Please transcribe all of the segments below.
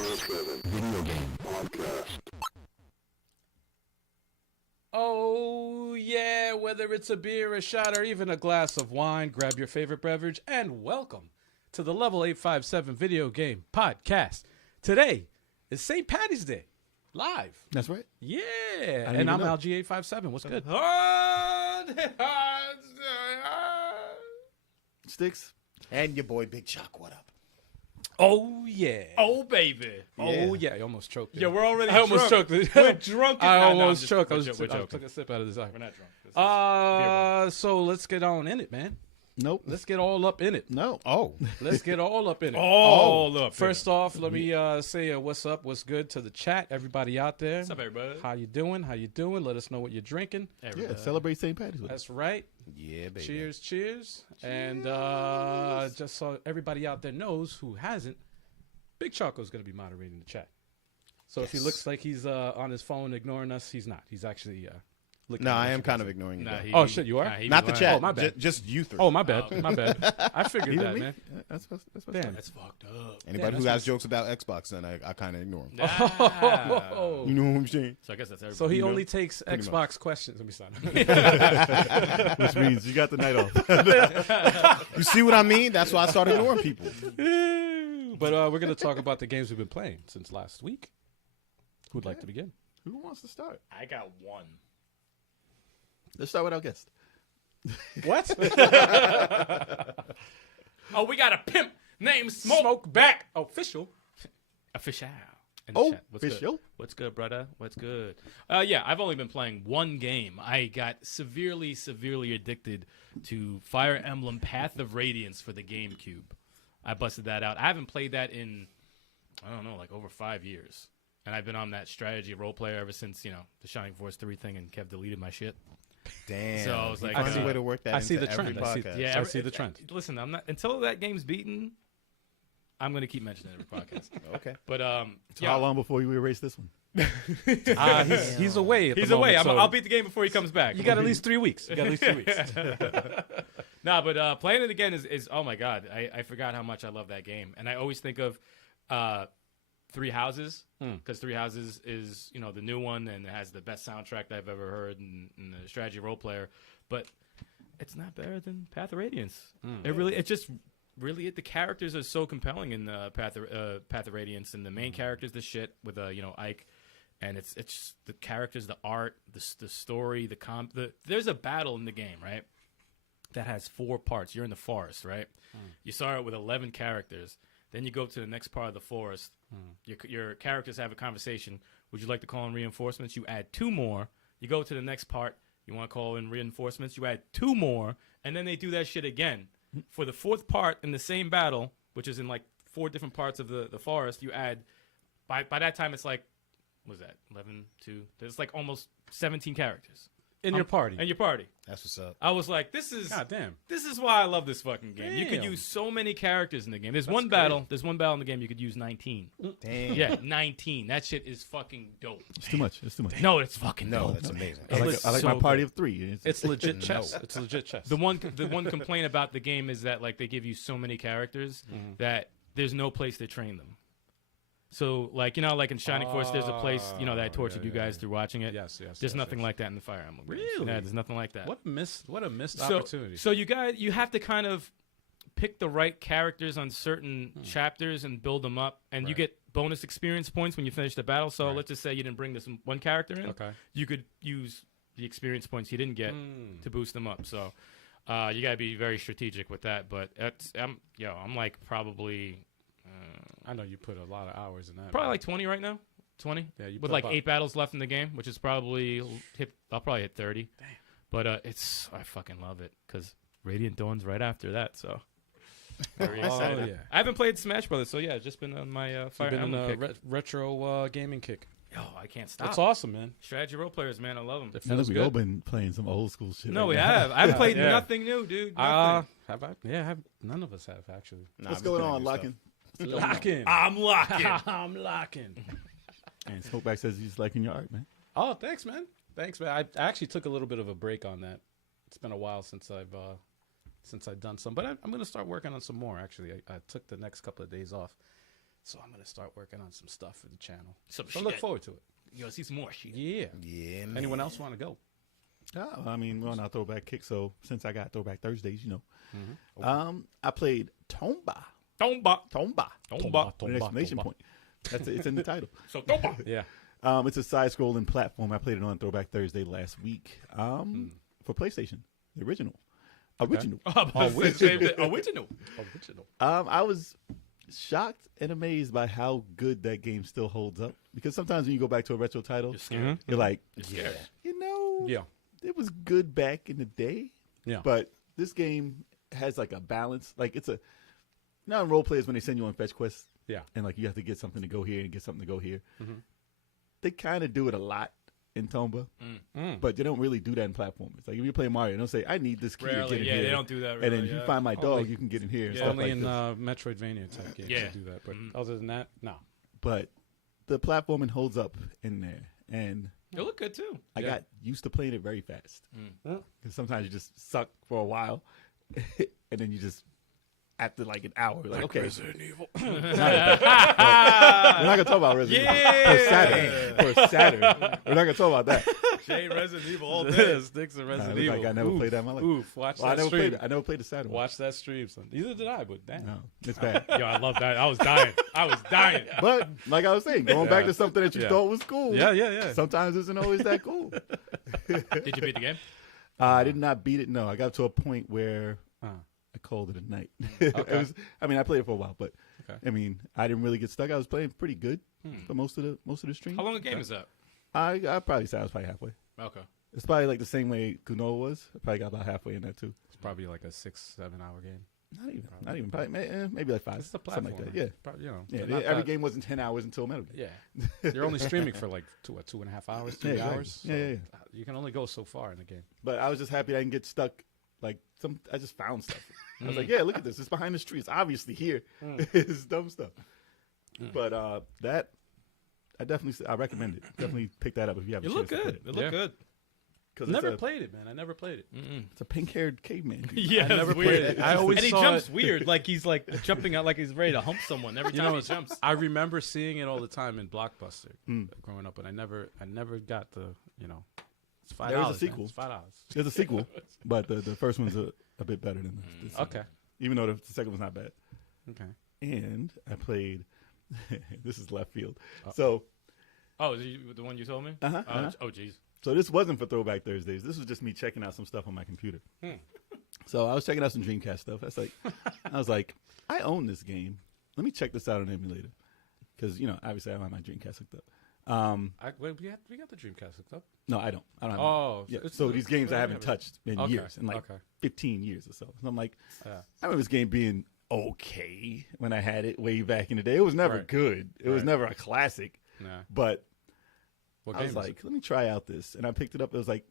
Video game podcast. Oh, yeah, whether it's a beer, a shot, or even a glass of wine, grab your favorite beverage and welcome to the Level 857 Video Game Podcast. Today is St. Patty's Day, live. That's right. Yeah, and I'm LG857. What's good? Sticks. And your boy Big Chuck, what up? Oh, yeah. Oh, baby. Oh, yeah. I almost choked it. Yeah, we're already I almost drunk. choked it. We're drunk. I No, almost choked. I We're joking. took a sip out of this. We're not drunk. This is beer wine. So let's get on in it, man. Nope. Let's get all up in it. No. Oh. Let's get all up in it. Look. First off, let me say what's up, what's good to the chat, everybody out there. What's up, everybody? How you doing? How you doing? Let us know what you're drinking. Yeah, celebrate St. Patty's with us. That's right. Yeah, baby. Cheers, cheers. And just so everybody out there knows who hasn't, Big Choco's going to be moderating the chat. So if he looks like he's on his phone ignoring us, he's not. He's actually looking No, at I us. am kind of ignoring you. Oh, shit, you are? Not the chat. Oh, my bad. Just you three. Oh, my bad. My bad. I figured that, Me? man. That's Damn. That's fucked up. Anybody that's who has jokes about Xbox, then I kind of ignore them. Oh. You know what I'm saying? So I guess that's everybody. So he You know, only takes pretty Xbox questions. Let me stop. Which means you got the night off. You see what I mean? That's why I started ignoring people. But we're going to talk about the games we've been playing since last week. Who'd like to begin? Who wants to start? I got one. Let's start with our guest. What? Oh, we got a pimp named Smoke. Smoke back. Official. Official. In the Oh, chat. What's good? official? What's good, brother? What's good? Yeah, I've only been playing one game. I got severely addicted to Fire Emblem Path of Radiance for the GameCube. I busted that out. I haven't played that in, I don't know, like over 5 years. And I've been on that strategy role player ever since, the Shining Force 3 thing, and Kev deleted my shit. Damn. So I was like, find a way to work that I see into the trend. every I see- podcast. Yeah, I see the trend. Listen, I'm not until that game's beaten. I'm gonna keep mentioning it every podcast. Okay. But So how long before you erase this one? He's away. At he's the away. moment, so I'll beat the game before he comes back. You got at least 3 weeks. Nah, but playing it again is oh my god. I forgot how much I love that game, and I always think of Three Houses, because Three Houses is the new one and it has the best soundtrack that I've ever heard in the strategy role player, but it's not better than Path of Radiance. The characters are so compelling in Path of Radiance, and the main character's the shit with Ike, and it's just the characters, the art, the story, there's a battle in the game, right? That has 4 parts. You're in the forest, right? You start with 11 characters. Then you go to the next part of the forest. Your characters have a conversation. Would you like to call in reinforcements? You add 2 more. You go to the next part. You want to call in reinforcements? You add 2 more. And then they do that shit again. For the 4th part in the same battle, which is in like 4 different parts of the forest, you add, by that time it's like, what was that, 11, 2? There's like almost 17 characters. in your party. In your party. That's what's up. I was like, this is God damn. This is why I love this fucking game. You could Damn. use so many characters in the game. There's That's one crazy. battle. There's one battle in the game you could use 19. Damn. Yeah, 19. That shit is fucking dope. It's too much. It's too much. No, it's fucking No, dope. that's amazing. I like, It's I like so my party good. of 3. It's legit chess. It's legit chess. The one complaint about the game is that like they give you so many characters that there's no place to train them. So like like in Shining Force, there's a place that I tortured you guys through watching it. Yes. There's nothing like that in the Fire Emblem. games. Really? Yeah, there's nothing like that. What a missed opportunity. So you have to kind of pick the right characters on certain chapters and build them up, and you Right. get bonus experience points when you finish the battle. So Right. let's just say you didn't bring this one character in. Okay. You could use the experience points you didn't get to boost them up. So you got to be very strategic with that. But I'm like probably I know you put a lot of hours in that. probably man. like 20 right now. 20 Yeah, you with put like about- 8 battles left in the game, which is probably I'll probably hit 30. Damn. But I fucking love it because Radiant Dawn's right after that. So very Oh, excited. yeah. I haven't played Smash Brothers, so yeah, just been on my Fire You've been Emblem in a kick. retro gaming kick. Yo, I can't stop. That's awesome, man. Strategy role players, man, I love them. It Now feels we all good. been playing some old school shit. No, right we now. have. I've played Yeah. nothing new, dude. Have Nothing. I? Yeah, none of us have actually. Nah, What's I've been going playing on, new stuff. Locking? Locking. I'm locking. I'm locking. And Smokeback says he's liking your art, man. Oh, thanks, man. Thanks, man. I actually took a little bit of a break on that. It's been a while since I've done some, but I'm going to start working on some more. Actually, I took the next couple of days off So I'm gonna start working on some stuff for the channel. Some So look shit. forward to it. You want to see some more shit? Yeah. Yeah, man. Anyone else want to go? I mean, we're on our throwback kick, so since I got throwback Thursdays, Mm-hmm. I played Tomba. Tomba. Tomba. Tomba. With an exclamation point. It's in the title. So Tomba. Yeah. It's a side-scrolling platform. I played it on Throwback Thursday last week. For PlayStation, the original. Original. Original. I was shocked and amazed by how good that game still holds up. Because sometimes when you go back to a retro title, You're scared. you're like, You're scared. Yeah. it was good back in the day. Yeah. But this game has like a balance. Like it's a now in role players when they send you on fetch quests. Yeah. And like you have to get something to go here and get something to go here. Mhm. They kind of do it a lot in Tomba, but they don't really do that in platformers. Like if you play Mario, they don't say, "I need this key to get Rarely. in Yeah, here." they don't do that. And Really, then you find my dog, Only- you can get in here. And Yeah. stuff Only like in this. Metroidvania type games Yeah. to do that. But other than that, no. But the platforming holds up in there, and They look good too. I got used to playing it very fast. Yeah. Because sometimes you just suck for a while, and then you just after like an hour, like okay, Resident Evil. we're not gonna talk about Resident Evil for Saturn. We're not gonna talk about that. Jay Resident Evil all Sticks and Resident Look Evil. like I never played that in my life. Oof, watch Well, I that never stream. played. I never played the Saturn. Watch that stream, son. Neither did I, but damn. No, it's bad. Yo, I love that. I was dying. But like I was saying, going back to something that you Yeah. thought was cool. Yeah. Sometimes isn't always that cool. Did you beat the game? I did not beat it. No, I got to a point where Uh, I called it a night. Okay. I mean, I played it for a while, but Okay. I mean, I didn't really get stuck. I was playing pretty good for most of the stream. How long a game is that? I probably say I was probably halfway. Okay. It's probably like the same way Kuno was. I probably got about halfway in that too. it's probably like a 6-7 hour game. Not even. Probably maybe like 5. It's a something platform. like that. Yeah. Probably, you know. Yeah. they're not Every that- game wasn't 10 hours until Metal Gear. Yeah. You're only streaming for like 2.5 hours, 3 exactly. hours. Yeah. You can only go so far in the game. But I was just happy I didn't get stuck. Like I just found stuff. I was like, yeah, look at this. It's behind the tree. It's obviously here. It's dumb stuff. But that I recommend it. Definitely pick that up if you have a It chance looked to play good. it. It looked good. Because Never played it, man. I never played it. it's a pink-haired caveman. dude. Yeah, I never it's weird. played it. I always and he saw jumps it- weird, like he's like jumping out, like he's ready to hump someone every time he jumps. I remember seeing it all the time in Blockbuster growing up, and I never got the, it's $5. There is a man. sequel. It's $5. There's a sequel, but the first one's a bit better than the sequel. Okay. Even though the second one's not bad. Okay. And I played. This is left field. So Oh, is he the one you told me? Uh-huh. Oh, jeez. So this wasn't for Throwback Thursdays. This was just me checking out some stuff on my computer. So I was checking out some Dreamcast stuff. I was like, I own this game. Let me check this out on emulator, because obviously I don't have my Dreamcast hooked up. We got the Dreamcast hooked up. No, I don't. I don't have. Oh, yeah. it's- So these games I yeah, haven't yeah. touched in Okay, years, in like okay. 15 years or so. So I'm like, Yeah. I remember this game being okay when I had it way back in the day. It was never Right. good. It was Right. never a classic. Nah. But What I game was is like, let me try out this, and I picked it up. It was like,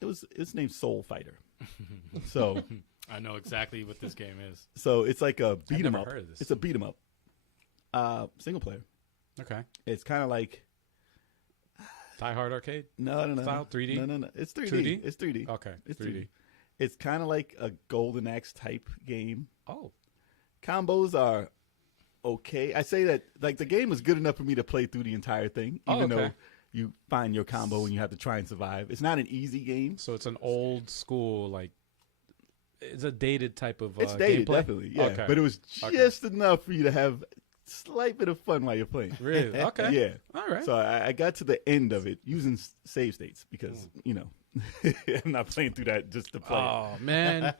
it's named Soul Fighter. So I know exactly what this game is. it's like a beat 'em never up. heard of this. It's a beat 'em up. Single player. it? Okay. It's kind of like diehard arcade? no Style? 3D? No. It's 3D. 2D? It's 3D. Okay. It's 3D. 3D. It's kind of like a Golden Axe type game. Oh. Combos are okay. I say that like the game is good enough for me to play through the entire thing, Oh, even okay. though you find your combo and you have to try and survive. It's not an easy game. So it's an old school, like, it's a dated type of It's dated, gameplay? definitely, yeah. Okay. But it was Okay. just enough for you to have slight bit of fun while you're playing. Really? Okay. Yeah. All right. So I got to the end of it using save states because I'm not playing through that just to play. Oh man,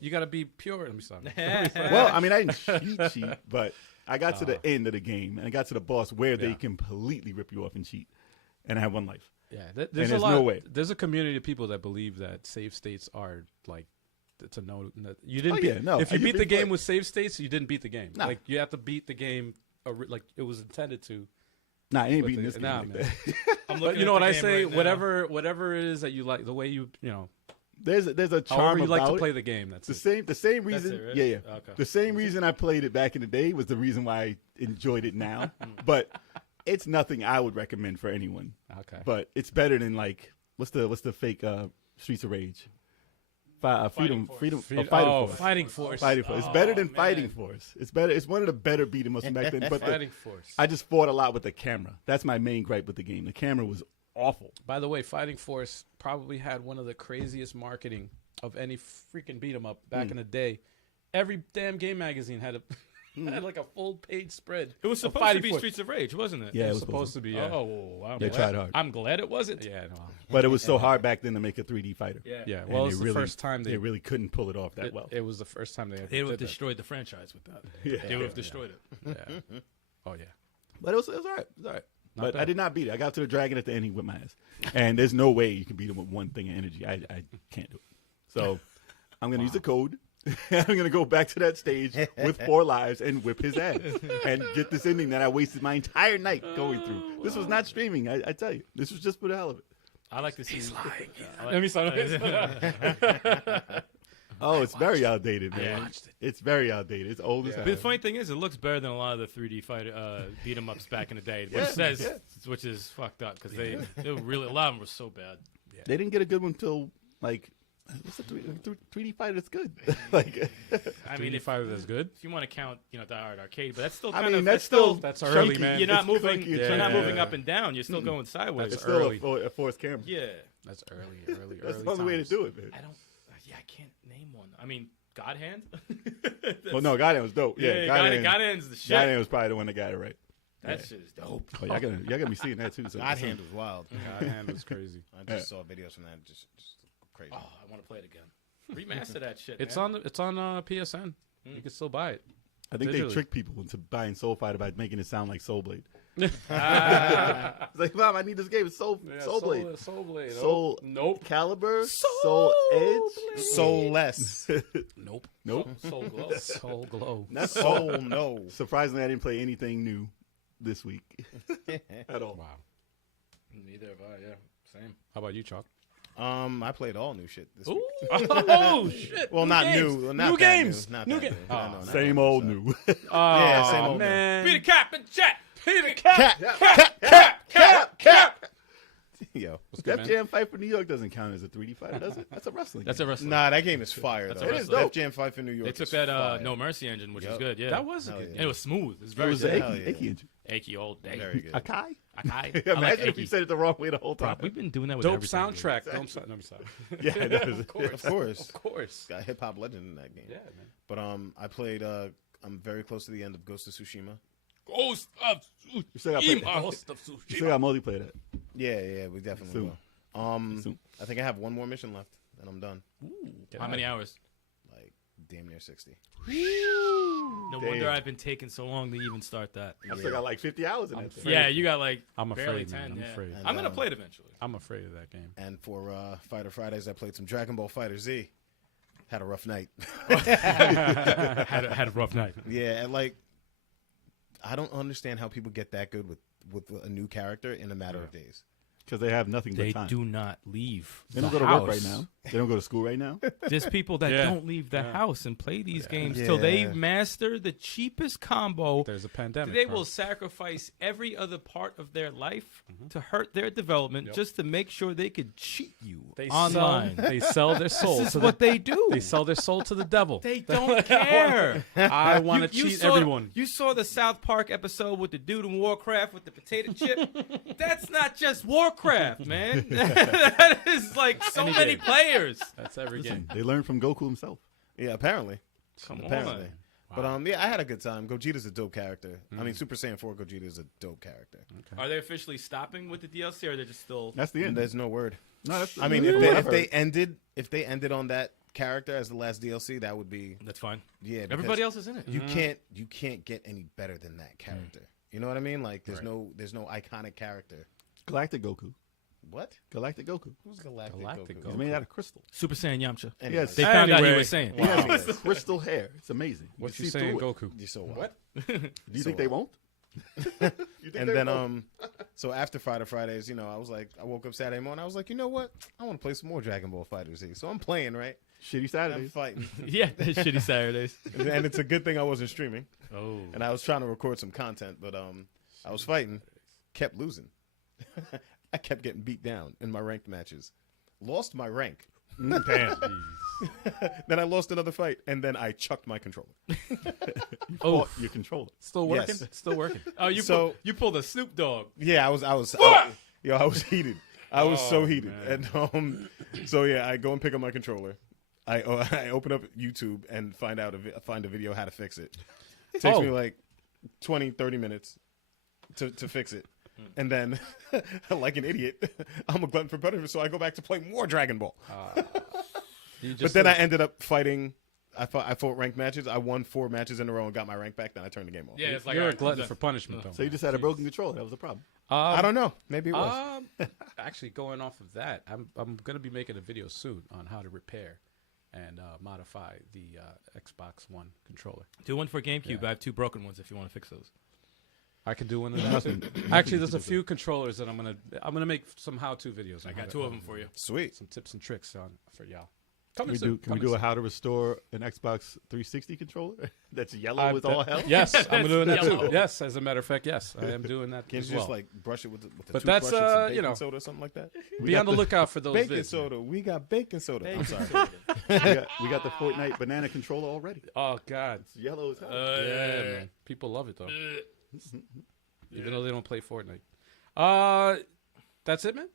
you gotta be pure. Let me stop. Well, I mean, I didn't cheat, but I got to the end of the game and I got to the boss where they Yeah. completely rip you off and cheat, and I have one life. Yeah, there's a lot. no way. There's a community of people that believe that save states are like. It's a no. You didn't. Oh, beat, yeah, no. If you You beat the beat game play. with save states, you didn't beat the game. Nah. Like you have to beat the game, like it was intended to. Nah, I ain't But beating the- this game. nah, like man. that. I'm But looking you know at what the I game say? right now. Whatever it is that you like, the way you There's a however charm you about like to it. play the game. That's The it. same That's reason. it, right? Yeah. Okay. The same reason I played it back in the day was the reason why I enjoyed it now. But it's nothing I would recommend for anyone. Okay. But it's better than like what's the fake Streets of Rage. Freedom, Force. Fighting Force. Fighting Force. Fighting Force. It's Oh, better than man. Fighting Force. It's better. It's one of the better beat 'em ups back then. But Fighting Force. I just fought a lot with the camera. That's my main gripe with the game. The camera was awful. By the way, Fighting Force probably had one of the craziest marketing of any freaking beat 'em up back in the day. Every damn game magazine had had like a full page spread. It was of supposed to Fighting be Force. Streets of Rage, wasn't it? Yeah, It was supposed to be. Yeah. Oh, I'm They glad. tried hard. I'm glad it wasn't. Yeah. No. But it was so hard back then to make a 3D fighter. Yeah. Yeah. And Well, they it's the really- first time They really couldn't pull it off that well. It was the first time they ever They would have did that. destroyed the franchise with that. Yeah. They would have destroyed it. Yeah. Oh yeah. But it was all right. It was all right. But bad. I did not beat it. I got to the dragon at the end. He whipped my ass. And there's no way you can beat him with one thing of energy. I can't do it. So I'm going to use the code. I'm going to go back to that stage with 4 lives and whip his ass and get this ending that I wasted my entire night going through. This was not streaming. I tell you. This was just for the hell of it. I like to see. He's lying. Let me start. Oh, it's very outdated, man. I watched it. It's very outdated. It's old as Yeah. hell. But the funny thing is, it looks better than a lot of the 3D fighter beat 'em ups back in the day. Which Yeah, says, yeah. which is fucked up because they were really a lot of them were so bad. They didn't get a good one until, like, what's the 3D fighter that's good? Like, I mean, if Fighter that's good. you want to count, diehard arcade, but that's still I kind mean, of that's still that's chunky. early, man. You're not It's moving. chunky and You're not chunky. moving up and down. You're still going sideways. It's That's still early. a forced camera. Yeah, That's early. That's Early the only way to times. do it, man. I don't. Yeah, I can't name one. I mean, God Hand. Well, no, God Hand was dope. Yeah, God Hand's the shit. God Hand was probably the one that got it right. That Yeah. shit is dope. Oh, y'all gonna be seeing that too. So God Hand was wild. God Hand was crazy. I just saw videos from that. Just crazy. Oh, I want to play it again. Remaster that shit. It's man. on PSN. You can still buy it. I think Digitally. they trick people into buying Soul Fighter by making it sound like Soul Blade. Ah. It's like, Mom, I need this game. It's Soul Blade, Soul Blade. Soul Nope. Calibur, Soul Edge. Soulless. Nope. Nope. Soul Glow. Soul Glow. Not Soul no. Surprisingly, I didn't play anything new this week at all. Wow. Neither have I. Yeah, same. How about you, Chalk? I played all new shit this week. Oh shit! Well, not games. new. Not New that games. New. Not New that games. new. No, no, not Same that old new. new. Yeah, same old man. Be the cap and chat. Be the cap. Cap. Yo. Good, Def man. Jam Fight for New York doesn't count as a 3D fighter, does it? That's a wrestling. That's game. a wrestling. Nah, that game is fire. That's though. a It is wrestling. dope. Def Jam Fight for New York. They took is that fire. No Mercy engine, which is Yup. good. Yeah, That was a Hell good yeah. and it was smooth. It was It very was good. an Hell yeah. achy engine. Achy old day. Very good. Akai? I like Imagine if achy. you said it the wrong way the whole time. We've been doing that with Dope everything, dude. soundtrack. Dope sound. No, I'm sorry. Yeah, that was, Of course. Of course. Of course. Got a hip hop legend in that game. Yeah, man. But I played. I'm very close to the end of Ghost of Tsushima. Ghost of You still got you still got multiplayer that. Yeah, we definitely Soon. will. Soon. I think I have one more mission left, and I'm done. How many hours? Like damn near 60. No Damn. wonder I've been taking so long to even start that. I still got like 50 hours in that. Yeah, you got like I'm barely afraid, 10. man. I'm yeah. afraid. And, I'm gonna play it eventually. I'm afraid of that game. And for Fighter Fridays, I played some Dragon Ball Fighter Z. Had a rough night. had a rough night. Yeah, and like I don't understand how people get that good with a new character in a matter of days. Because they have nothing but They time. do not leave. They don't the go to house. work right now. They don't go to school right now. There's people that Yeah. don't leave the house and play these games Yeah. till they master the cheapest combo. There's a pandemic. They bro. will sacrifice every other part of their life to hurt their development just to make sure they could cheat you They online. Sell, they sell their soul. This is to what the, they do. They sell their soul to the devil. They don't care. I want to You cheat saw- everyone. You saw the South Park episode with the dude in Warcraft with the potato chip. That's not just Warcraft, man. That is like so Any many game. players. That's every Listen, game. they learned from Goku himself. Yeah, apparently. Come Apparently. on. But yeah, I had a good time. Gogeta's a dope character. I mean, Super Saiyan 4 Gogeta is a dope character. Are they officially stopping with the DLC, or are they just still? That's the And end. there's no word. No, that's, I mean, that's if what they I've heard. if they ended on that character as the last DLC, that would be That's fine. yeah. because Everybody else is in it. you can't get any better than that character. You know what I mean? Like there's no iconic character. Galactic Goku. What? Galactic Goku. Who's Galactic, Galactic Goku? He's made out of crystal. Super Saiyan Yamcha. Anyways. They found out he Anyway. was saying. He has crystal hair. It's amazing. What can you see saying, through it. Goku? You so what? Do you So think they won't? You think And they then won't? so after Fighter Fridays, I woke up Saturday morning. I was like, you know what? I want to play some more Dragon Ball Fighter Z. So I'm playing, right? Shitty And I'm Saturdays. fighting, Yeah, that's shitty Saturdays. and it's a good thing I wasn't streaming. Oh. And I was trying to record some content, but I was fighting, kept losing. I kept getting beat down in my ranked matches. Lost my rank. Damn. Then I lost another fight, and then I chucked my controller. Oh, your controller. Still working? Yes. Still working. Oh, you pulled a Snoop Dogg. Yeah, I was heated. I was so heated. Man. And so yeah, I go and pick up my controller. I open up YouTube and find a video how to fix it. It takes me like 20, 30 minutes to fix it. And then, like an idiot, I'm a glutton for punishment, so I go back to play more Dragon Ball. But then I ended up fighting. I fought ranked matches. I won 4 matches in a row and got my rank back. Then I turned the game off. Yeah, it's like You're a glutton for punishment, though. So you just had a broken controller. That was the problem. I don't know. Maybe it was. Actually, going off of that, I'm going to be making a video soon on how to repair and modify the Xbox One controller. Do one for GameCube. I have 2 broken ones if you want to fix those. I could do one of those. Actually, there's a few controllers that I'm gonna make some how-to videos. I got 2 of them for you. Sweet. Some tips and tricks for y'all. Can we do a how to restore an Xbox 360 controller that's yellow with all hell? Yes, I'm doing that Yellow. too. Yes, as a matter of fact, yes, I am doing that Can't as you just well. like brush it with the But toothbrush that's, and some you baking know, soda or something like that? Be on the lookout for those Baking vids. soda. We got baking soda. I'm sorry. we got the Fortnite banana controller already. Oh God, It's yellow as hell. yeah, man. People love it though, even though they don't play Fortnite. That's it, man.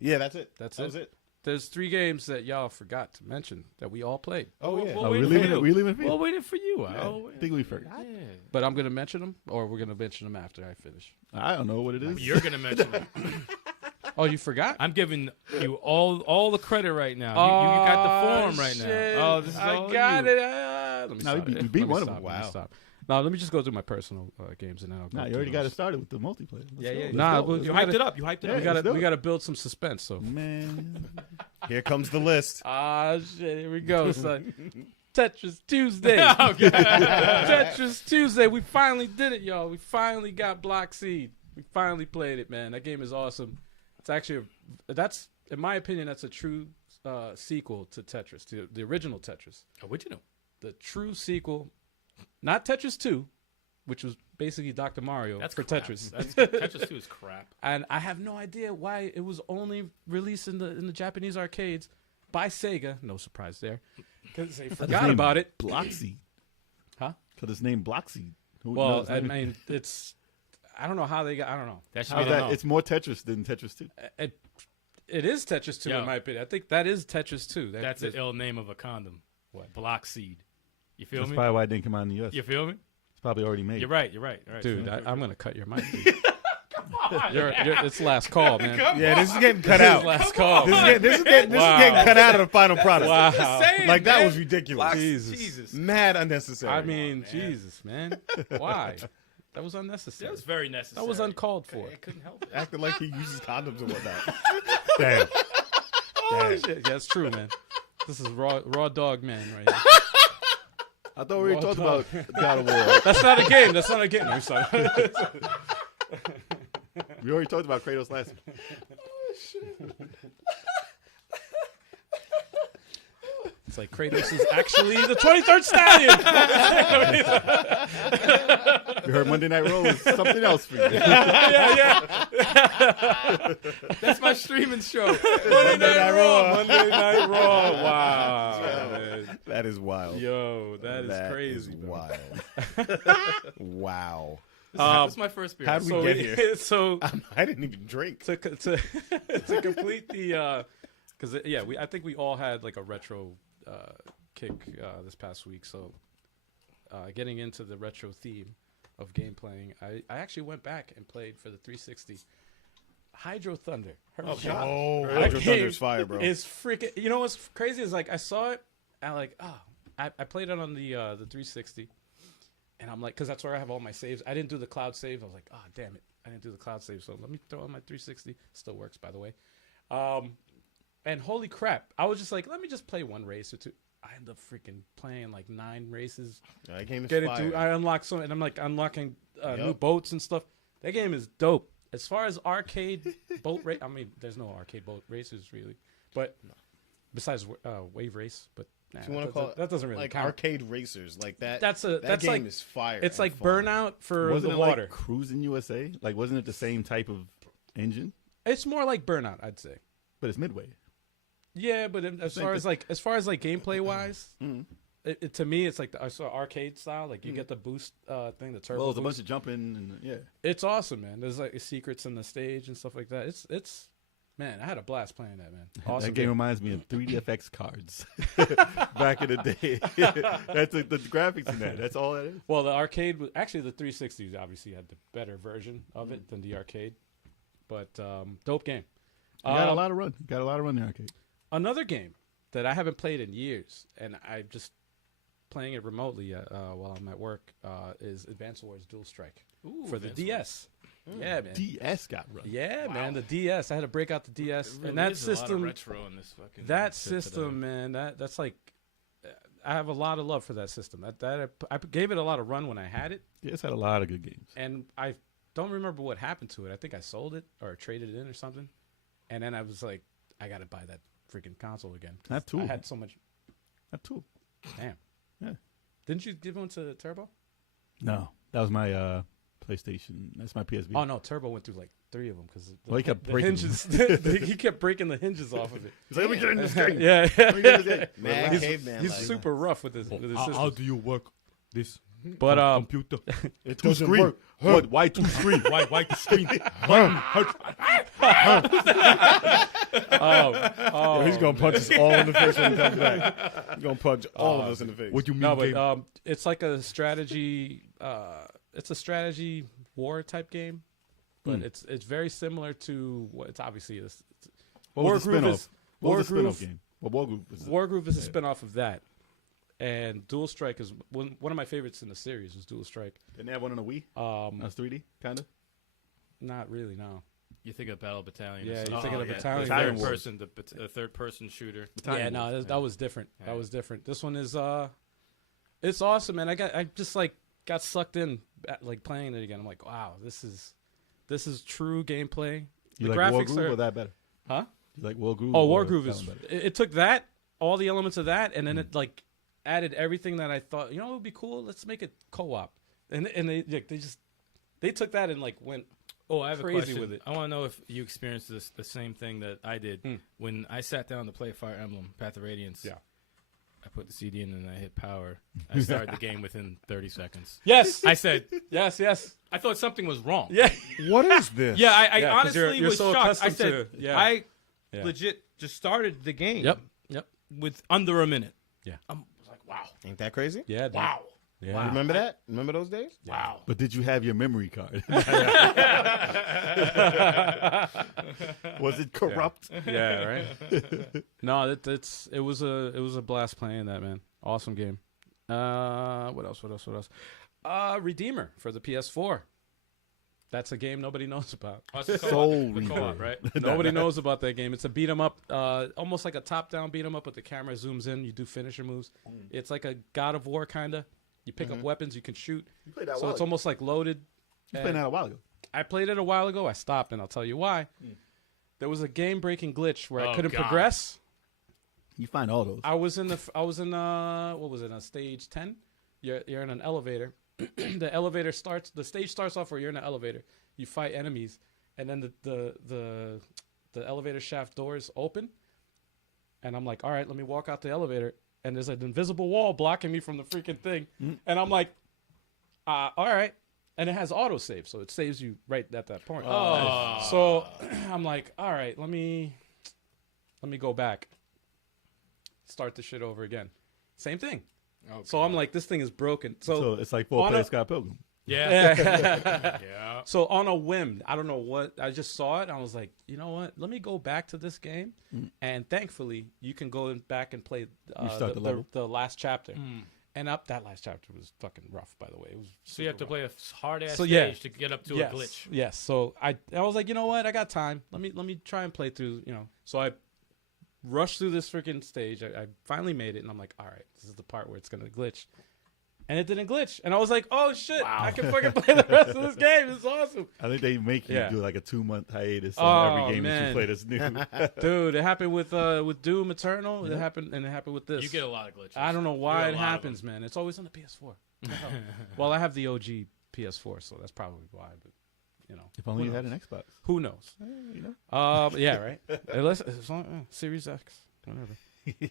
Yeah, that's it. That's that was it. There's 3 games that y'all forgot to mention that we all played, Oh yeah. Are we leaving it? We leaving it? for you? Well, waiting for you. I think we forgot. Yeah. but I'm gonna mention them, or we're gonna mention them after I finish. I don't know what it is. You're gonna mention it. Oh, you forgot? I'm giving you all the credit right now. You got the form right shit. now. Oh, this is all I got you. it. Let me No, stop. you Let me beat one of stop. them. Let me Wow. stop. Now let me just go through my personal games and then I'll go Nah, you through already got it those. started with the multiplayer. Let's Yeah, go. yeah, Let's Nah, go. well, Let's You go. hyped it up. You hyped it Yeah, up. We got let's do we it. got to build some suspense. So Man, Here comes the list. shit, here we go, son. Tetris Tuesday. Okay. Tetris Tuesday. We finally did it, y'all. We finally got Block Seed. We finally played it, man. That game is awesome. It's actually that's in my opinion that's a true sequel to Tetris, to the original Tetris. Original. The true sequel, not Tetris 2, which was basically Dr. Mario That's for crap. Tetris. Tetris 2 is crap. And I have no idea why it was only released in the Japanese arcades by Sega. No surprise there, because they forgot about it. Bloxy. Huh? Because it's named Bloxy. Who Well, knows? I mean, I don't know how they got. I don't know. That should How's be that? the It's more Tetris than Tetris 2. It is Tetris 2 Yo. in my opinion. I think that is Tetris 2. That's the ill name of a condom. What? Block seed. You feel That's me? probably why it didn't come out in the U.S. You feel me? It's probably already made. You're right. You're right. All right. dude. So- I'm gonna cut your mic. Dude. It's last call, man. Yeah, this is getting cut This is out. last call. This is getting cut out of the final product. Wow. Like that was ridiculous. Jesus. Mad unnecessary. I mean, man. Jesus, man. Why? That was unnecessary. That was very necessary. That was uncalled for. I couldn't help it. Acting like he uses condoms and whatnot. Damn. Oh, shit. Yeah, it's true, man. This is raw dog man right here. I thought we were Well talking done. about God of War. That's not a game. That's not a game. I'm sorry. We already talked about Kratos last week. It's like Kratos is actually the 23rd Stallion. We heard Monday Night Raw was something else for you. yeah. That's my streaming show. Monday Night Raw. Monday Night Raw. Wow. Man. That is wild. Yo, that is crazy. Is bro. wild. Wow. This is my first beer. How'd we So get here? So I didn't even drink. to complete the because I think we all had like a retro kick this past week. So getting into the retro theme of game playing, I actually went back and played for the 360 Hydro Thunder. Oh, That Hydro game Thunder's fire, bro. It's freaking. You know what's crazy is like I saw it, and I played it on the 360, and I'm like, because that's where I have all my saves. I didn't do the cloud save. I was like, oh damn it, I didn't do the cloud save. So let me throw on my 360. Still works, by the way. And holy crap, I was just like, let me just play one race or two. I end up freaking playing like 9 races. That game is Get fire. into. I unlock some, and I'm like unlocking new Yup. boats and stuff. That game is dope. As far as arcade boat race, I mean, there's no arcade boat races really, but besides wave race, but nah, If you want to call it that doesn't really like count. arcade racers, like that. That's that that's game like is fire. it's and like fun. Burnout for Wasn't the it water. like Cruising USA? Like, wasn't it the same type of engine? It's more like Burnout, I'd say. But it's Midway. Yeah, but as far as like gameplay wise, to me it's like the arcade style. Like you get the boost thing, the turbo. Well, it's a boost. bunch of jumping and yeah. It's awesome, man. There's like secrets in the stage and stuff like that. It's man, I had a blast playing that, man. Awesome That game reminds me of 3DFX cards back in the day. That's the graphics in that. That's all that is. Well, the arcade was actually the 360 obviously had the better version of it than the arcade, but dope game. You got a lot of run. You got a lot of run in the arcade. Another game that I haven't played in years, and I'm just playing it remotely while I'm at work, is Advance Wars Dual Strike for the DS. Yeah, man. DS got run. Yeah, man. The DS. I had to break out the DS, Really and that is a lot of system. retro in this fucking That shit system, today. man. That's like, I have a lot of love for that system. I gave it a lot of run when I had it, DS had a lot of good games. and I don't remember what happened to it. I think I sold it or traded it in or something, and then I was like, I got to buy that freaking console again. Not two. I had so much. Not two. Damn. Yeah. Didn't you give one to Turbo? No, that was my PlayStation. That's my PSP. Oh no, Turbo went through like 3 of them because He kept the breaking hinges. he kept breaking the hinges off of it. He's like, let me get in this game. Yeah, Let me get in this game. Mad he's, caveman. he's like. super rough with his system. How do you work this But computer? It Two doesn't screen. work. What? Why two screen? Why the screen? oh, He's gonna punch us all in the face when he comes back. He's gonna punch all of us in the face. What you mean? no, game? but it's like a strategy. It's a strategy war type game, but it's very similar to what it's obviously is. What was the Wargroove spinoff? is What was the Wargroove- spinoff game? Well, Wargroove was Wargroove is a spinoff of that, and Dual Strike is one of my favorites in the series. Was Dual Strike? Didn't they have one on the Wii? That's 3D, kind of. Not really. No. You think of Battle Battalion? Yeah, or you're something. thinking of yeah. Battalion. The Battalion third Wars. person, the third person shooter. Yeah, no, that was different. Yeah. That was different. This one is it's awesome, man. I just like got sucked in like playing it again. I'm like, wow, this is true gameplay. You The like graphics Wargroove are, or that better? huh? You like Wargroove? Oh, or Wargroove that is. one better? It took that all the elements of that, and then it like added everything that I thought. You know, it would be cool. Let's make it co-op, and they took that and like went. Oh, I have crazy a question. with it. I want to know if you experienced the same thing that I did when I sat down to play Fire Emblem Path of Radiance. Yeah. I put the CD in and I hit power. I started the game within 30 seconds. Yes, I said, yes. I thought something was wrong. Yeah. What is this? Yeah, I Yeah, 'cause honestly you're was so shocked. I accustomed said, to- yeah. I Yeah. legit just started the game Yep. with under a minute. Yeah. I was like, wow. Ain't that crazy? Yeah. Dude. Wow. Yeah. Wow. Remember that? Remember those days? Wow. But did you have your memory card? Was it corrupt? Yeah, right. No, it was a blast playing that, man. Awesome game. What else? Redeemer for the PS4. That's a game nobody knows about. Oh, it's the Soul co-op, Reaper. right? Nobody knows about that game. It's a beat 'em up, almost like a top-down beat 'em up, but the camera zooms in. You do finisher moves. It's like a God of War kind of. You pick up weapons, you can shoot. You played that So it's almost like loaded. You played that a while ago. I played it a while ago. I stopped, and I'll tell you why. There was a game-breaking glitch where I Oh, couldn't God. progress. You find all those. I was in what was it? Stage 10. You're in an elevator. The stage starts off where you're in an elevator. You fight enemies, and then the elevator shaft doors open, and I'm like, all right, let me walk out the elevator, and there's an invisible wall blocking me from the freaking thing, and I'm like, all right, and it has autosave, so it saves you right at that point. Oh. So I'm like, all right, let me go back, start the shit over again, same thing. So I'm like, this thing is broken. So it's like four on player a- Scott Pilgrim. Yeah. Yeah. So on a whim, I don't know what, I just saw it. And I was like, you know what? Let me go back to this game. And thankfully, you can go back and play start the level? the last chapter. And that last chapter was fucking rough, by the way. It was So you have to play a hard ass So, stage yeah. to get up to yes, a glitch. Yes. So I was like, you know what? I got time. Let me try and play through, So I rushed through this freaking stage. I finally made it, and I'm like, all right, this is the part where it's going to glitch. And it didn't glitch. And I was like, oh, shit, I can fucking play the rest of this game. It's awesome. I think they make you Yeah. do like a 2-month hiatus Oh, on every game that man. you play that's new. Dude, it happened with Doom Eternal. Yeah. It happened with this. You get a lot of glitches. I don't know You why get a it lot of happens, them. man. It's always on the PS4. Well, I have the OG PS4, so that's probably why. But If only Who you had knows? an Xbox. Who knows? You know? Yeah, right. Unless it's on Series X.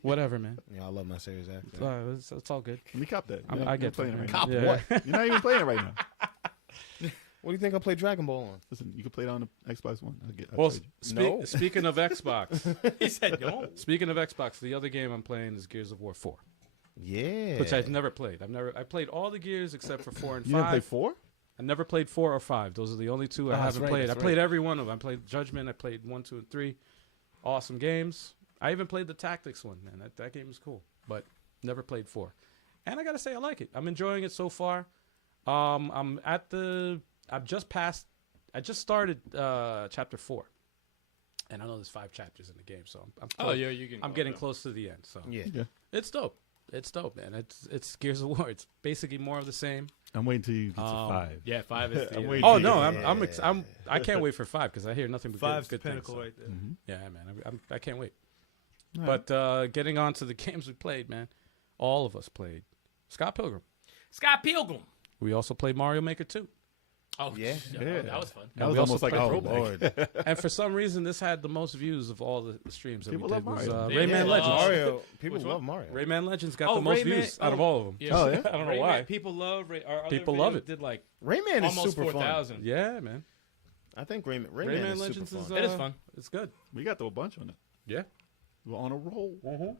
Whatever, man. Yeah, I love my Series X. It's all good. Let me cop that. I get playing that, it man. right now. Yeah. what? You're not even playing it right now. What do you think I play Dragon Ball on? Listen, you can play it on the Xbox One. I'll Well, trade you. No. speaking of Xbox, He said no. speaking of Xbox, the other game I'm playing is Gears of War 4, Yeah. which I've never played. I played all the Gears except for 4 and You 5. didn't play 4? I never played 4 or 5. Those are the only two I that's haven't right, played. I that's played right. every one of them. I played Judgment. I played 1, 2, and 3. Awesome games. I even played the Tactics one, man. That game is cool, but never played 4. And I gotta say, I like it. I'm enjoying it so far. I just started chapter 4, and I know there's 5 chapters in the game, so I'm getting close to the end. So Yeah. Yeah. it's dope. It's dope, man. It's Gears of War. It's basically more of the same. I'm waiting till you get to 5. Yeah, 5 is I'm the. waiting Oh till no, you- I can't wait for 5 because I hear nothing but Five's good the things. pinnacle So. right there. Mhm. Yeah, man, I can't wait. All right. But getting on to the games we played, man, all of us played Scott Pilgrim. Scott Pilgrim. We also played Mario Maker 2. Oh Yeah. Yeah. that was fun. That was we also almost like a played- Oh throwback. Lord. And for some reason, this had the most views of all the streams that People we did. love Was, Mario. Yeah, Rayman yeah. Legends. Mario. People Which one? love Mario. Rayman Legends got Oh, the most Rayman- views out of all of them. Yeah. Oh, yeah? I don't know Rayman, why. people love. Our other People love videos it. Did like Rayman is almost super fun. 4,000. Yeah, man. I think Rayman Rayman is Legends super is fun. It is fun. It's good. We got to a bunch on it. Yeah. We're on a roll.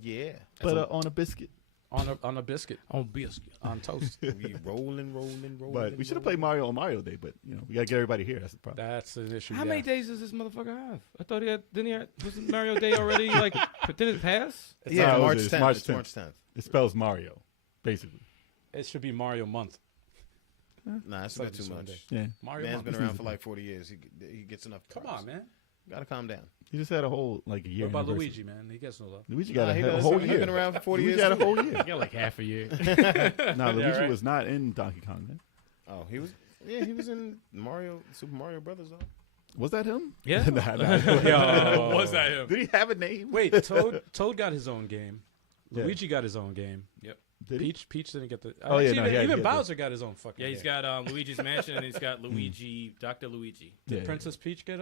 Yeah. But on a biscuit. On a biscuit, On biscuit. on toast. We rolling. But we should have played Mario on Mario Day, but we gotta get everybody here. That's the problem. That's an issue. How yeah. many days does this motherfucker have? I thought wasn't Mario Day already? Like, did it pass? Yeah, not- March it's 10th. March It's 10th. March 10th. It spells Mario, basically. It should be Mario month. Nah, it's like not too this much. one day. Yeah. Mario Man's month. been It's around easy. for like 40 years. He gets enough. Come props. on, man. Gotta calm down. He just had a whole a year. What about anniversary. Luigi, man? He gets no love. Luigi got Nah, a he he- a does. whole He's year. been around for 40 Luigi years. got a whole year. I got like half a year. Nah, Luigi right. was not in Donkey Kong, man. Oh, he was. Yeah, he was in Super Mario Brothers though. Was that him? Yeah. Nah. Yo. Was that him? Did he have a name? Wait, Toad got his own game. Yeah. Luigi got his own game. Did he? Peach didn't get the. Oh, yeah, actually, no, he had- even he had Bowser got his own fucking. Yeah, he's game. got Luigi's Mansion and he's got Luigi, Dr. Luigi. Did Yeah, Princess Peach get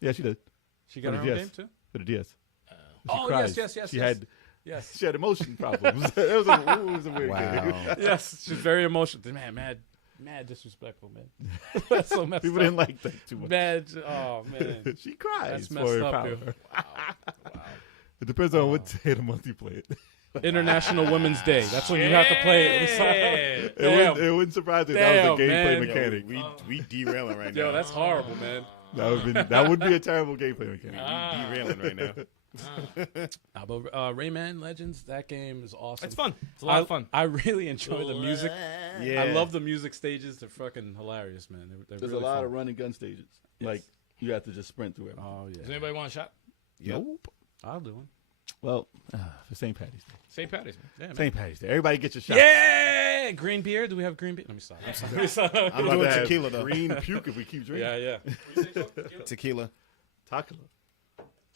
Yeah, she did. She got For her the own DS. game too. For the DS. She Oh, cries. yes. She yes. had Yes. she had emotion problems. It was a weird game. Wow. Yes. She's very emotional. Man, mad disrespectful, man. That's so messed People up. didn't like that too much. Mad. Oh man. She cries That's for messed her up, power. dude. Wow. It depends on what day of the month you play it. International Women's Day. That's when you have to play it. Damn. It wouldn't surprise me if that was a Damn, gameplay man. mechanic. We derailing right Yo, now. that's horrible, man. That would be a terrible gameplay mechanic. Ah. Derailing right now. But Rayman Legends, that game is awesome. It's fun. It's a lot of fun. I really enjoy the music. Yeah. I love the music stages. They're fucking hilarious, man. They're There's really a lot fun. of run and gun stages. Yes. Like you have to just sprint through it. Oh yeah. Does anybody want a shot? Nope. I'll do one. Well, for St. Patty's Day. St. Patty's, man. Yeah, man. St. Patty's Day. Everybody get your shot. Yeah, green beer. Do we have green beer? Let me stop. I'm About doing to have tequila though. Green puke if we keep drinking. Yeah. Tequila. Takala.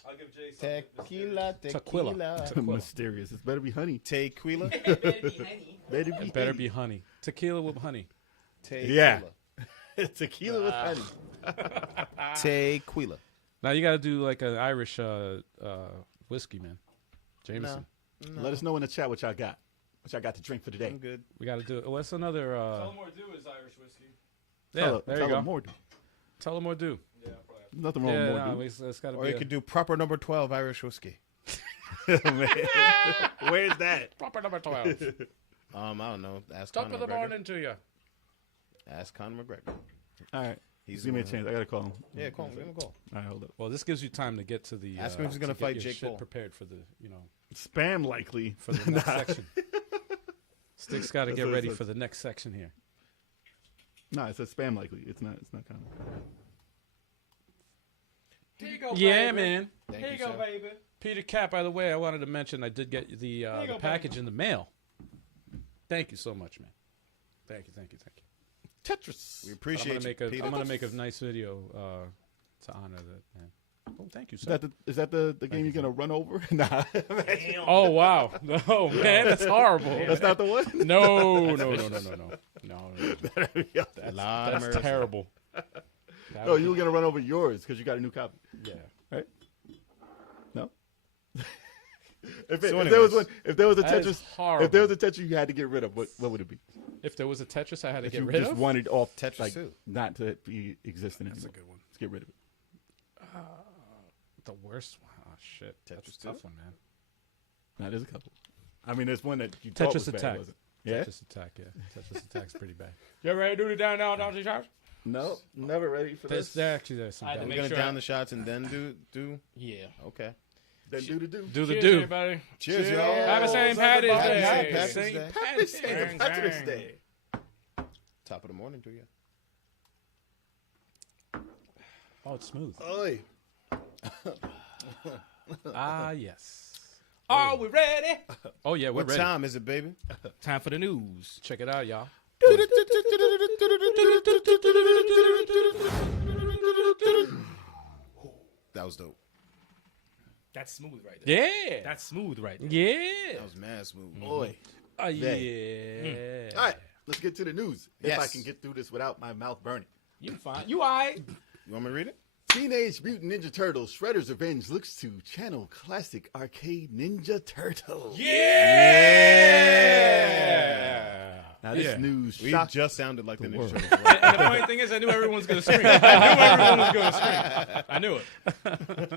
I'll give Jay Tequila. Tequila. Mysterious. It better be honey. Tequila. It better be honey. Tequila with honey. Yeah. Tequila with honey. Tequila. Now you got to do like an Irish whiskey, man. Jameson. No. Let us know in the chat what y'all got. What y'all got to drink for today. I'm good. We got to do it. What's another? Tullamore is Irish whiskey. Yeah, there you go. More. Tullamore Dew. Nothing wrong Yeah, with more. no, dude. it's got to Or be. you could do proper number 12 Irish whiskey. Man. Where's that? proper number 12. I don't know. Ask Top Conor of the McGregor. morning to you. Ask Conor McGregor. All right. He's Give me a the chance. one I got to call him. Yeah, call him. Give him a call. All right, hold up. Well, this gives you time to get to the. Ask him if he's gonna to get fight your Jake shit Paul. prepared for the, Spam likely. for the next section. Stick's got to That's get what it ready says. for the next section here. No, it says spam likely. It's not common. Here you go, Yeah, baby. man. Thank Here you, you go, sir. baby. Peter Cat, by the way, I wanted to mention I did get the go, package in the mail. Thank you so much, man. Thank you. Tetris. We appreciate you, Peter. I'm gonna make a nice video to honor that, man. Oh, thank you, Is sir. that the game you're gonna run over? Nah, Oh wow, no, man, that's horrible. that's not the one. No. A lot of That's mercy. terrible. No, you were gonna run over yours because you got a new copy. Yeah. Right? No. If So there was anyways. if there was a That is Tetris, horrible. if there was a Tetris you had to get rid of, what would it be? If there was a Tetris I had to If get you rid just of, wanted off Tetris like 2. not to be existing that's a anymore. good one. Let's get rid of it. The worst one. Oh shit, that's Tetris a tough 2? one, man. No, there's a couple. I mean, there's one that you thought was Tetris bad, Attack. wasn't it? Yeah. Tetris Attack. Yeah, Tetris Attack's pretty bad. You ready to do the down shots? No, never ready for There's there's some I had bad to We're make ones. gonna sure down the shots and then do. Yeah. Okay. Then do the do. Do the Cheers, do. everybody. Cheers, Cheers. y'all. Happy St. Patty's Happy Day. St. Patrick's St. Day. Patrick's Happy Day. St. Patrick's Day. Top of the morning to you. Oh, it's smooth. Oi. Ah, yes. Are we ready? Oh yeah, we're What ready. time is it, baby? Time for the news. Check it out, y'all. That was dope. That's smooth right there. Yeah. That's smooth right there. Yeah. That was mad smooth. Oi. Yeah. All right, let's get to the news. If I Yes. can get through this without my mouth burning. You fine. You all right. You want me to read it? Teenage Mutant Ninja Turtles Shredder's Revenge looks to channel classic arcade Ninja Turtles. Yeah. Now this Yeah. news We shocked just sounded like the Ninja world. Turtles. And the funny thing is, I knew everyone was going to scream. I knew it.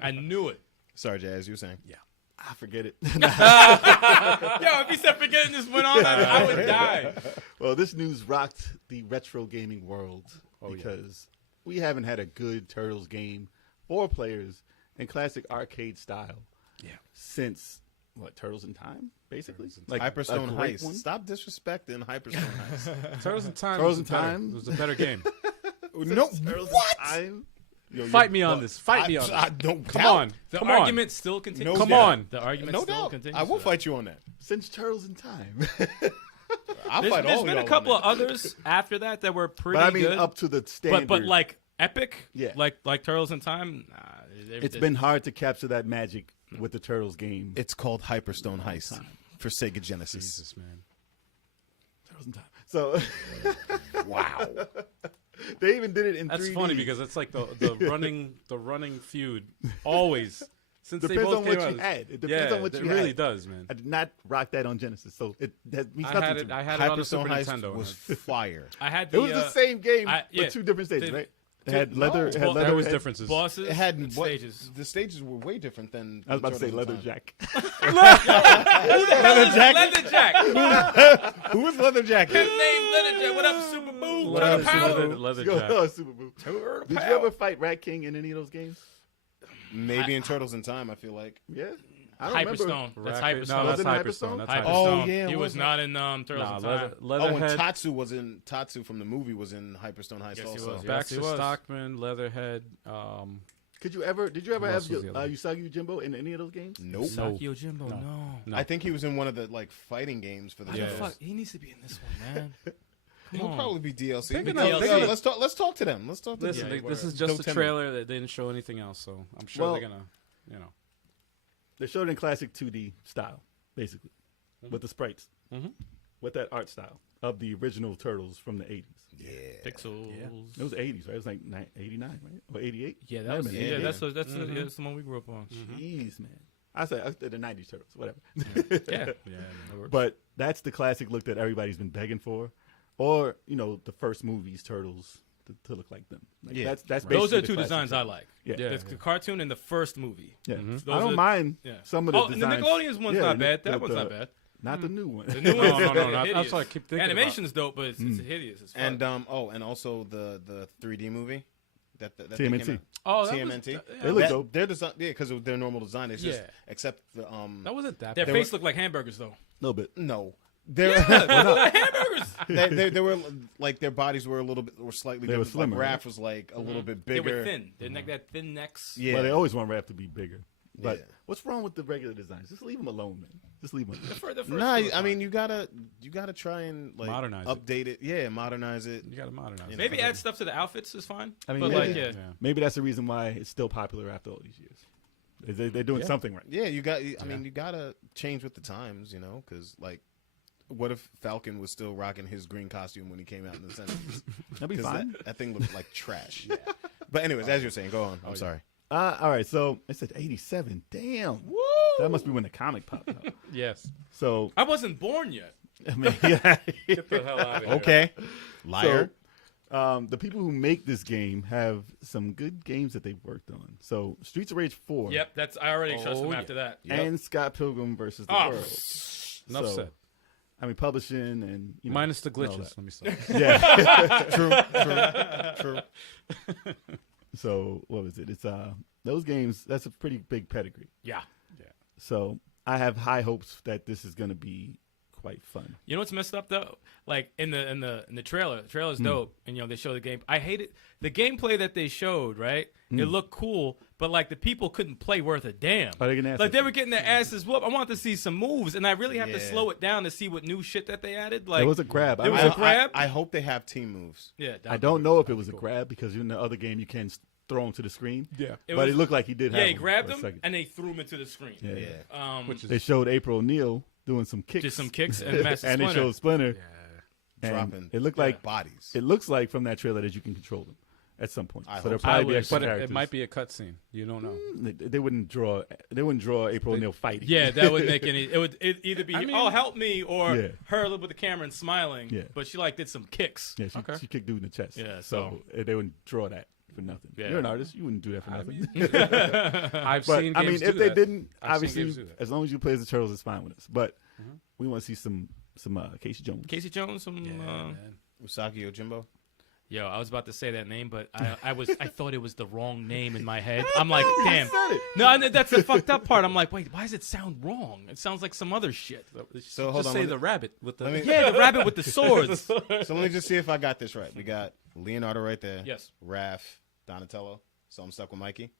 I knew it. Sorry, Jazz, you were saying. Yeah, I forget it. Yo, if he said forgetting this went on, I would die. Well, this news rocked the retro gaming world Oh, yeah. because we haven't had a good Turtles game for players in classic arcade style since what, Turtles in Time, basically? Like Hyperstone a great Heist. one? Stop disrespecting Hyperstone Heist. Turtles in Time. Turtles was in better. Time? It was a better game. No, Turtles what? in Time? Yo, Fight you're me on bugged. this. Fight me on I this. don't Come doubt. on. The Come argument still continues. No Come doubt. on. The argument No still doubt. continues. I will fight you on that. Since Turtles in Time. I'll There's fight all been y'all a couple on of others after that were pretty But I mean, good. up to the standard. but like epic, Yeah. like Turtles in Time. Nah, It's been hard to capture that magic with the Turtles game. It's called Hyperstone Heist for Sega Genesis. Jesus, man. Turtles in Time. So, Wow. they even did it in That's 3D. funny because it's like the running feud always since they Depends both on came what out. you had. It depends on what it you really had. does, man. I did not rock that on Genesis, so it means I nothing had to it. me. I had it on the Super Hyperstone Heist Nintendo. was fire. I had It was the same game, yeah. but two different stages, The- right? It had leather. It had Well, leather. there was head- differences. bosses. It had and what- stages. The stages were way different than. I was about to say Turtles in leather Time. jack. Leather Jack. Who was Leather Jack? His name Leather Jack. What up, Super Boo? Leather, Turn power. leather Yo, jack. Super Boo. Did you ever fight Rat King in any of those games? Maybe in Turtles in Time, I feel like. Yeah, I don't remember. Hyperstone. That's Racket- Hyperstone. No, that's Wasn't it Hyperstone. Hyperstone? That's Hyperstone. Hyperstone. Oh, yeah, He it was was. not in Turtles Nah, in Time. Oh, and Leatherhead. Tatsu from the movie was in Hyperstone Heist Yes, he also. was. Yeah. Baxter Yes, he was. Stockman, Leatherhead. Did you ever Who have else was the other? Usagi Yojimbo in any of those games? Nope. Saki Yojimbo, no. No. I think he was in one of the like fighting games for the Why the Turtles. fuck? He needs to be in this one, man. He'll on. probably be DLC. Pick it Yo, up, yo, pick it up. let's talk to them. Let's talk to Listen, them. this is Don't just a tell me. trailer. They didn't show anything else, so I'm sure Well- they're gonna, you know. They showed it in classic 2D style, basically, with the sprites, with that art style of the original Turtles from the 80s. Pixels. It was 80s, right? It was like 89, right? Or 88? Yeah, that was. Yeah, Yeah, yeah. that's the one we grew up on. Jeez, man. I said the 90s Turtles, whatever. Yeah, But that's the classic look that everybody's been begging for. Or, the first movies, Turtles, to look like them. Like, Yeah. that's those basically are the two classic designs I look. like. Yeah. Yeah. The cartoon and the first movie. Yeah. Those I don't are- mind Yeah. some of the Oh, and the designs. Nickelodeon's one's Yeah, not bad. That one's not bad. Not the new one. The new No, one's no, no. That's hideous. what I keep thinking Animation's dope, but it's hideous as fuck. And and also the 3D movie that they TMNT. came out. Oh, that TMNT. Was, They look That- dope. Their design, because of their normal design, it's just Yeah. except the that wasn't that their bad. face looked like hamburgers, though. A little bit. no. They're, Hamburgers. they were like their bodies were a little bit were slightly They were different. slimmer, Like Raph was like a little bit They bigger. were thin. They that thin necks. Yeah. Well, they always want Raph to be bigger. But Yeah. what's wrong with the regular designs? Just leave them alone, man. Just leave them alone. The first Nah, one was I mean fine. you gotta try and like Modernize it. update it. Yeah, modernize it. You gotta modernize. You it. know. maybe add stuff to the outfits is fine. I mean, but maybe, like, yeah. maybe that's the reason why it's still popular after all these years. They're doing Yeah. something right. Yeah, I mean, you gotta change with the times, because like, what if Falcon was still rocking his green costume when he came out in the 70s? That'd be 'Cause fine. that thing looked like trash. But anyways, as you're saying, go on. I'm sorry. All right, so it said 87. Damn. Woo! That must be when the comic popped out. Yes. So I wasn't born yet. I mean, yeah. Get the hell out of here. Okay, liar. So, the people who make this game have some good games that they've worked on. So Streets of Rage 4. Yep, I already trust him yeah. after that. And Scott Pilgrim versus the Oh, World. Enough So, said. I mean, publishing and Minus the and all glitches. that. Let me stop. Yeah. True. So what was it? It's those games. That's a pretty big pedigree. Yeah. So I have high hopes that this is going to be quite fun. You know what's messed up though? Like in the trailer, the trailer's dope, and they show the game. I hate it. The gameplay that they showed, right? It looked cool, but like the people couldn't play worth a damn. Oh, they're gonna Like they were getting their asses whooped. I want to see some moves, and I really have to Yeah. slow it down to see what new shit that they added. Like It was a grab. There was a grab? I hope they have team moves. yeah, I don't know if it was a grab because in the other game you can throw him to the screen. Yeah. But it looked like he did have Yeah, he him grabbed for a him second. and they threw him into the screen. Yeah. Yeah. Which is They showed April O'Neil doing some kicks. Just some kicks and Master and they Splinter. showed Splinter. And Dropping it looked like bodies. it looks like from that trailer that you can control them at some point. I So there'll hope so. probably I be would, extra but characters. it might be a cutscene. You don't know. They wouldn't draw. They wouldn't draw April O'Neil fighting. Yeah, that would make any. It would either be I mean- oh help me or Yeah. her with the camera and smiling. Yeah. But she like did some kicks. Yeah, Okay. she kicked dude in the chest. Yeah, so they wouldn't draw that for nothing. Yeah. You're an artist. You wouldn't do that for nothing. I've but seen I mean, games if do they that. didn't, I've seen obviously, games do that. as long as you play as the Turtles, it's fine with us. But we want to see some Casey Jones. Casey Jones, some. Man. Usagi Yojimbo. Yo, I was about to say that name, but I thought it was the wrong name in my head. I'm like, damn. said it. No, that's the fucked up part. I'm like, wait, why does it sound wrong? It sounds like some other shit. So hold Just on. say let the me- rabbit with the. let me- Yeah, the rabbit with the swords. So let me just see if I got this right. We got Leonardo right there. Yes. Raph, Donatello. So I'm stuck with Mikey.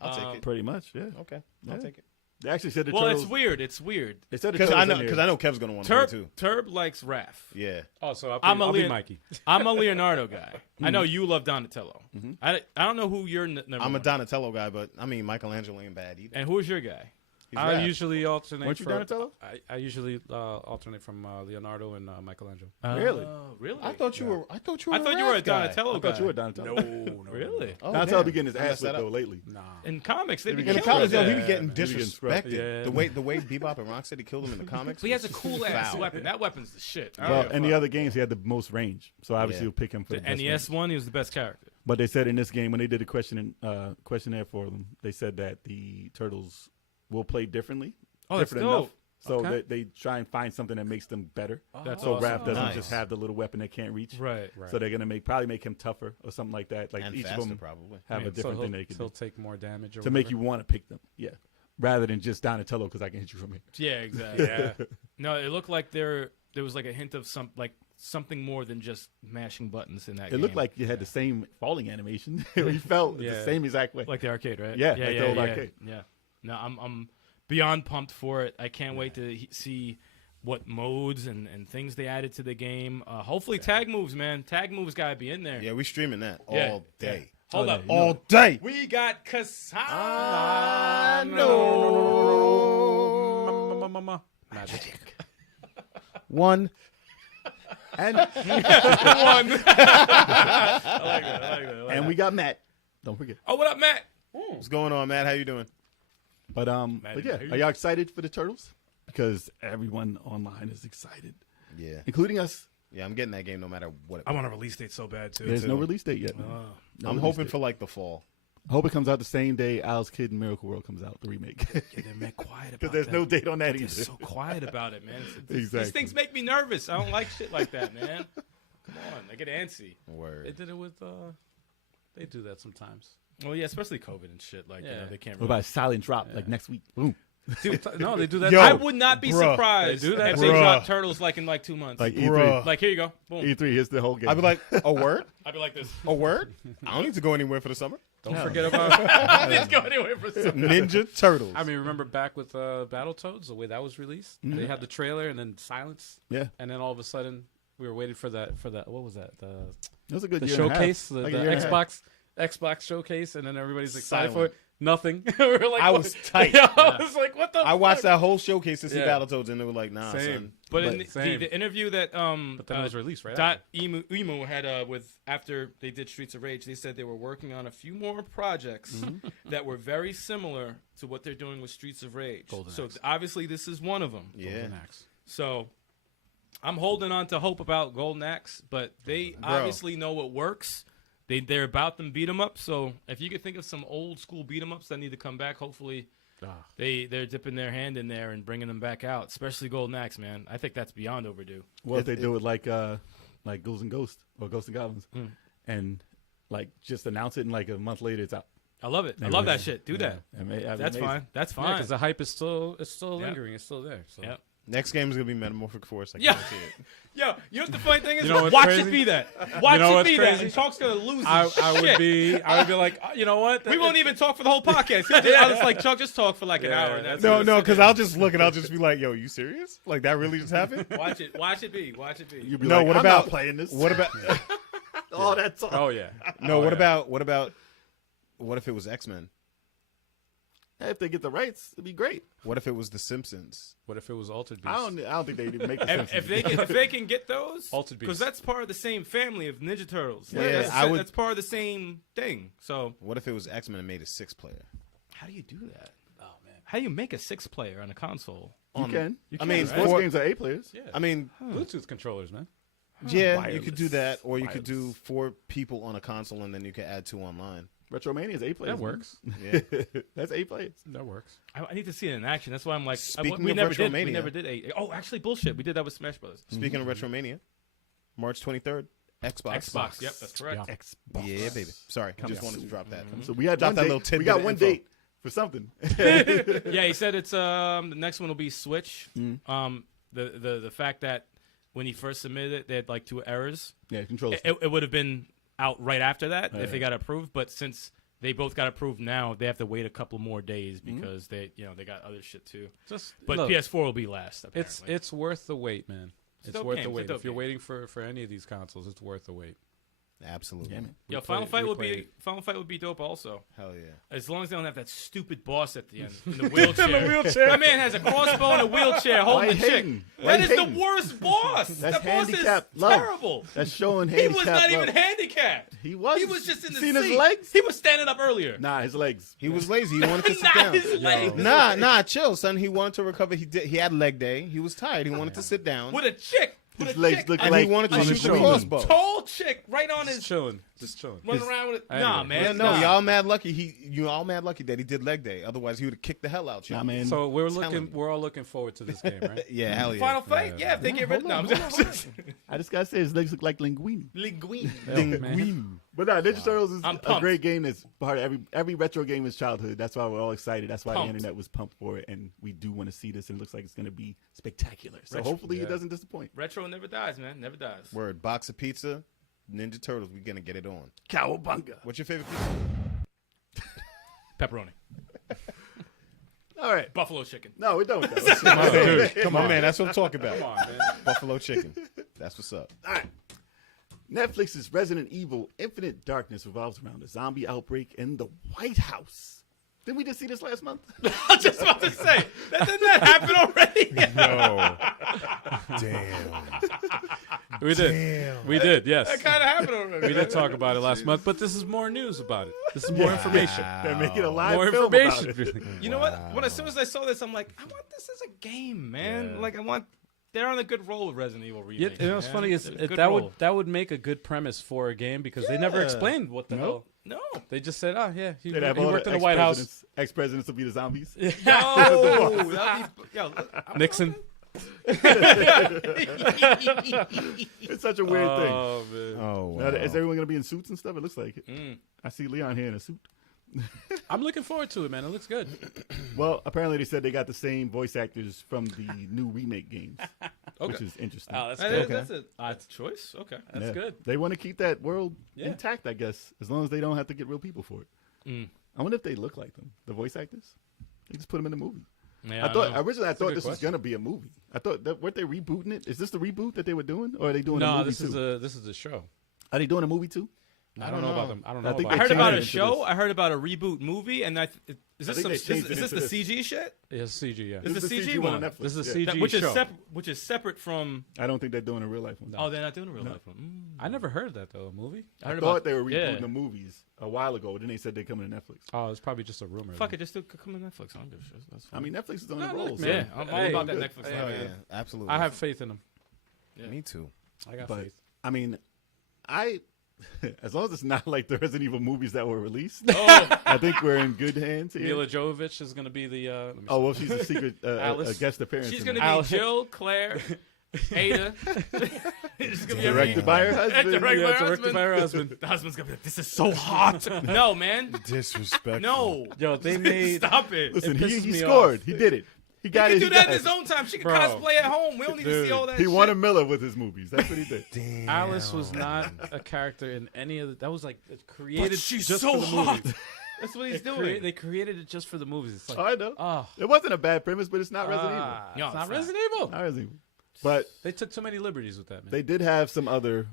I'll take it. Pretty much, yeah. Okay, I'll Yeah. take it. They actually said the Well, Turtles. it's weird. It's weird. They said the Because Turtles I know Kev's gonna want to play too. Turb likes Raph. Yeah. Oh, so I'm a I'll be Leon- Mikey. I'm a Leonardo guy. I know you love Donatello. I don't know who your number I'm a one. Donatello guy, but I mean Michelangelo ain't bad either. And who's your guy? He's I Raph. usually alternate. Weren't you from, Donatello? I usually alternate from Leonardo and Michelangelo. Really? Really? I thought you were. I thought you were. I thought you were a Raph guy. Donatello I guy. thought you were Donatello. No. Really? Oh, Donatello damn. be getting his I ass messed that whipped though up. lately. Nah. In comics, they be In the killing comics, his though, he ass. be getting He be getting disrespected. Yeah. The way Bebop and Rocksteady killed him in the comics. But he has a was cool ass foul. weapon. That weapon's the shit. I don't Well, give a in the fuck. other games, he had the most range, so obviously Yeah. you'll pick him for the The best NES range. one, he was the best character. But they said in this game when they did the questionnaire for them, they said that the Turtles will play differently. Oh, that's different dope. enough, so Okay. they try and find something that makes them better. That's So awesome. Raph doesn't Nice. just have the little weapon they can't reach. Right. So they're gonna probably make him tougher or something like that. Like And each faster, of them probably. have Yeah. a different so thing they can he'll do take more damage or to make whatever. you want to pick them. Yeah, rather than just Donatello because I can hit you from here. Yeah, exactly. Yeah. No, it looked like there was like a hint of something more than just mashing buttons in that It game. looked like you had the same falling animation. He felt Yeah. the same exact way. Like the arcade, right? Yeah, yeah, like yeah, the old yeah. arcade. Yeah. No, I'm beyond pumped for it. I can't wait to see what modes and things they added to the game. Hopefully, tag moves, man. Tag moves gotta be in there. Yeah, we streaming that Yeah. all day. Hold Oh, up. yeah, you know All day. We got Kasano. Magic. One. And I like that. and we got Matt. Don't forget. Oh, what up, Matt? What's going on, Matt? How you doing? But yeah, Matt. are y'all excited for the Turtles? Because everyone online is excited, Yeah. including us. Yeah, I'm getting that game no matter what. I want a release date so bad too. There's no release date yet. Oh. No I'm release hoping date. for like the fall. I hope it comes out the same day Al's Kid and Miracle World comes out, the remake. Yeah, they're quiet about Because there's that. no date on that They're either. so quiet about it, man. These Exactly. things make me nervous. I don't like shit like that, man. Come on, I get antsy. They Word. did it with. They do that sometimes. Well, yeah, especially COVID and shit. Like, you Yeah. know, they can't. What about a silent drop like next week? Boom. No, they do that. Yo, I would not be bruh. surprised They do that? if they Bruh. drop Turtles like in like 2 months. Like Bruh. E3. Like, here you go. Boom. E3 hits the whole game. I'd be like, a word? I'd be like this. A word? I don't need to go anywhere for the summer. Don't forget about. I didn't go anywhere for some. Ninja Turtles. I mean, remember back with Battletoads, the way that was released? They had the trailer and then silence, yeah, and then all of a sudden we were waiting for that. What was that? it was a good The year and a half. showcase, the Like a year and a half. Xbox showcase, and then everybody's excited for Silent. it. Nothing. We were like, I what? was tight. Yeah, I was like, what the I watched fuck? that whole showcase to see Yeah. Battletoads, and they were like, nah, Same. son. But in same. the interview that But then it was released, right? Dot Emu had with after they did Streets of Rage, they said they were working on a few more projects that were very similar to what they're doing with Streets of Rage. Golden so Axe. obviously this is one of them. Yeah. Golden Axe. So I'm holding on to hope about Golden Axe, but they obviously know what works. They're about them beat 'em up. So if you could think of some old school beat 'em ups that need to come back, hopefully they're dipping their hand in there and bringing them back out. Especially Golden Axe, man. I think that's beyond overdue. Well, if they do it like Ghouls and Ghosts or Ghosts and Goblins, and like just announce it and like a month later it's out. I love it. I love that shit. Do that. That's fine. That's Yeah, fine. because the hype is still lingering. It's still there. So. Yep. Next game is gonna be Metamorphic Force. I Yeah. guarantee it. Yo, you know what the funny thing is? You know what's Watch crazy? it be that. Watch You know it what's be that. crazy? And Chalk's gonna lose. I his would shit. be like, you know what? We won't even talk for the whole podcast. I'll just like Chalk, just talk for like an Yeah, hour. And that's No, it. no, because I'll just look and I'll just be like, "Yo, you serious? Like that really just happened?" Watch it. Watch it be. Watch it be. You'd be No, like, what I'm about- not playing this? What about? all that talk? Oh yeah. No, Oh, what yeah. about? What if it was X-Men? Hey, if they get the rights, it'd be great. What if it was The Simpsons? What if it was Altered Beast? I don't think they'd even make the sense. If they can get those, Altered Beast. because that's part of the same family of Ninja Turtles. Yeah, Like, I would- that's part of the same thing. So What if it was X-Men and made a 6-player? how do you do that? Oh man. How do you make a 6-player on a console? you can. You I can, mean, right? Sports for- games are 8 players. Yeah. I mean, Bluetooth controllers, man. yeah, you could do that, or you Wireless. could do 4 people on a console, and then you could add 2 online. Retromania is 8 players. That works. Yeah. That's 8 players. That works. I need to see it in action. That's why I'm like, Speaking we of never did. Retromania- We never did a. Oh, actually, bullshit. We did that with Smash Brothers. Speaking of Retromania, March 23rd, Xbox. Xbox. Yep, that's correct. Yeah. Xbox. Yeah, baby. Sorry, just soon. wanted to drop that. So we had Drop one that date. little tidbit We got of one info. date for something. Yeah, he said it's the next one will be Switch. The fact that when he first submitted it, they had like 2 errors. Yeah, controllers. It would have been out right after that Oh, if yeah. it got approved. But since they both got approved now, they have to wait a couple more days because they got other shit too. Just But look, PS4 will be last. Apparently. it's worth the wait, man. It's a It's dope worth game. the It's a wait. dope If you're game. waiting for any of these consoles, it's worth the wait. Absolutely. Yeah, man. Yo, We Final played- Fight we would played be it. Final Fight would be dope also. Hell yeah. As long as they don't have that stupid boss at the end in the wheelchair. In the wheelchair. My man has a crossbow and a wheelchair holding Why the chick. hating? Why That is the hating? worst boss. That's that boss is handicap love. terrible. That's showing He handicap was not love. even handicapped. He was. He was just in the Seen seat. his legs? He was standing up earlier. Nah, his legs. He was lazy. He wanted to sit Not down. his legs. Nah, chill, son. He wanted to recover. He had leg day. He was tired. He wanted to sit down. With a chick. With His a legs chick. look And like he wanted to on shoot his the shoulder. crossbow. Tall chick right on Just his chilling. Just chilling. running around with it. Anyway. Nah, man. Yeah, no, nah. y'all mad lucky. You all mad lucky that he did leg day. Otherwise, he would have kicked the hell out you. Nah, man. So we're Telling looking. you. We're all looking forward to this game, right? Yeah, hell yeah. Final Fight? Yeah, if they get rid of hold them. on, I just gotta say his legs look like linguine. Linguine. Man. But no, Ninja Turtles is I'm a pumped. great game. That's part of every retro game is childhood. That's why we're all excited. That's why Pumped. the internet was pumped for it, and we do want to see this. And it looks like it's going to be spectacular. So Retro- hopefully yeah. it doesn't disappoint. Retro never dies, man. Never dies. Word. Box of pizza. Ninja Turtles. We're gonna get it on. Cowabunga! What's your favorite pizza? Pepperoni. All right, Buffalo chicken. no, we don't. Though. My man, come on, man. That's what I'm talking about. Come on, man. Buffalo chicken. That's what's up. All right. Netflix's Resident Evil Infinite Darkness revolves around a zombie outbreak in the White House. Didn't we just see this last month? I was just about to say, didn't that happen already? No. Damn. We did. We did. Yes. That kind of happened already. We did talk about it last month, but this is more news about it. This is more information. They're making a live More film about information. it. You know what? When as soon as I saw this, I'm like, I want this as a game, man. Yeah. Like, they're on a good roll with Resident Evil Yeah, remake. you know what's man. funny is They're a good that roll. would make a good premise for a game because they never Yeah. explained what the hell. No. They just said, "Oh yeah, he They'd have all worked the in the White House." ex-presidents will be the zombies. Yo, that'd be, yo, Nixon. It's such a weird thing. Oh man, Oh, Now, wow. is everyone going to be in suits and stuff? It looks like it. Mm. I see Leon here in a suit. I'm looking forward to it, man. It looks good. Well, apparently they said they got the same voice actors from the new remake games, which Okay. is interesting. Oh, that's That good. is- that's a choice. Okay. That's Yeah. good. They want to keep that world Yeah. intact, I guess, as long as they don't have to get real people for it. Mm. I wonder if they look like them, the voice actors. They just put them in the movie. Yeah, I thought know. originally I a thought good this was question. gonna be a movie. I thought that weren't they rebooting it? Is this the reboot that they were doing, or are they doing a No, movie this too? is a show. Are they doing a movie too? I don't know about them. I don't know. I think about I heard they about a changed it show. into this. I heard about a reboot movie, and is this think they changed it is this into the this. CG shit? It's CG. Yeah. This is the CG one one. on Netflix. This is a Yeah. CG Which show. is separate from. I don't think they're doing a real life one. Oh, they're not doing a real life one. I never heard that though. A movie? I I heard thought about they were rebooting yeah. the movies a while ago. Then they said they're coming to Netflix. Oh, it's probably just a rumor. Fuck then. it, just still come to Netflix. I don't give a shit. That's I fine. mean, Netflix is on No, the look, rolls. man. Yeah, so- I'm Hey, all about that good. Netflix. Hey, Oh life, yeah, man. absolutely. I have faith in them. Yeah. Me too. I got But faith. I mean, as long as it's not like the Resident Evil movies that were released, Oh, I think we're in good hands here. Mila Jovovich is going to be the. Let me Oh well, she's a secret Alice. a guest appearance. she's in gonna it. be Alice. Jill, Claire, Ada. It's gonna be Directed by her husband. Directed yeah, by her directed husband. by her husband. The husband's gonna be like, "This is so hot." No, man. Disrespectful. No. Yo, they made. Stop it. Listen, It he pisses me scored. off. He did it. He got He it. can do that in got his it. own time. She can Bro. cosplay at home. We don't need to see Dude. all that. He shit. won a Miller with his movies. That's what he did. Damn. Alice was not a character in any of the. That was like created But she's just so for the hot. movies. That's what he's They doing. they created it just for the movies. It's like, Oh, I know. oh, It wasn't a bad premise, but it's not Resident Evil. No, it's it's not not. Resident Evil. Not Resident Evil. But They took too many liberties with that, man. they did have some other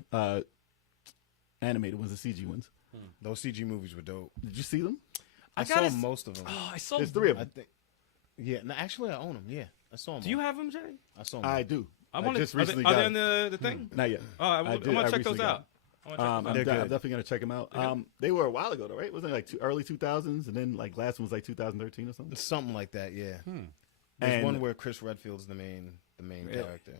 animated ones, the CG ones. Those CG movies were dope. Did you see them? I gotta saw s- most of them. Oh, I saw. There's three of I them. think. Yeah, no, actually, I own them. Yeah, I saw them. Do you have them, Jay? I saw them. I do. I I want just to. recently Are got they in them. the thing? Not yet. Oh, I I want did- to I check those recently got out. I wanna check I'm, those out. They're good. definitely gonna check them out. They're good. They were a while ago, though, right? Wasn't it like early 2000s, and then like last one was like 2013 or something? Something like that. Yeah. Hmm. There's And- one where Chris Redfield's the main character.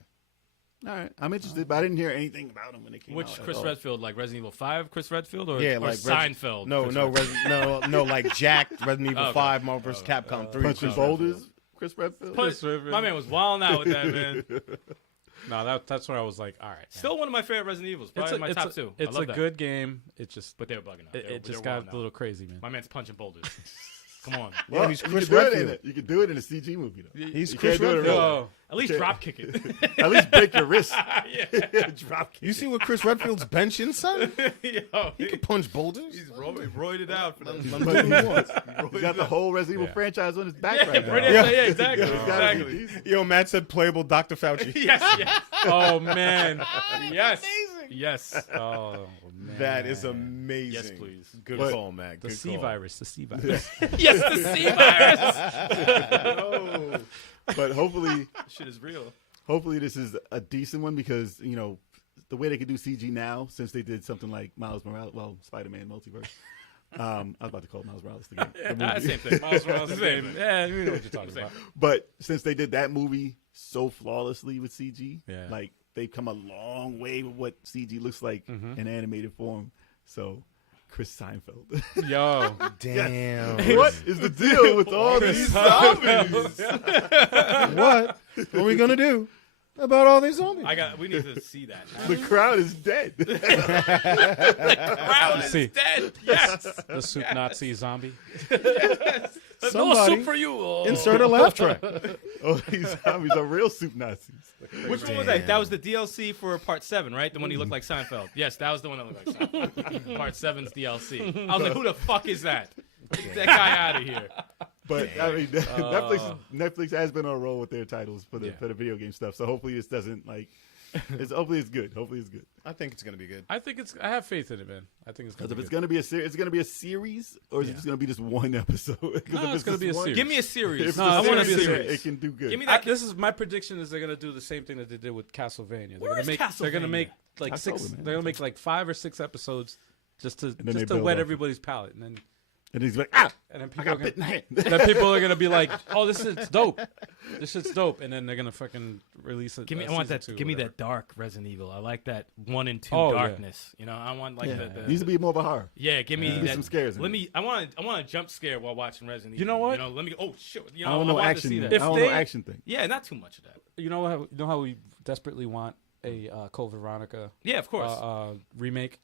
All right, I'm interested, but I didn't hear anything about them when they came out. Which at Chris all. Redfield, like Resident Evil 5 Chris Redfield, or, Yeah, or like Seinfeld? No, Chris no, Redfield? no, like Jack, Resident Evil Okay. 5, Marvel vs. Capcom 3. Punching Chris boulders, Redfield. Chris Redfield. Punch- my man was wilding out with that, man. No, that's where I was like, all right. man. Still one of my favorite Resident Evils. Probably my top two. It's I love a that. good game. It just But they were bugging out. it just got a little crazy, man. My man's punching boulders. Come on. Yeah, Well, he's you Chris can do it in Redfield. it. You can do it in a CG movie, though. He's You Chris can't do it in Redfield. real life. Yo, At least Okay. drop kick it. At least break your wrist. yeah. Drop kick. You see what Chris Redfield's benching, son? Yo, He can punch boulders. he's roided out for that. Let him do what he wants. He's got the whole Resident Evil Yeah. franchise on his back Yeah, right now. pretty much, yeah, exactly. It's gotta be Exactly. easy. Yo, Matt said playable Dr. Fauci. Yes, yes. oh man. Yes. Yes. Oh man. That is amazing. Yes, please. Good But- call, Matt. The Good C call. virus. The C virus. Yes, the C virus. No. But hopefully Shit is real. this is a decent one because, you know, the way they could do CG now, since they did something like Miles Morales, well, Spider-Man Multiverse. I was about to call it Miles Morales the game. the movie. Same thing. Miles Morales Same game. thing. Yeah, we know what you're talking Same. about. But since they did that movie so flawlessly with CG, Yeah. like they've come a long way with what CG looks like in animated form. So, Chris Seinfeld. Yo. Damn. What is the deal with all these zombies? What are we going to do about all these zombies? We need to see that. The crowd is dead. Crowd is See. dead. Yes. The soup Nazi zombie. No Somebody soup for you. Oh. Insert a laugh track. Oh, these zombies are real soup Nazis. Which one was that? That was the DLC for Part 7, right? The one he looked like Seinfeld. Yes, that was the one that looked like Seinfeld. Part 7's DLC. I was like, who the fuck is that? Get that guy out of here. But I mean, Netflix has been on a roll with their titles for the video game stuff. So hopefully this doesn't like. Hopefully it's good. Hopefully it's good. I think it's going to be good. I think I have faith in it, man. I think it's Because gonna if be it's good. gonna be a series, it's gonna be a series, or is it just gonna be just one episode? 'Cause No, if it's gonna just be a one- series. Give me a series. If No, it's I want a to be a series, series. it can do good. Give me that. This is my prediction is they're gonna do the same thing that they did with Castlevania. Where is They're gonna Castlevania? make like October, six. man. They're gonna make like 5 or 6 episodes just to then they wet build off it. everybody's palate, and then and he's like, ah, I people got bit in the hand. then people are gonna be like, oh, this shit's dope. This shit's dope, and then they're gonna fucking release it. Give me, I want that. Give me that dark Resident Evil. I like that 1 and 2 Oh, yeah. darkness. You know, I want like the Needs to be more of a horror. yeah. Give me Be that. some scares. in Let it. me. I want a jump scare while watching Resident Evil. You know what? You know, let me. Oh shit. You I know, don't know want action. to see I that. don't If know they- action thing. Yeah, not too much of that. You know how we desperately want a Code Veronica Yeah, of course. remake.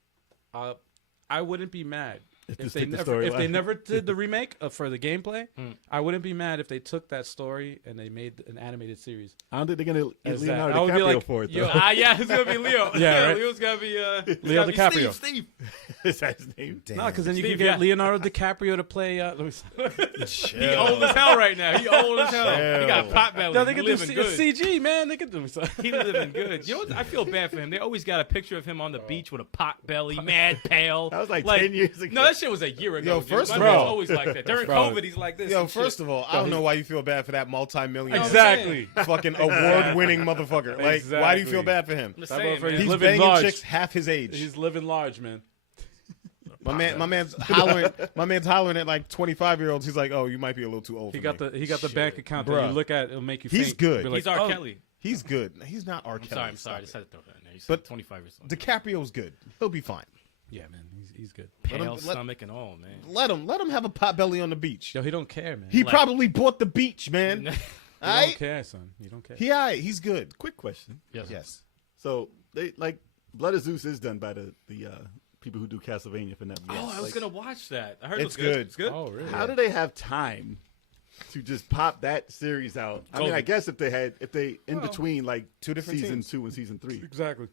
I wouldn't be mad If they never did the remake for the gameplay, I wouldn't be mad if they took that story and they made an animated series. I don't think they're gonna get As Leonardo that. I would be DiCaprio like, for it yo, though. Yeah, it's gonna be Leo. Yeah, right. Leo's gotta be Leo gotta be DiCaprio. Steve. Is that his name? Damn. No, because then you Steve, can get yeah. Leonardo DiCaprio to play. Let me see. He old as hell right now. He old as hell. He got Chill. pot belly. No, they He can do living good. CG, man. They can do He living good. You know what? I feel bad for him. They always got a picture of him on the beach with a pot belly, mad pale. That was like 10 years ago. No, that shit was a year ago. Yo, dude. first My of man's all- always like that. During Bro. COVID, he's like this. Yo, and first shit. of all, I don't know why you feel bad for that multi-millionaire, Exactly. fucking award-winning motherfucker. Like, why do you feel Exactly. bad for him? I'm just That saying, motherfucker- man. He's He's living banging large. chicks half his age. He's living large, man. My man's hollering. My man's hollering at like 25-year-olds. He's like, "Oh, you might be a little too old." He for got me. the bank account that Bruh. you look at. It'll make you. He's think. good. Be like, He's R. oh. Kelly. He's good. He's not R. I'm Kelly. sorry. I Stop just it. had to throw that in there. You said But 25 or something. DiCaprio's good. He'll be fine. Yeah, man. He's good. Pale let- stomach and all, man. Let him have a pot belly on the beach. Yo, he don't care, man. He Like- probably bought the beach, man. He All don't right. care, son. He don't care. He's good. Quick question. Yes. So they like Blood of Zeus is done by the people who do Castlevania for Netflix. Oh, I was Like, gonna watch that. I heard It's it was good. It's good. Oh, really? How do they have time to just pop that series out? I mean, I COVID. guess if they in between like two different season teams. 2 and season 3. Exactly.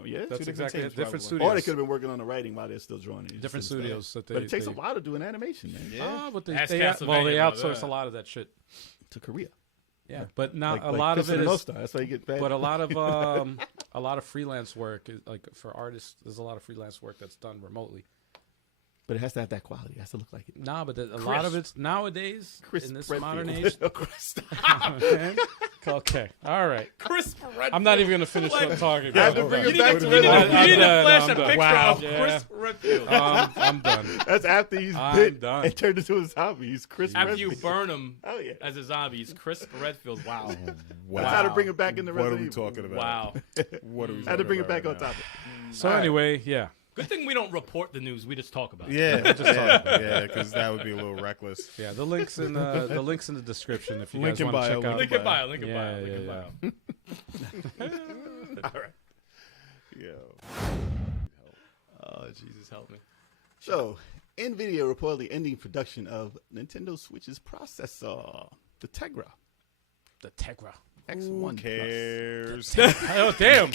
Oh yeah, That's different exactly teams, it. Different probably. studios. or they could have been working on the writing while they're still drawing it. Different studios. That But it takes they, a while to do an animation, man. Yeah. But Ask they Castlevania about outsource that. a lot of that shit. To Korea. Yeah, but not Like a lot of Fist it the North is. Star. That's why you get bad. But a lot of freelance work is like for artists. There's a lot of freelance work that's done remotely. But it has to have that quality. It has to look like it. Nah, but a lot of it's nowadays Chris in this Redfield. modern age. Man. Okay, all right. Chris Redfield. I'm not even gonna finish what I'm talking I have about. to bring You it need back to, to you need Redfield. to, you need to done, flash I'm a done. picture Wow. of Yeah. Chris Redfield. I'm done. That's after he's I'm bit done. and turned into a zombie. He's Chris After Redfield. you burn him Oh yeah. as a zombie, he's Chris Redfield. Wow. Wow. That's how to bring it back in the What are Resident we Evil. talking about? Wow. What are we? I had to talking bring it about back right on now? topic. So All right. anyway, yeah. Good thing we don't report the news. We just talk about it. Yeah, because that would be a little reckless. Yeah, the links in the description if you Link guys in want to bio, check out. Link in bio. Link in Yeah, bio. Link in yeah, bio. All right. Yo. Oh, Jesus, help me. So, Nvidia reportedly ending production of Nintendo Switch's processor, the Tegra The Tegra. X1 Who cares? Oh damn!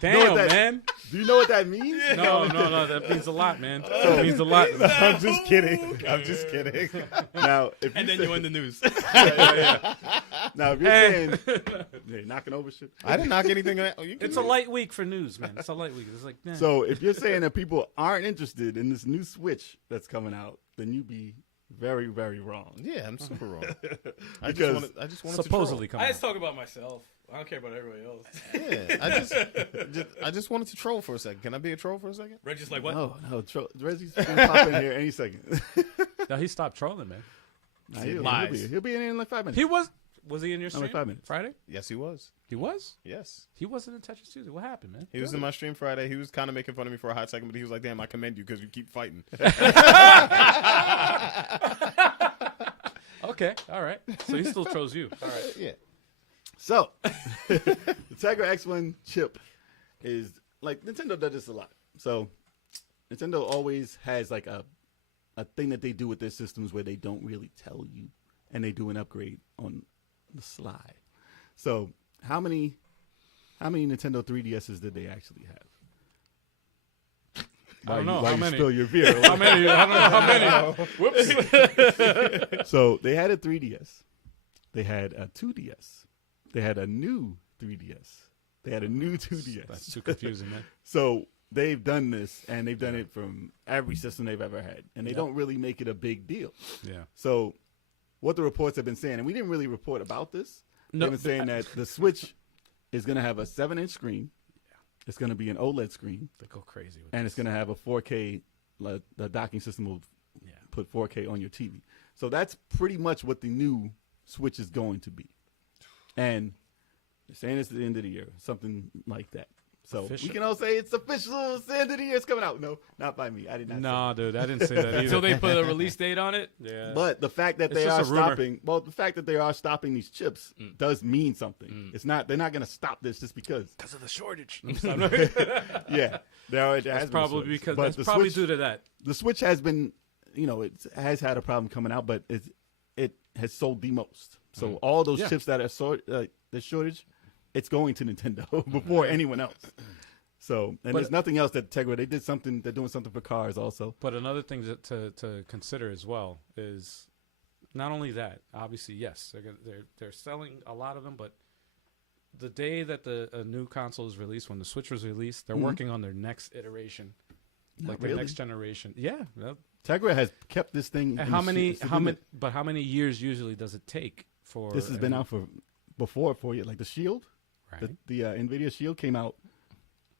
Damn, that- man. Do you know what that means? No, that means a lot, man. That means a lot. I'm just kidding. I'm just kidding. Now, if you And then say, you win the news. now if you're saying you're knocking over shit. I didn't knock anything. It's a light week for news, man. It's a light week. It's like, nah. So if you're saying that people aren't interested in this new Switch that's coming out, then you be very, very wrong. Yeah, I'm super wrong. I Because just wanted supposedly to coming I out. just talk about myself. I don't care about everybody else. troll. Yeah, I just wanted to troll for a second. Can I be a troll for a second? Reggie's like, what? No, Reggie's gonna pop in here any second. No, he stopped trolling, man. Nah, Lies. he'll be in like 5 minutes. He was he in your stream? Only 5 minutes. Friday? Yes, he was. He was? Yes, He wasn't in Tetris Tuesday. What happened, man? he was in my stream Friday. He was kind of making fun of me for a hot second, but he was like, "Damn, I commend you because you keep fighting." Okay, all right. So he still trolls you. All right. Yeah. So, the Tegra X1 chip is like Nintendo does this a lot. So, Nintendo always has like a thing that they do with their systems where they don't really tell you, and they do an upgrade on the sly. So, how many Nintendo 3DSs did they actually have? I don't know. Why How you many? spill your beer? How many? I don't know how many. Whoops. So they had a 3DS, they had a 2DS, they had a new 3DS, they had a new 2DS. That's too confusing, man. So they've done this, and they've done it from every system they've ever had, and they Yep. don't really make it a big deal. Yeah. So what the reports have been saying, and we didn't really report about this, No, they've been saying that the Switch is going to have a 7-inch screen, it's going to be an OLED screen, They go crazy with and this. it's going to have a 4K, the docking system will Yeah. put 4K on your TV. So that's pretty much what the new Switch is going to be. And they're saying it's the end of the year, something like that. So Official. we can all say it's official. End of the year is coming out. No, not by me. I did not. No, dude, I didn't say that either. Until they put a release date on it. Yeah. But the fact that It's they just are a rumor. stopping, the fact that they are stopping these chips does mean something. It's not. They're not going to stop this just because. Because of the shortage. Yeah, there has That's been probably a switch. because But that's the probably Switch- due to that. The Switch has been, it has had a problem coming out, but it has sold the most. So all those Yeah. chips that are the shortage, it's going to Nintendo before anyone else. So, and But- there's nothing else that Tegra, they did something, they're doing something for cars also. But another thing to consider as well is not only that. Obviously, yes, they're selling a lot of them, but the day that a new console is released, when the Switch was released, they're working on their next iteration, like the really. next generation. Yeah. Well, Tegra has kept this thing. and in how the many? it's How been- many? But how many years usually does it take for? This has been out for you. Like the Shield, Right. the Nvidia Shield came out.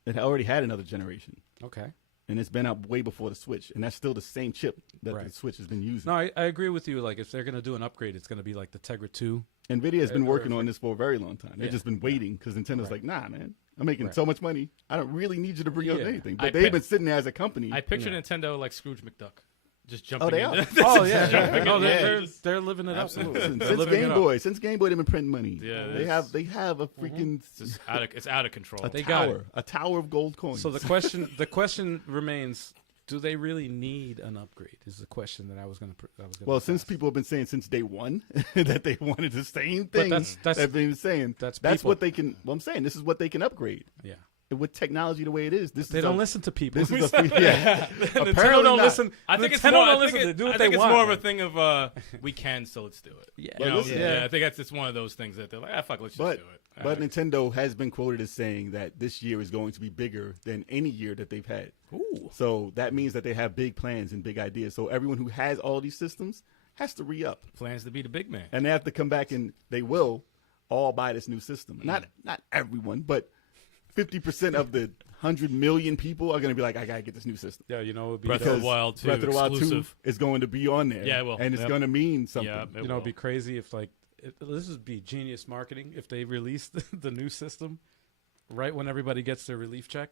It already had another generation, Okay. and it's been out way before the Switch, and that's still the same chip that Right. the Switch has been using. No, I agree with you. Like, if they're gonna do an upgrade, it's gonna be like the Tegra 2. Nvidia has been or- working on this for a very long time. They've Yeah. just been waiting because Nintendo's Right. like, nah, man, I'm making Right. so much money. I don't really need you to bring out Yeah. anything. I But they've pick- been sitting there as a company. I picture Yeah. Nintendo like Scrooge McDuck, just jumping. they in. are. Oh yeah, Jumping no, in. they're living it Absolutely. up. Since They're living Game it up. Boy, they've been printing money. Yeah, they have a freaking It's out of control. They got tower, a tower of gold coins. So the question remains: do they really need an upgrade? Is the question that I was going to. well, since people have been saying since day one that they wanted the same thing, that's- they've been saying that's that's people. what they can. Well, I'm saying this is what they can upgrade Yeah, with technology the way it is. This they is don't a, listen to people. This is a yeah. Nintendo Apparently don't not. listen. I think it's Nintendo more. don't I listen. think, They do I what think they it's want. more of a man. thing of we can, so let's do it. Yeah. You know? listen, Yeah, I think it's one of those things that they're like, fuck, let's just But do it. but Nintendo has been quoted as saying that this year is going to be bigger than any year that they've had. Ooh. So that means that they have big plans and big ideas. So everyone who has all these systems has to re-up, Plans to be the big man. and they have to come back and they will all buy this new system. Not everyone, but 50% of the 100 million people are going to be like, I gotta get this new system. Yeah, you know, it'd be Breath of the Wild 2 Breath of the Wild 2 exclusive. is going to be on there. Yeah, it will. And it's Yep. going to mean something. Yeah, you know, it'd be crazy if this would be genius marketing if they released the new system right when everybody gets their relief check.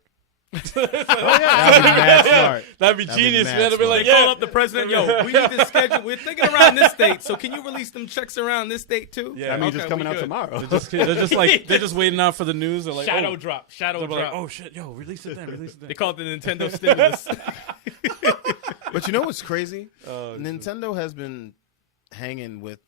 That would be mad smart. That'd be That'd be genius, mad man. They'd be smart. like, They call up the president. Yo, we need this schedule. We're thinking around this date, so can you release them checks around this date too? Yeah. I mean, Okay, just coming we out good. tomorrow. they're just waiting out for the news. They're like, Shadow oh. drop. Shadow They'll be drop. like, oh shit, yo, release it then, release it then. They call it the Nintendo stimulus. But you know what's crazy? Oh, Nintendo has been hanging with,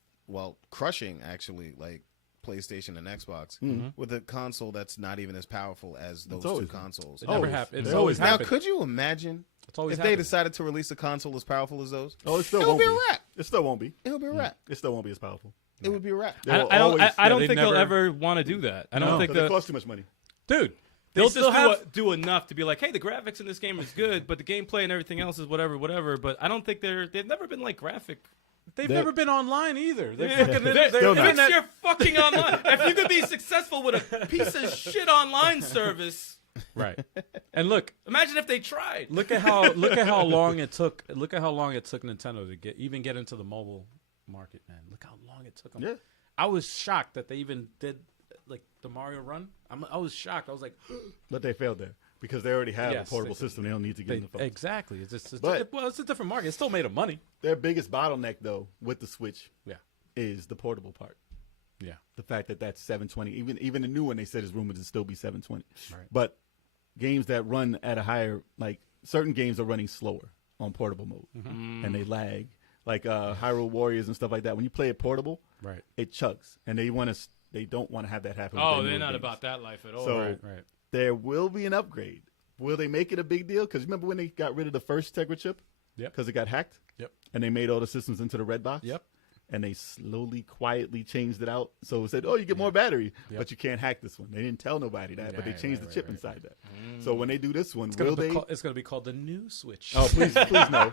crushing actually, like PlayStation and Xbox with a console that's not even as powerful as those two always- consoles. It never Always. happened. It's They always always- Now, happened. could you imagine It's always if they happened. decided to release a console as powerful as those? Oh, it still It won't would be be. a wrap. It still won't be. It would be a wrap. It still won't be as powerful. It would be a wrap. They I will don't. always- I don't they think never- they'll ever want to do that. I don't No, think because it the costs too much money. Dude, they'll still just have. do enough to be like, hey, the graphics in this game is good, but the gameplay and everything else is whatever. But I don't think they've never been like graphic. They've They're- never been online either. They're Yeah. fucking. They're- Still not. Fix your fucking online. If you could be successful with a piece of shit online service, Right. And look imagine if they tried. at how long it took. Look at how long it took Nintendo to get into the mobile market, man. Look how long it took them. Yeah. I was shocked that they even did like the Mario Run. I was shocked. I was like, But they failed there because they already have Yes, a portable they did. system. They don't need to get in the phone. exactly. It's just, But- it's a different market. It still made them money. Their biggest bottleneck, though, with the Switch Yeah. is the portable part. Yeah. The fact that that's 720. Even the new one, they said is rumored to still be 720. Right. But games that run at a higher, like certain games are running slower on portable mode, Mm-hmm. and they lag. Like Hyrule Warriors and stuff like that. When you play it portable, Right. it chugs, and they don't want to have that happen. with Oh, their they're newer not games. about that life at all. So Right. there will be an upgrade. Will they make it a big deal? Because remember when they got rid of the first Tegra chip? Yep. Because it got hacked? Yep. And they made all the systems into the red box? Yep. And they slowly, quietly changed it out. So it said, oh, you get more battery, but you can't hack this one. They didn't tell nobody that, but they Right, changed right, the chip right, inside that. So when they do this one, It's will gonna, they? it's gonna be called the new Switch. Oh, please no.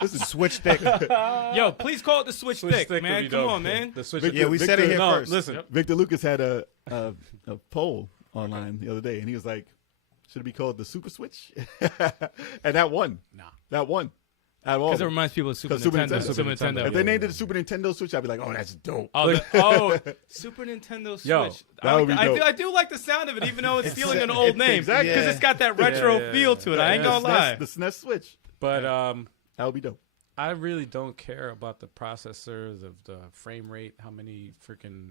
This is Switch stick. Yo, please call it the Switch Switch Stick, stick would man. be Come dope. on, man. The Switch. Victor- Yeah, we said it here no, first. listen. Yep. Victor Lucas had a poll online the other day, and he was like, should it be called the Super Switch? And that won. Nah. That won. Out of all Because it of them. reminds people of Super 'Cause Super Nintendo. Nintendo. Super Nintendo. If they named it the Super Nintendo Switch, I'd be like, oh, that's dope. Super Nintendo Switch. Yo, that would be dope. I do like the sound of it, even though it's stealing an old name. Exactly. Because it's got that retro Yeah. feel to it. I ain't gonna lie. The SNES Switch. But That would be dope. I really don't care about the processors of the frame rate. How many freaking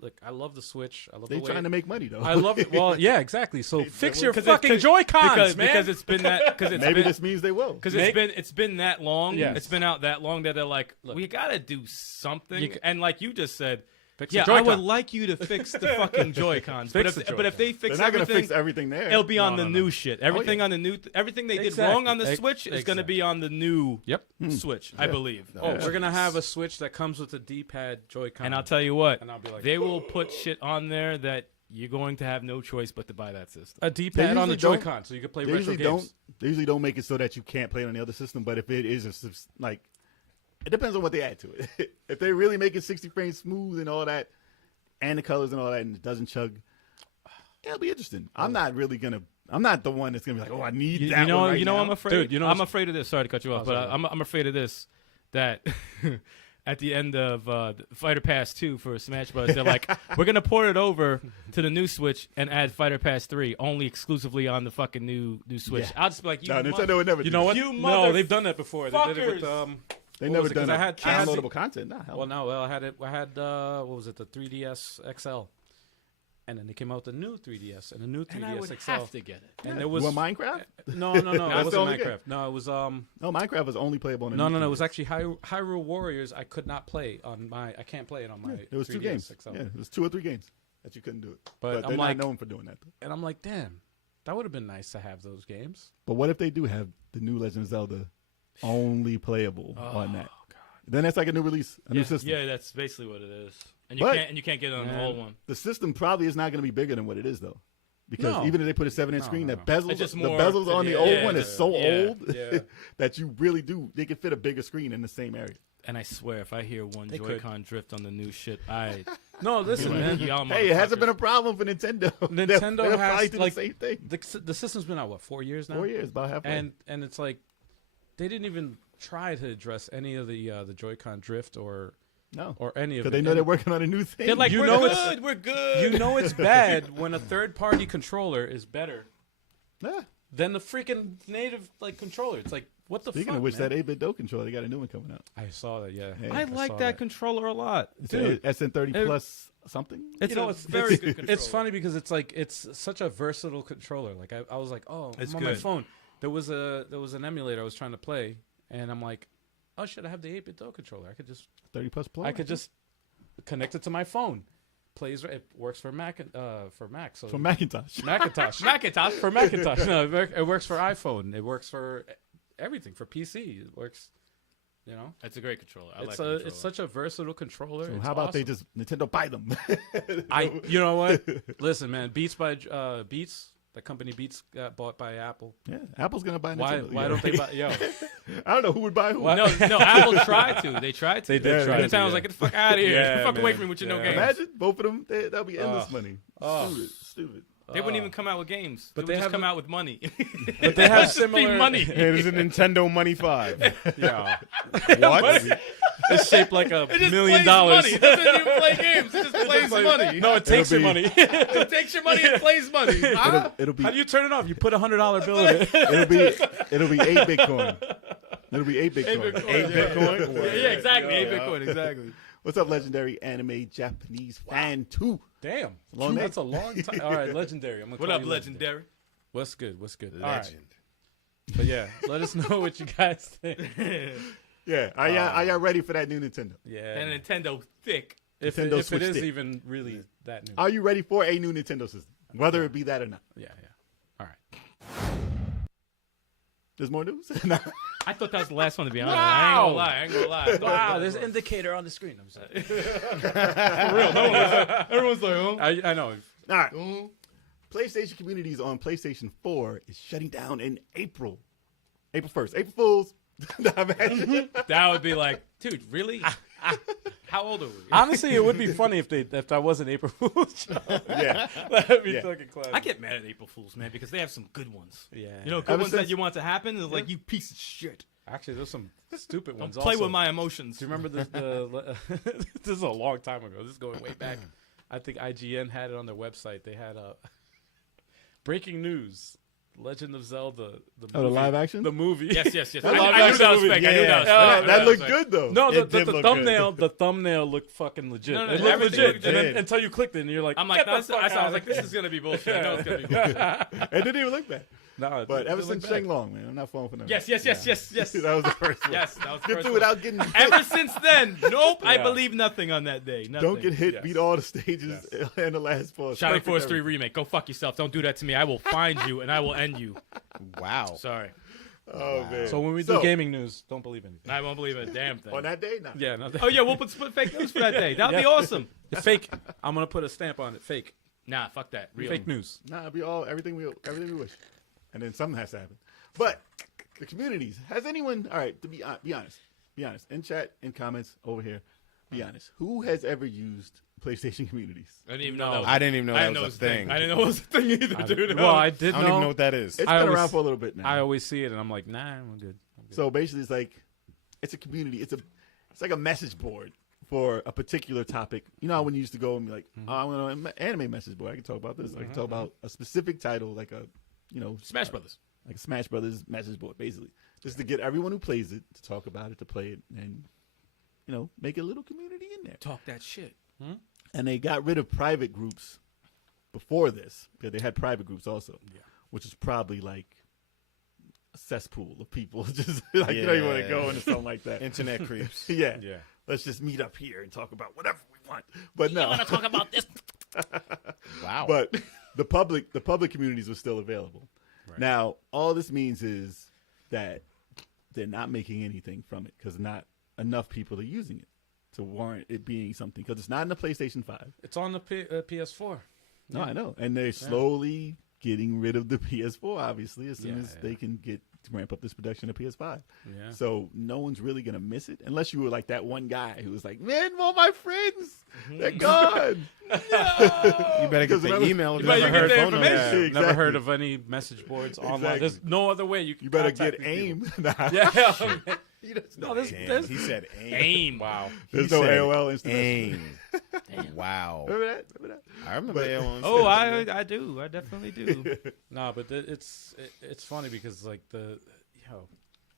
look? I love the Switch. I love They the way trying to make money though. I love it. Well, yeah, exactly. So fix your 'Cause fucking it's- Joy Cons, man. Because it's been that. Because it's Maybe been, this means they will. Because Make- it's been that long. Yes. It's been out that long that they're like, Look. we gotta do something. You c- And like you just said, Fix the yeah, I Joy-Con. would like you to fix the fucking Joy-Cons. But Fix if the but if they They're fix not going to everything, fix everything there. it'll be on No, the no, new no. shit. Everything on the new, everything they did Exactly. wrong on the Switch is going to be on the new Yep. Switch, I believe. Oh, we're gonna have a Switch that comes with a D-pad Joy-Con. And I'll tell you what, And I'll be like, they will put shit on there that you're going to have no choice but to buy that system. a D-pad on the usually don't- Joy-Con, so you can play They retro usually games. don't make it so that you can't play it on the other system. But if it is like, it depends on what they add to it. If they really make it 60 frames smooth and all that, and the colors and all that, and it doesn't chug, it'll be interesting. I'm not the one that's gonna be like, oh, I need that. You know, one right you know, now. I'm afraid. Dude, you know I'm what's- afraid of this. Sorry to cut you off, but sorry. I'm afraid of this. That at the end of Fighter Pass 2 for Smash Bros, they're like, we're gonna port it over to the new Switch and add Fighter Pass 3 only exclusively on the fucking new Switch. Yeah. I'll just be like, you No, mother- Nintendo would never. You do know that. what? You No, they've done that before. They did it with motherfuckers. They what never was it? 'Cause done I had downloadable content. Nah, hell Well, no. no. Well, I had what was it? The 3DS XL, and then they came out with the new 3DS and the new 3DS and I would XL. have to get it. And Yeah. there was You want Minecraft? no, That's it the wasn't only Minecraft. No, it was No, Minecraft was only playable on the no, new it was 3DS. actually Hyrule Warriors. I could not play on my. I can't play it on my. Yeah, it was 2 3DS games. XL. Yeah, it was 2 or 3 games that you couldn't do it. But But I'm they're like- not known for doing that. Though. And I'm like, damn, that would have been nice to have those games. But what if they do have the new Legend of Zelda only playable on that? Then that's like a new release, a new system. Yeah, that's basically what it is. And But- you can't get it on the Man. old one. The system probably is not going to be bigger than what it is, though. Because No. even if they put a 7-inch No, screen, no, the no. bezels, It's just the more- bezels on the yeah, old yeah, one is so yeah, old yeah. that you really do. They can fit a bigger screen in the same area. And I swear, if I hear one They could. Joy-Con drift on the new shit, I No, listen, man. y'all Hey, it hasn't motherfuckers. been a problem for Nintendo. Nintendo they'll has, probably do like, the same thing. The system's been out what 4 years now. 4 years, about halfway. and it's like they didn't even try to address any of the Joy-Con drift or no, any of because it. they know And they're working on a new thing. They're like, You we're know good, we're good. you know it's bad when a third-party controller is better yeah. than the freaking native like controller. It's like what the Speaking fuck, of which, man? that 8-bit Do controller, they got a new one coming out. I saw that. Yeah, Yeah. I saw like that controller a lot. It's Dude. a SN30 It- plus something. It's You know, a it's- very it's- good controller. It's funny because it's like it's such a versatile controller. Like I was like, oh, It's I'm on my good. phone. There was an emulator I was trying to play, and I'm like, oh shit, I have the 8-bit Do controller. I could just 30 plus plus. I could just connect it to my phone. Plays it works for Mac for Mac. So from Macintosh. Macintosh. Macintosh. For Macintosh. No, it works for iPhone. It works for everything. For PC, it works. You know, It's a great controller. I like it's the controller. it's such a versatile controller. So It's how about they awesome. just Nintendo buy them? You know what? Listen, man. Beats, the company Beats got bought by Apple. Yeah, Apple's gonna buy Why? Nintendo. Why Yeah. don't they buy? Yo, I don't know who would buy who. Why- No, Apple tried to. They tried to. They did try And to, Nintendo was like, get the fuck out of here. Yeah, Get the fuck away man. from me with your Yeah. no games. Imagine both of them. That'll be endless Oh. money. Oh. Stupid. They wouldn't even come out with games. But They they would just have come a- out with money. but they have Just be similar money. It is a Nintendo Money 5. Yeah, What? it's shaped like $1 It just million. plays money. It doesn't even play games. It just plays money. No, it takes your be- money. It takes your money and plays money. Huh? It'll be How do you turn it off? You put $100 bill in it. it'll be 8 Bitcoin. It'll be 8 Bitcoin. Bitcoin. 8 Bitcoin? Yeah, exactly. 8 Bitcoin, exactly. What's up, legendary anime Japanese fan 2? Damn, Long name. that's a long time. All right, legendary. I'm gonna What call up, you legendary? What's good? What's good? All right, Legend. but yeah, let us know what you guys think. Yeah, are y'all ready for that new Nintendo? Yeah, And Nintendo thick. if Nintendo it Switch is stick. even really that new. Are you ready for a new Nintendo system? Whether it be that or not. Yeah. All right. There's more news? Nah. I thought that was the last one, to be honest. Wow. I ain't gonna lie. Wow, there's an indicator on the screen. I'm sorry. For real. No one everyone's like, oh. I know. All right. PlayStation communities on PlayStation 4 is shutting down in April. April 1st. April Fools. Imagine. That would be like, dude, really? How old are we? Honestly, it would be funny if that wasn't April Fool's joke. Yeah. That'd be Yeah. fucking classic. I get mad at April Fools, man, because they have some good ones. Yeah. You know, good Ever ones since- that you want to happen. Is like, you piece of shit. Actually, there's some stupid Don't ones. play also. with my emotions. Do you remember the this is a long time ago. This is going way back. I think IGN had it on their website. They had a breaking news: Legend of Zelda, the movie, Oh, the live action? the movie. Yes, yes, yes. That I live knew action that was movie, fake. I knew that was yeah. fake. That looked was good though. No, It did the look thumbnail. The thumbnail looked fucking legit. No, no, it looked everything legit, looked and then, legit. until you clicked it, and you're like, I'm like, "Get no, the fuck I out was like, of this here." is gonna be bullshit. I know it's gonna be bullshit. It didn't even look bad. No, But ever it looked since bad. Shang Long, man, I'm not falling for that. Yes, yes, yes, yes, yes. That was the first one. Yes, that was the Get first through one. without getting hit. Ever since then, nope. I Yeah. believe nothing on that day. Nothing. Don't get hit. Yes. Beat all the stages and the last boss. Shining Perfect Force 3 everything. remake. Go fuck yourself. Don't do that to me. I will find you and I will end you. Wow. Sorry. Oh man. So when we do gaming news, don't believe anything. I won't believe a damn thing. on that day, nah. Yeah, no, Oh yeah, we'll put fake news for that day. That'll be Yeah. awesome. it's fake. I'm gonna put a stamp on it. Fake. Nah, fuck that. Real. Fake news. Nah, it'll be all everything we wish, and then something has to happen. But the communities. Has anyone? All right. To be honest. Be honest. In chat, in comments over here. Be honest. Who has ever used PlayStation communities? I didn't even know. No. That was I didn't even know I that didn't know was it a thing. I didn't know it was a thing either, dude. Well, I did I don't even know what that is. It's I been always- around for a little bit now. I always see it, and I'm like, nah, I'm good. So basically, it's like it's a community. It's like a message board for a particular topic. You know how when you used to go and be like, oh, I'm on an anime message board. I can talk about this. I can talk about a specific title, like a Smash Brothers. like a Smash Brothers message board, basically, just to get everyone who plays it to talk about it, to play it, and make a little community in there. Talk that shit. And they got rid of private groups before this because they had private groups also, which is probably like a cesspool of people just like you don't even want to go into something like that. Internet creeps. Yeah. Yeah. Let's just meet up here and talk about whatever we want. But no. talk about this. Wow. But the public communities were still available. Right. Now, all this means is that they're not making anything from it because not enough people are using it to warrant it being something. Because it's not in the PlayStation 5. It's on the PS4. No, I know. And they're slowly getting rid of the PS4, obviously, as soon as they can ramp up this production of PS5. Yeah. So no one's really going to miss it unless you were like that one guy who was like, man, all my friends, they're gone. You better get Because the remember- email. You address better and get her the phone number. information. Yeah, Never exactly. heard of any message boards online. Exactly. There's no other way you can You better contact get these people. AIM. Nah. Yeah. No, Damn, he said aim. Aim. Wow. There's He no said AOL instant. aim. Wow. Remember that? Remember I remember But- AOL. Oh, I do. I definitely do. that? No, but it's funny because like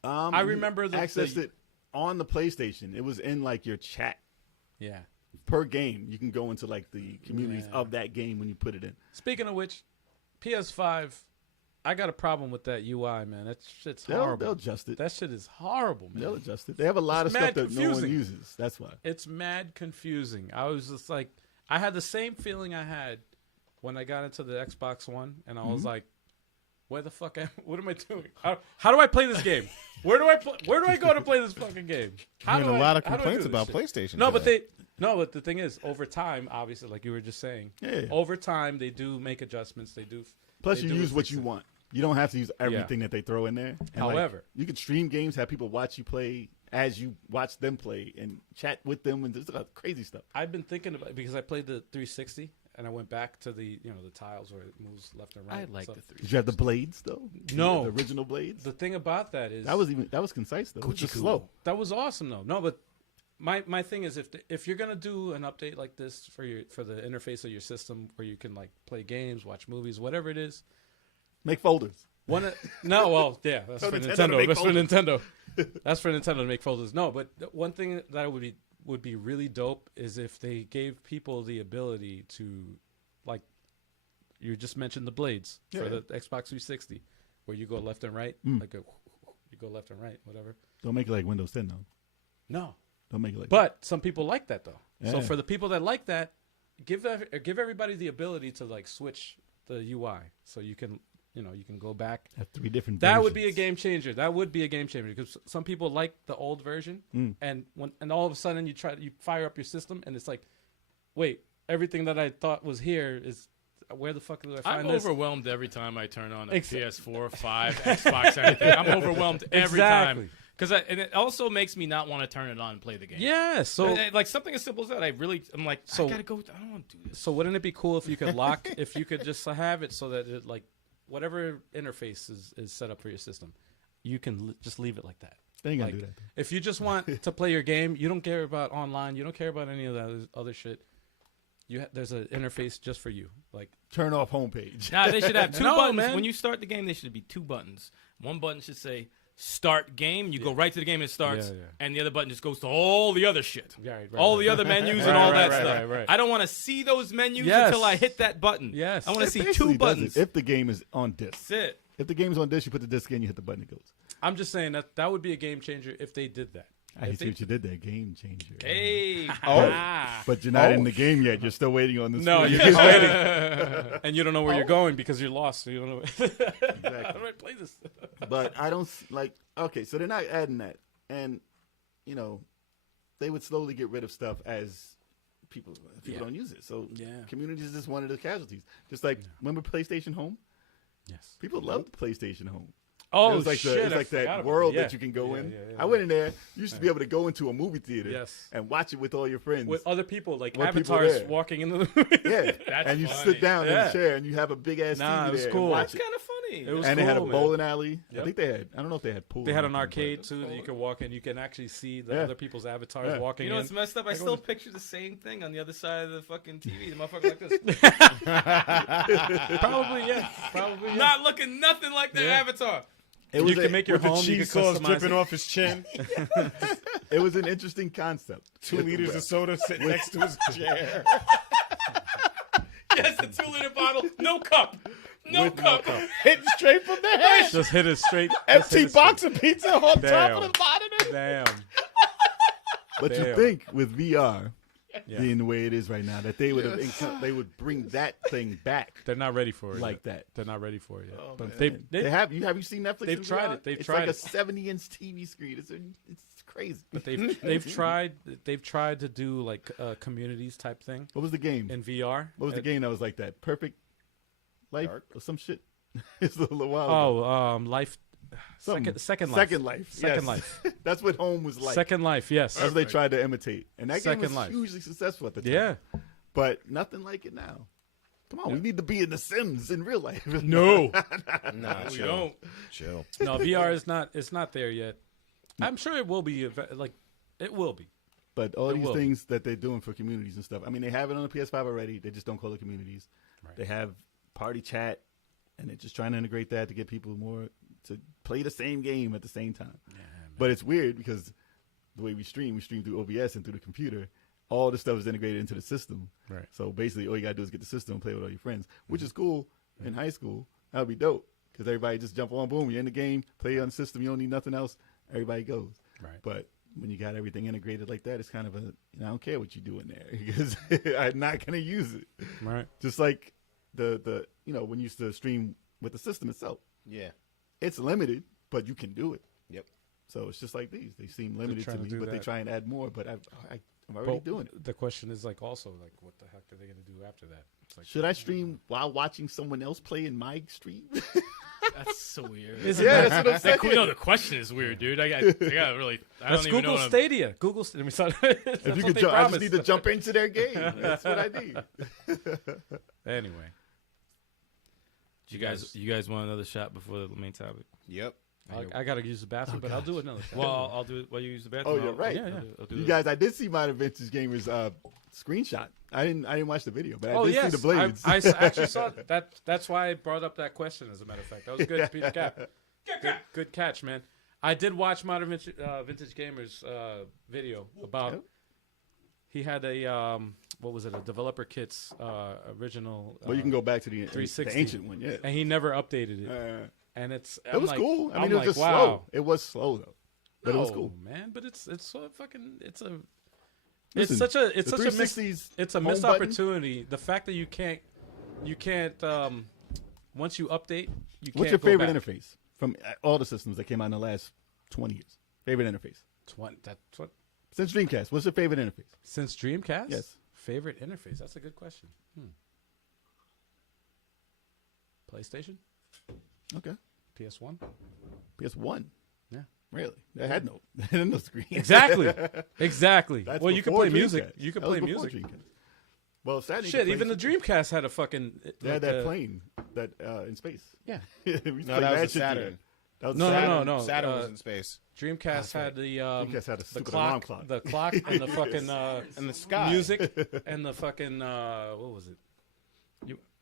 I I remember accessed it on the PlayStation. It was in like your chat yeah. per game. You can go into like the communities Yeah. of that game when you put it in. Speaking of which, PS5, I got a problem with that UI, man. That shit's horrible. They'll adjust it. That shit is horrible, man. They'll adjust it. They have a lot It's of stuff mad that no one confusing. uses. That's why. It's mad confusing. I was just like, I had the same feeling I had when I got into the Xbox One, and I was like, where the fuck what am I doing? How do I play this game? Where do I go to play this fucking game? How Hearing do a I- lot of how do I complaints do about this shit? PlayStation. No, but today. but the thing is, over time, obviously, like you were just saying, Yeah. over time they do make adjustments. They do. Plus, they you do use what fix you it. want. You don't have to use everything that they throw in there. And, like, However- you can stream games, have people watch you play as you watch them play, and chat with them, and just crazy stuff. I've been thinking about because I played the 360 and I went back to the the tiles where it moves left and right. I and like stuff. the 3. Did you have the blades though? No. the original blades. The thing about that is That was concise though. It was just slow. That was awesome though. No, but my thing is if you're gonna do an update like this for the interface of your system where you can like play games, watch movies, whatever it is. Make folders. Well, yeah, that's Tell for Nintendo to Nintendo. make That's for folders. Nintendo. That's for Nintendo to make folders. No, but one thing that would be really dope is if they gave people the ability to, like, you just mentioned the blades for Yeah. the Xbox 360, where you go left and right, like you go left and right, whatever. Don't make it like Windows 10 though. No, Don't make it like. but some people like that though. So Yeah. for the people that like that, give everybody the ability to like switch the UI, so you can you can go back. have 3 different. That would be a versions. game changer. That would be a game changer because some people like the old version, and all of a sudden you fire up your system and it's like, wait, everything that I thought was here is where the fuck do I find I'm this? overwhelmed every time I turn on a Ex- PS4, 5, Xbox, anything. I'm overwhelmed every time. Because and it also makes me not want to turn it on and play the game. Yeah. So like something as simple as that, I'm like, I gotta go. I don't want to do this. So wouldn't it be cool if you could if you could just have it so that it like whatever interface is set up for your system, you can just leave it like that. They ain't gonna Like, do that. if you just want to play your game, you don't care about online, you don't care about any of that other shit. There's an interface just for you. Like Turn off homepage. Nah, they should have two No, buttons. man. When you start the game, there should be two buttons. One button should say start game. You go right to the game and it starts. Yeah, yeah. And the other button just goes to all the other shit. Right, all the other menus and all that stuff. right. I don't want to see those menus Yes. until I hit that button. Yes. I want to It see basically two does it. buttons. If the game is on disc. That's it. If the game's on disc, you put the disc in, you hit the button, it goes. I'm just saying that would be a game changer if they did that. I If see what you did there. Game changer. Hey. But you're not in the game yet. You're still waiting on the No, screen. you're just waiting, and you don't know where you're going because you're lost. So you don't know. How do I play this? But I don't like. Okay, so they're not adding that, and you know, they would slowly get rid of stuff as people don't use it. So communities is just one of the casualties. Just like remember PlayStation Home? Yes. People loved PlayStation Home. Oh it was like shit! it was I like forgot that about world that. that you can go in. Yeah. I went in there. You used to be able to go into a movie theater Yes. and watch it with all your friends. With other people, like With people avatars there. walking into the movie. Yeah, That's and you funny. sit down in Yeah. a chair and you have a big ass Nah, TV it was there cool. and watch That's it. kind of funny. It was And they had a cool, man. bowling alley. Yep. I think they had. I don't know if they had pool. They or had an anything, arcade too that you can walk in. You can actually see the Yeah. other people's avatars walking You know in. what's messed up? I Like, still what- picture the same thing on the other side of the fucking TV. The motherfucker like this. Probably yeah. Probably yeah. Not looking nothing like their Yeah. avatar. It was You can make your With the home. You can cheese sauce customize dripping it. off his chin. It was an interesting concept. 2 liters of soda sitting next to his chair. Yes, a 2-liter bottle. No cup. No cup. Hitting straight from the head. Just hit it straight. just Empty hit it box of pizza on top Damn. of the monitor. straight. Damn. But you Damn. think with VR Yeah. being the way it is right now that they would have they would bring that thing back They're not ready for it. like yet. that. They're not ready for it yet. Oh, but man. they Have you seen Netflix? they've in tried VR? it. They've it's tried like a it. 70-inch TV screen. It's crazy. but they've tried to do like a communities type thing What was the game? in VR. What was the game that was like that? Perfect Life Dark? or some shit. It's a little while ago. Life. Something. Second Life. Second Life. Second yes. Life. That's what Home was like. Second Life. Yes. That's what they tried to imitate, and that game Second was Life. hugely successful at the time. Yeah. But nothing like it now. Come on, we need to be in The Sims in real life. No. Nah, We chill. don't. Chill. No. VR is not. It's not there yet. I'm sure it will be. Like, it will be. But all It these will be. things that they're doing for communities and stuff. I mean, they have it on the PS5 already. They just don't call it communities. Right. They have party chat, and they're just trying to integrate that to get people more to play the same game at the same time. Yeah, man. But it's weird because the way we stream through OBS and through the computer. All the stuff is integrated into the system. Right. So basically, all you gotta do is get the system and play with all your friends, which is cool in high school. That would be dope because everybody just jump on, boom, you're in the game, play on the system. You don't need nothing else. Everybody goes. Right. But when you got everything integrated like that, it's kind of I don't care what you do in there because I'm not gonna use it. Right. Just like the when you used to stream with the system itself, Yeah. it's limited, but you can do it. Yep. So it's just like these. They seem limited to trying to me, do but they that. try and add more. But I'm already But doing it. the question is like also like what the heck are they gonna do after that? It's like, Should I stream while watching someone else play in my stream? That's so weird. Yeah, that's what I'm saying. No, the question is weird, dude. I got really. I That's don't even know. Google what I'm- Stadia. Google. Let me start. If you could, I just need to jump into their game. That's what I need. Anyway, You guys want another shot before the main topic? Yep. I gotta use the bathroom, but I'll do another. shot. Well, I'll do it while you use the bathroom. Oh, you're right. Yeah, yeah. I'll do You it. guys, I did see my Vintage Gamers screenshot. I didn't watch the video, but I did yes, see the blades. I actually saw that. That's why I brought up that question. As a matter of fact, that was good, Peter Cap. Good catch, man. I did watch Modern Vintage Gamers video about. Yep. He had a what was it? A developer kits original. Well, you can go back to the 360. ancient one, yeah. and he never updated it. And it's It was cool. I mean, it was just wow. slow. It was slow though, but it was No, cool. man. But it's so fucking Listen, it's such a the missed 360's it's a home missed button- opportunity. The fact that you can't once you update, you can't. What's your go favorite back. interface from all the systems that came out in the last 20 years? Favorite interface That's what since Dreamcast. What's your favorite interface? since Dreamcast. Yes. Favorite interface. That's a good question. PlayStation, Okay, PS1. PS1. Yeah. Really? They had no screen. Exactly. That's Well, you can before play music. Dreamcast. You can That was play before music. Dreamcast. Well, Saturn Shit, even the Dreamcast had a fucking. They had that plane that in space. Yeah. We used to No, play that was shit a Saturn. together. That was No, Saturn. no. Saturn was in space. Dreamcast had the Dreamcast had a the stupid alarm clock. the clock, and the fucking In the sky. music, and the fucking what was it?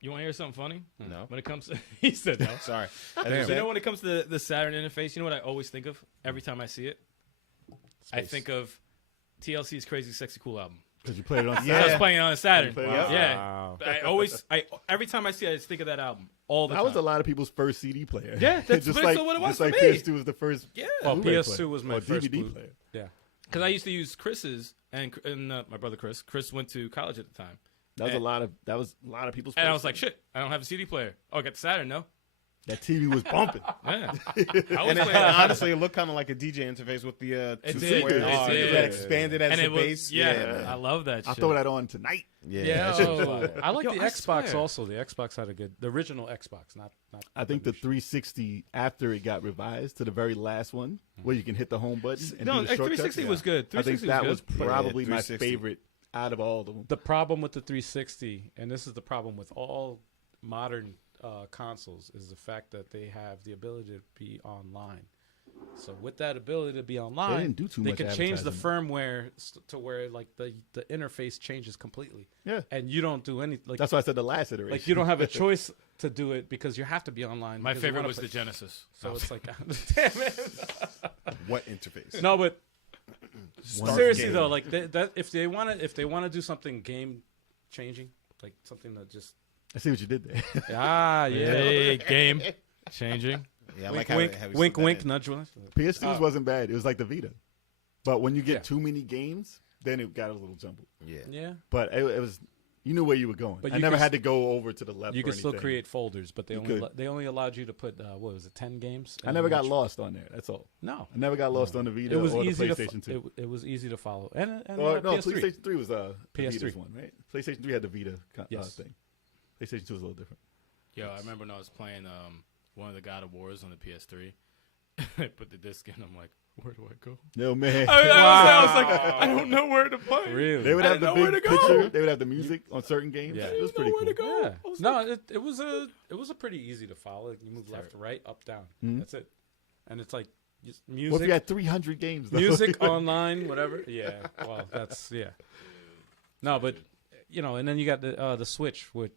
You want to hear something funny? No. When it comes to, he said no. Sorry. Damn. You know, when it comes to the Saturn interface, you know what I always think of every time I see it? I think of TLC's Crazy Sexy Cool album. Because you played it on Yeah. I was playing it on a Saturn. played it on Yeah. Wow. Every time I see it, I just think of that album all the That time. was a lot of people's first CD player. Yeah, that's just basically like, what it was just for like me. PS2 was the first. Yeah. Well, Blu-ray PS2 player, was my or first DVD Blu- player. Yeah. Because I used to use Chris's, and my brother Chris. Chris went to college at the time. That was And- a lot of people's. And I first was like, CD. shit, I don't have a CD player. Oh, I got the Saturn, no? That TV was bumping. Yeah. I was And playing it, it. honestly, it looked kind of like a DJ interface with the It two did. squares It did. that expanded as And the it was, base. yeah, I man. love that shit. I'll throw that on tonight. Yeah, that shit was fire. I like Yo, the I Xbox swear. also. The Xbox had the original Xbox, not. I think the 360 after it got revised to the very last one where you can hit the home button and No, do the shortcuts. 360 was good. I think 360 that was was good. probably Yeah, my 360. favorite out of all of them. The problem with the 360, and this is the problem with all modern consoles, is the fact that they have the ability to be online. So with that ability to be online, They didn't do too they much can change the advertising. firmware to where like the interface changes completely. Yeah. And you don't do any like That's why I said the last iteration. like you don't have a choice to do it because you have to be online. My because you favorite wanna was play- the Genesis. So it's like, damn it. What interface? No, but Start seriously game. though, like that if they want to do something game changing, like something that just I see what you did there. yeah. Hey, game changing. Yeah, I Wink, like wink, how we wink, slid that wink, in. nudge one. PS2's wasn't bad. It was like the Vita. But when you get Yeah. too many games, then it got a little jumbled. Yeah. Yeah. But it was, you knew where you were going. But I you never could had to go over to the left. You or can still anything. create folders, but they You only could. they only allowed you to put what was it, 10 games? I in never got each- lost on there. That's all. No, I never got lost on the Vita it was or the easy to PlayStation 2. it was easy to follow. And Or, no, PS3. PlayStation 3 was the PS3 Vita's one, right? PlayStation 3 had the Vita Yes. thing. PlayStation 2 was a little different. Yo, I remember when I was playing one of the God of Wars on the PS3. I put the disc in. I'm like, where do I go? No, man. I was like, I don't know where to play. Really? They would I have the didn't know where big to go. picture. They would have the music on certain games. Yeah. It was pretty cool. Yeah. No, it was a pretty easy to follow. You move left to right, up, down. That's it. And it's like just Well, if you music, had 300 games, though. music online, whatever. Yeah. Well, that's No, but and then you got the Switch with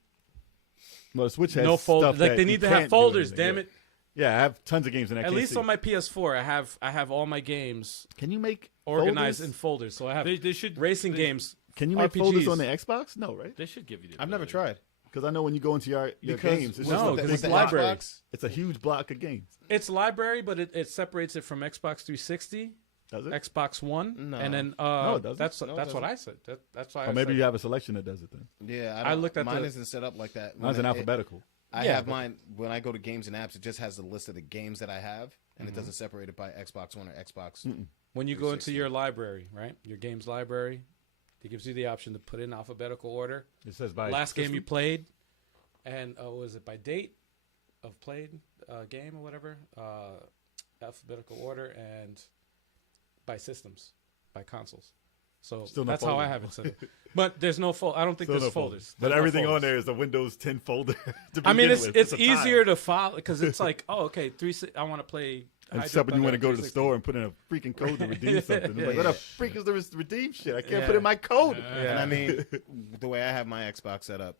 Well, the Switch has no folders. stuff Like that they you need to can't have do folders. anything. Damn Yeah. it! Yeah, I have tons of games in that. At least on my PS4, I have all my games Can you make organized folders? in folders. So I have They should racing they- games. Can you make folders RPGs. on the Xbox? No, right? They should give you. The I've never ability. tried. Because I know when you go into your games, it's No, just a 'cause big it's block. library. It's a huge block of games. It's library, but it separates it from Xbox 360, Does it? Xbox One, No. and then No, it doesn't. that's No, it that's what doesn't. I said. That's why. Or maybe you have a selection that does it then. Yeah, I looked at mine the- isn't set up like that. Mine's When an it- alphabetical. I Yeah, have but- mine when I go to games and apps. It just has the list of the games that I have, and it doesn't separate it by Xbox One or Xbox. when you go into 360. your library, right? Your games library, it gives you the option to put in alphabetical order. It says by Last game system. you played, and was it by date of played game or whatever? Alphabetical order and by systems, by consoles. So Still no that's how I folder. have it set up. But there's no I don't think Still there's no folders. But There's no everything on folders. there is a Windows 10 folder. to I mean, begin it's with. it's a tile. easier to follow because it's like, oh, okay, I want to play. Except when you want to go to the store and put in a freaking code to redeem something. I'm like, what the freak is the redeem shit? I can't put in my code. And I mean, the way I have my Xbox set up,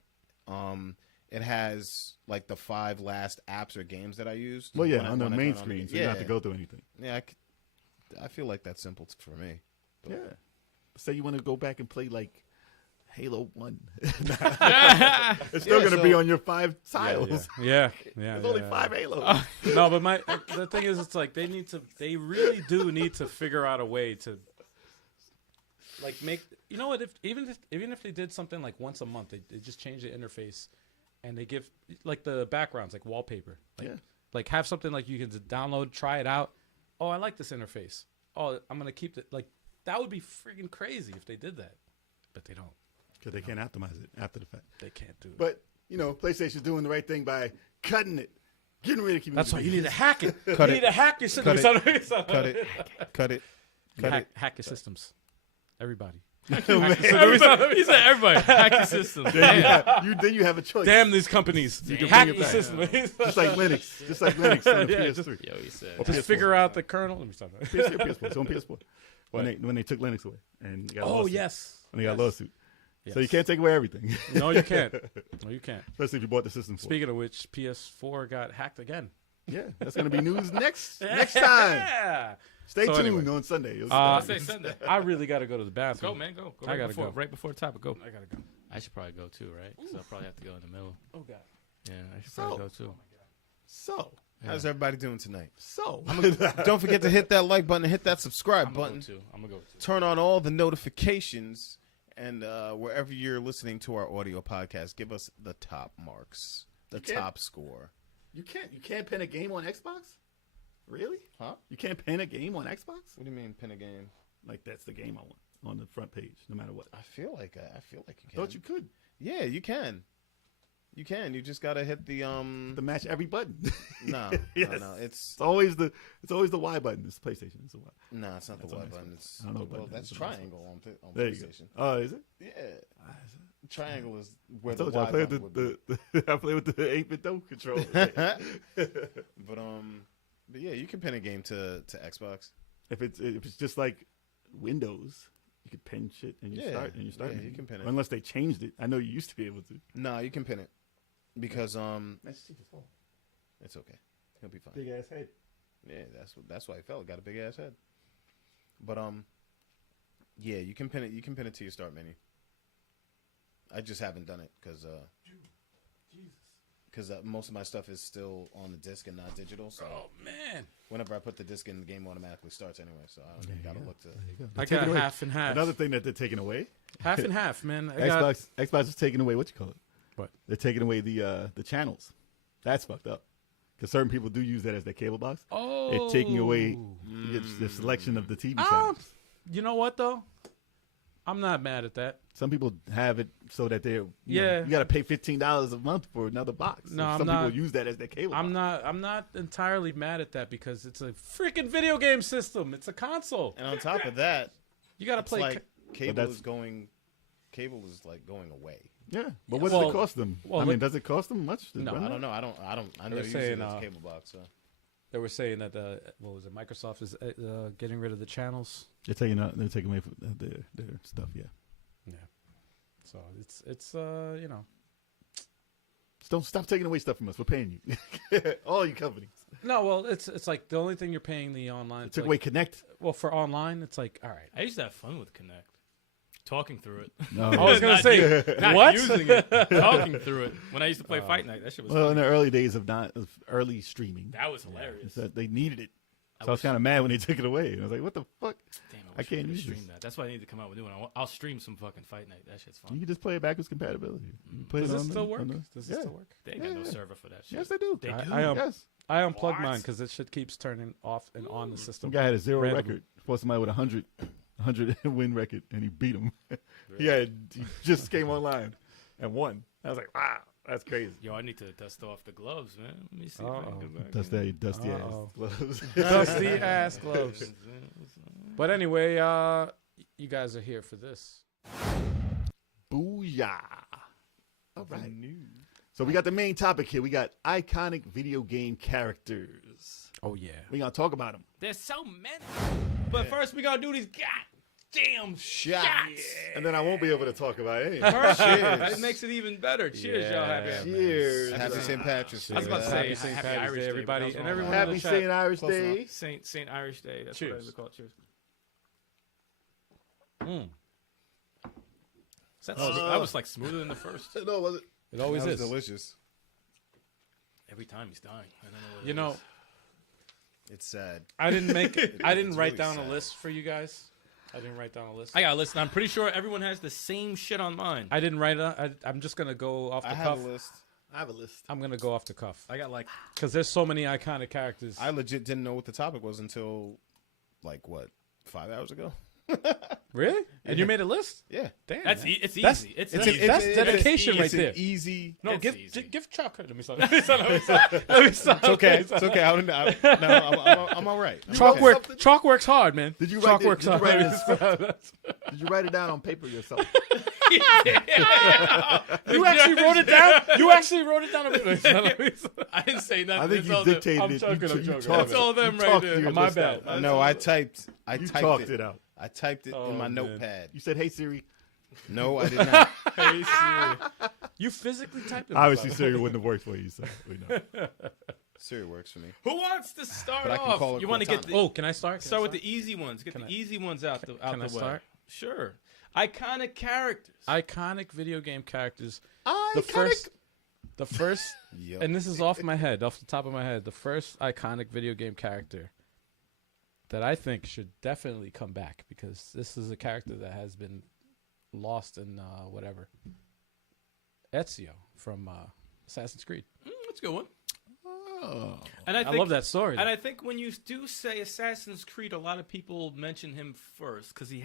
it has like the 5 last apps or games that I used. Well, yeah, when I- on the when I main turn on screen, so yeah. you don't have to go through anything. Yeah, I feel like that's simple for me. Yeah. Say you want to go back and play like Halo 1. It's still Yeah, going to be so- on your 5 tiles. Yeah. There's only 5 Halos. No, but the thing is, it's like they really do need to figure out a way to like make, you know what, even if they did something like once a month, they just change the interface and they give like the backgrounds, like wallpaper. Like, Yeah. like have something like you can just download, try it out. Oh, I like this interface. Oh, I'm going to keep it. Like that would be freaking crazy if they did that, but they don't. Because they can't optimize it after the fact. They can't do it. But, PlayStation's doing the right thing by cutting it Getting ready to keep. That's why you need to hack it. Cut You it. need to hack your system. Cut it. Cut it. Hack your systems. Everybody. Everybody, he said everybody. Hack your system. Then you have a choice. Damn these companies. You can Hack bring it the back. system. Just like Linux. Just like Linux on the Yeah, PS3. Yo, he said. Or Just PS4. figure out the kernel. Let me stop that. PS4. It's on PS4. When they took Linux away and they got a Oh, lawsuit. yes. When they got a Yes. lawsuit. Yes. So you can't take away everything. No, you can't. No, you can't. Especially if you bought the system for it. Speaking of which, PS4 got hacked again. Yeah, that's going to be news next time. Yeah. Stay So tuned anyway. on Sunday. I say Sunday. I really got to go to the Go, bathroom. man. Go. I gotta before, go. Right before the topic. Go. I got to go. I should probably go too, right? Because I'll probably have to go in the middle. Oh, God. Yeah, I should probably go too. So, How's everybody doing tonight? so. Don't forget to hit that like button and hit that subscribe I'm gonna button. go too. I'm gonna go too. Turn on all the notifications, and wherever you're listening to our audio podcast, give us the top marks, the You can't- top score. You can't pin a game on Xbox? Really? Huh? You can't pin a game on Xbox? What do you mean pin a game? Like that's the game I want on the front page, no matter what. I feel like you can. Thought you could. Yeah, you can. You can. You just gotta hit the To match every button. No, Yes. no. It's It's always the Y button. It's PlayStation. It's the Y. no, it's not That's the Y on button. Xbox. It's I don't know what well, button that's it is on triangle on There you go. PlayStation. Oh, is it? Yeah, triangle is where I the told you I Y played button would be. I played with the 8-bit dome controller. But yeah, you can pin a game to Xbox. if it's just like Windows, you could pin shit and you Yeah, start and you start. yeah, you can pin it. Unless they changed it. I know you used to be able to. No, you can pin it because Let's see this fall. it's okay. He'll be fine. Big ass head. Yeah, that's why he fell. Got a big ass head. But yeah, you can pin it. You can pin it to your start menu. I just haven't done it because most of my stuff is still on the disc and not digital. So Oh, man. whenever I put the disc in, the game automatically starts anyway. So I don't gotta look to. I Taking got away- half and half. Another thing that they're taking away. Half and half, man. I got, Xbox is taking away what you call it. What? They're taking away the channels. That's fucked up. Because certain people do use that as their cable box. oh. It's taking away the selection of the TV Oh, channels. you know what, though? I'm not mad at that. Some people have it so that they're Yeah. you got to pay $15 a month for another box. No, So I'm some not- people use that as their cable. I'm box. not entirely mad at that because it's a freaking video game system. It's a console. And on top of that, You got to it's play. like cable that's- is going. Cable is like going away. Yeah, but what Well- does it cost them? well, I mean, look- does it cost them much? To No, run I that? don't know. I never use saying, it as a cable box. So. They were saying that what was it? Microsoft is getting rid of the channels. They're taking away from their stuff. Yeah, Yeah. So it's you know. just don't stop taking away stuff from us. We're paying you, all you companies. No, well, it's like the only thing you're paying the online. It it's took like- away Connect. Well, for online, it's like all right. I used to have fun with Connect, talking through it. No, I was gonna Not say Not what? using it, talking through it. When I used to play Fight Night, that shit was well, fun. in the early days of early streaming, That was hilarious. they needed it. I So I was wish- kind of mad when they took it away. I was like, "What the fuck? Damn, I wish can't we could use stream this. that. That's why I need to come out with a new one. I'll stream some fucking Fight Night. That shit's You fun. can just play it backwards compatibility. You play Does it this on still the- work? on the- Does yeah. this still work? They ain't got no Yeah. server for that shit. Yes, they do. They do. Yes. I unplugged What? mine because this shit keeps turning off and on the system. Some guy had a 0 Randomly. record. Fought somebody with a 100 win record, and he beat him. He just came online and won. I was like, wow, that's crazy. Yo, I need to dust off the gloves, man. Let me see if I can get back. That's that dusty ass Uh-oh. gloves. Dusty ass gloves. But anyway, you guys are here for this. Booyah. All right. So we got the main topic here. We got iconic video game characters. Oh yeah. We're going to talk about them. There's so many. But first, we gotta do these goddamn shots. And then I won't be able to talk about it. That makes it even better. Cheers, y'all. Happy. Yeah, Cheers. Happy St. Patrick's Day. I was about to say Happy St. Happy Patrick's Irish Day, Day, everybody, but I was and wrong. everyone. Happy in the chat. St. Irish Close Day. Saint Irish Day. That's what Cheers. I call it. Cheers. Mm. That was like smoother than the first. No, was it? It always That was is. delicious. Every time he's dying. I don't know what You it know, is. It's sad. I didn't make. I didn't It's write really down sad. a list for you guys. I didn't write down a list. I gotta listen. I'm pretty sure everyone has the same shit on mine. I didn't write it. I'm just gonna go off the I cuff. have a list. I have a list. I'm gonna go off the cuff I got like because there's so many iconic characters. I legit didn't know what the topic was until, like, what, 5 hours ago? Really? And you made a list? Yeah. Damn. That's man. it's That's- easy. It's that's- easy. that's dedication right It's there. an easy. No, It's give easy. give Chuck. Let me stop. Let me stop. It's okay. It's okay. I'm all right. Chalk wrote work. something? Chalk works hard, man. Did you Chalk write works did you hard. write this? Did you write it down on paper yourself? You actually wrote it down. You actually wrote it down. I didn't say nothing. I think It's you all them. dictated I'm it. joking, I'm You joking. talked It's all them you right talked there. your My list bad. out. No, I typed You talked it out. I typed it Oh, in my man. notepad. You said, "Hey Siri." No, I did not. Hey, Siri. You physically typed it. Obviously, Siri wouldn't have worked for you. So we know. Siri works for me. Who wants to start But I can off? call it You want to get Cortana. the, Oh, can I start? Can I start with the easy ones. Get Can the I- easy ones out the can I way. start? Sure. Iconic characters. Iconic video game characters. Iconic. The first, Yep. and this is off the top of my head, the first iconic video game character that I think should definitely come back because this is a character that has been lost in whatever. Ezio from Assassin's Creed. That's a good one. Oh. And I love that story. And I think when you do say Assassin's Creed, a lot of people mention him first because he's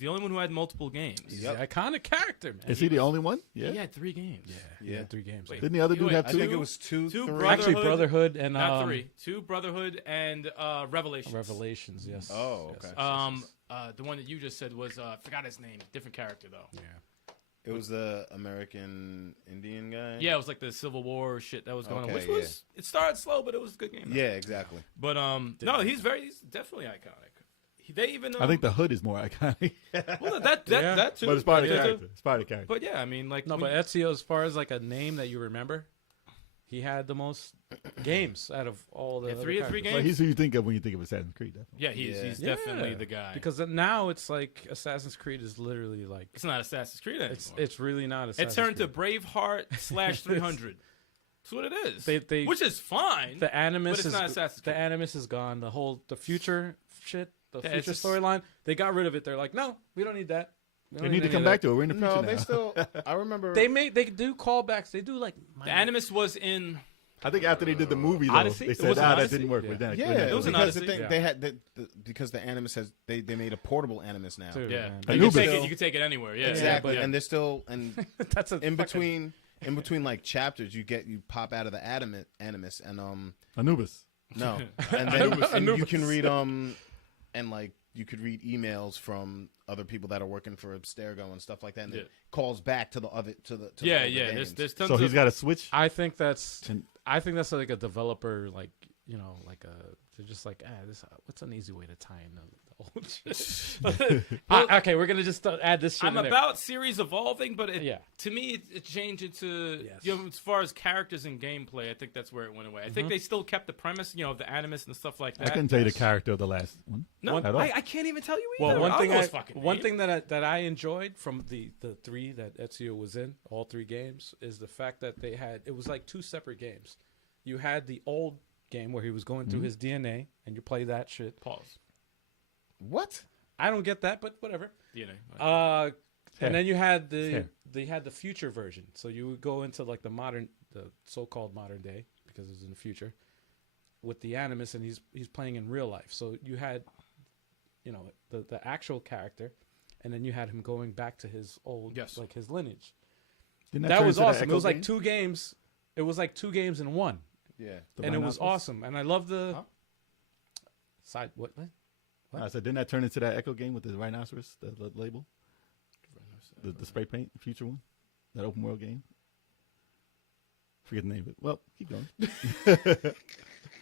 the only one who had multiple games. He's an iconic character, man. Is he the only one? He Yeah. had 3 games. Yeah, he Yeah. had 3 games. Wait. Didn't the other dude Wait, have I two? think it was two, Two three. Brotherhood. Actually, Brotherhood and Not 3. 2 Brotherhood and Revelations. Revelations. Yes. Oh, Yes, okay. yes, yes. The one that you just said was forgot his name. Different character though. Yeah. It was the American Indian guy. Yeah, it was like the Civil War shit that was going on, Okay, which was it started slow, but it was a good game. though. Yeah, exactly. But no, he's definitely iconic. They even I think the hood is more iconic, well that Yeah. that too. but it's part of the That too. character. It's part of the character. But yeah, I mean like No, but Ezio, as far as like a name that you remember, he had the most games out of all the Yeah, other 3 of 3 characters. games. Well, he's who you think of when you think of Assassin's Creed. Definitely. Yeah, he's Yeah. definitely Yeah. the guy. Because now it's like Assassin's Creed is literally like it's not Assassin's Creed anymore. it's really not It Assassin's turned to Creed. Braveheart /300. That's what it is. They which is fine. the animus but it's is not Assassin's the Creed. animus is gone. The future shit, the Yeah, future it's just- storyline, they got rid of it. They're like, no, we don't need that. We don't They need to any come of back that." to it. We're in the future No, now. they still. I remember. They do callbacks. They do like The Animus was in. I think after they did the movie, though, Odyssey? they It said, was an that Odyssey? didn't work. Yeah. We're done. Yeah, We're done. It was an because Odyssey. the thing, Yeah. they had because the Animus has they made a portable Animus now. Dude, Yeah, man. you can, Anubis. take it, you can take it anywhere. Yeah, Exactly, Yeah. and they're still and That's a in fucking- between like chapters, you pop out of the Animus and Anubis. no, and then and you Anubis. can read and like you could read emails from other people that are working for Abstergo and stuff like that, and Yeah. it calls back to the other to the Yeah, other yeah. games. There's tons So of. he's got a switch. I think that's And- like a developer, like like they're just like, this what's an easy way to tie in the old shit. Okay, we're gonna just add this shit. I'm in there. about series evolving, but Yeah. to me, it changed into Yes. as far as characters and gameplay. I think that's where it went away. I think they still kept the premise, of the Animus and stuff like I that. couldn't tell you the character of the last one. No, at all. I can't even tell you either. Well, one I'll thing know his fucking name. that I enjoyed from the 3 that Ezio was in, all 3 games, is the fact that it was like 2 separate games. You had the old game where he was going through his DNA, and you play that shit. Pause. What? I don't get that, but whatever. DNA. And then you had Fair. they had the future version. So you would go into like the so-called modern day, because it's in the future, with the Animus, and he's playing in real life. So you had, the actual character, and then you had him going back to his old, Yes. like his lineage. Didn't That turn was into awesome. It Echo was like game? 2 games. It was like 2 games in one, Yeah. The and it was Rhinoceros? awesome. And I love the Huh? side. What? I said, didn't that turn into that Echo game with the rhinoceros, the label, the spray paint, the future one, that open world game? Forget the name of it. Well, keep going.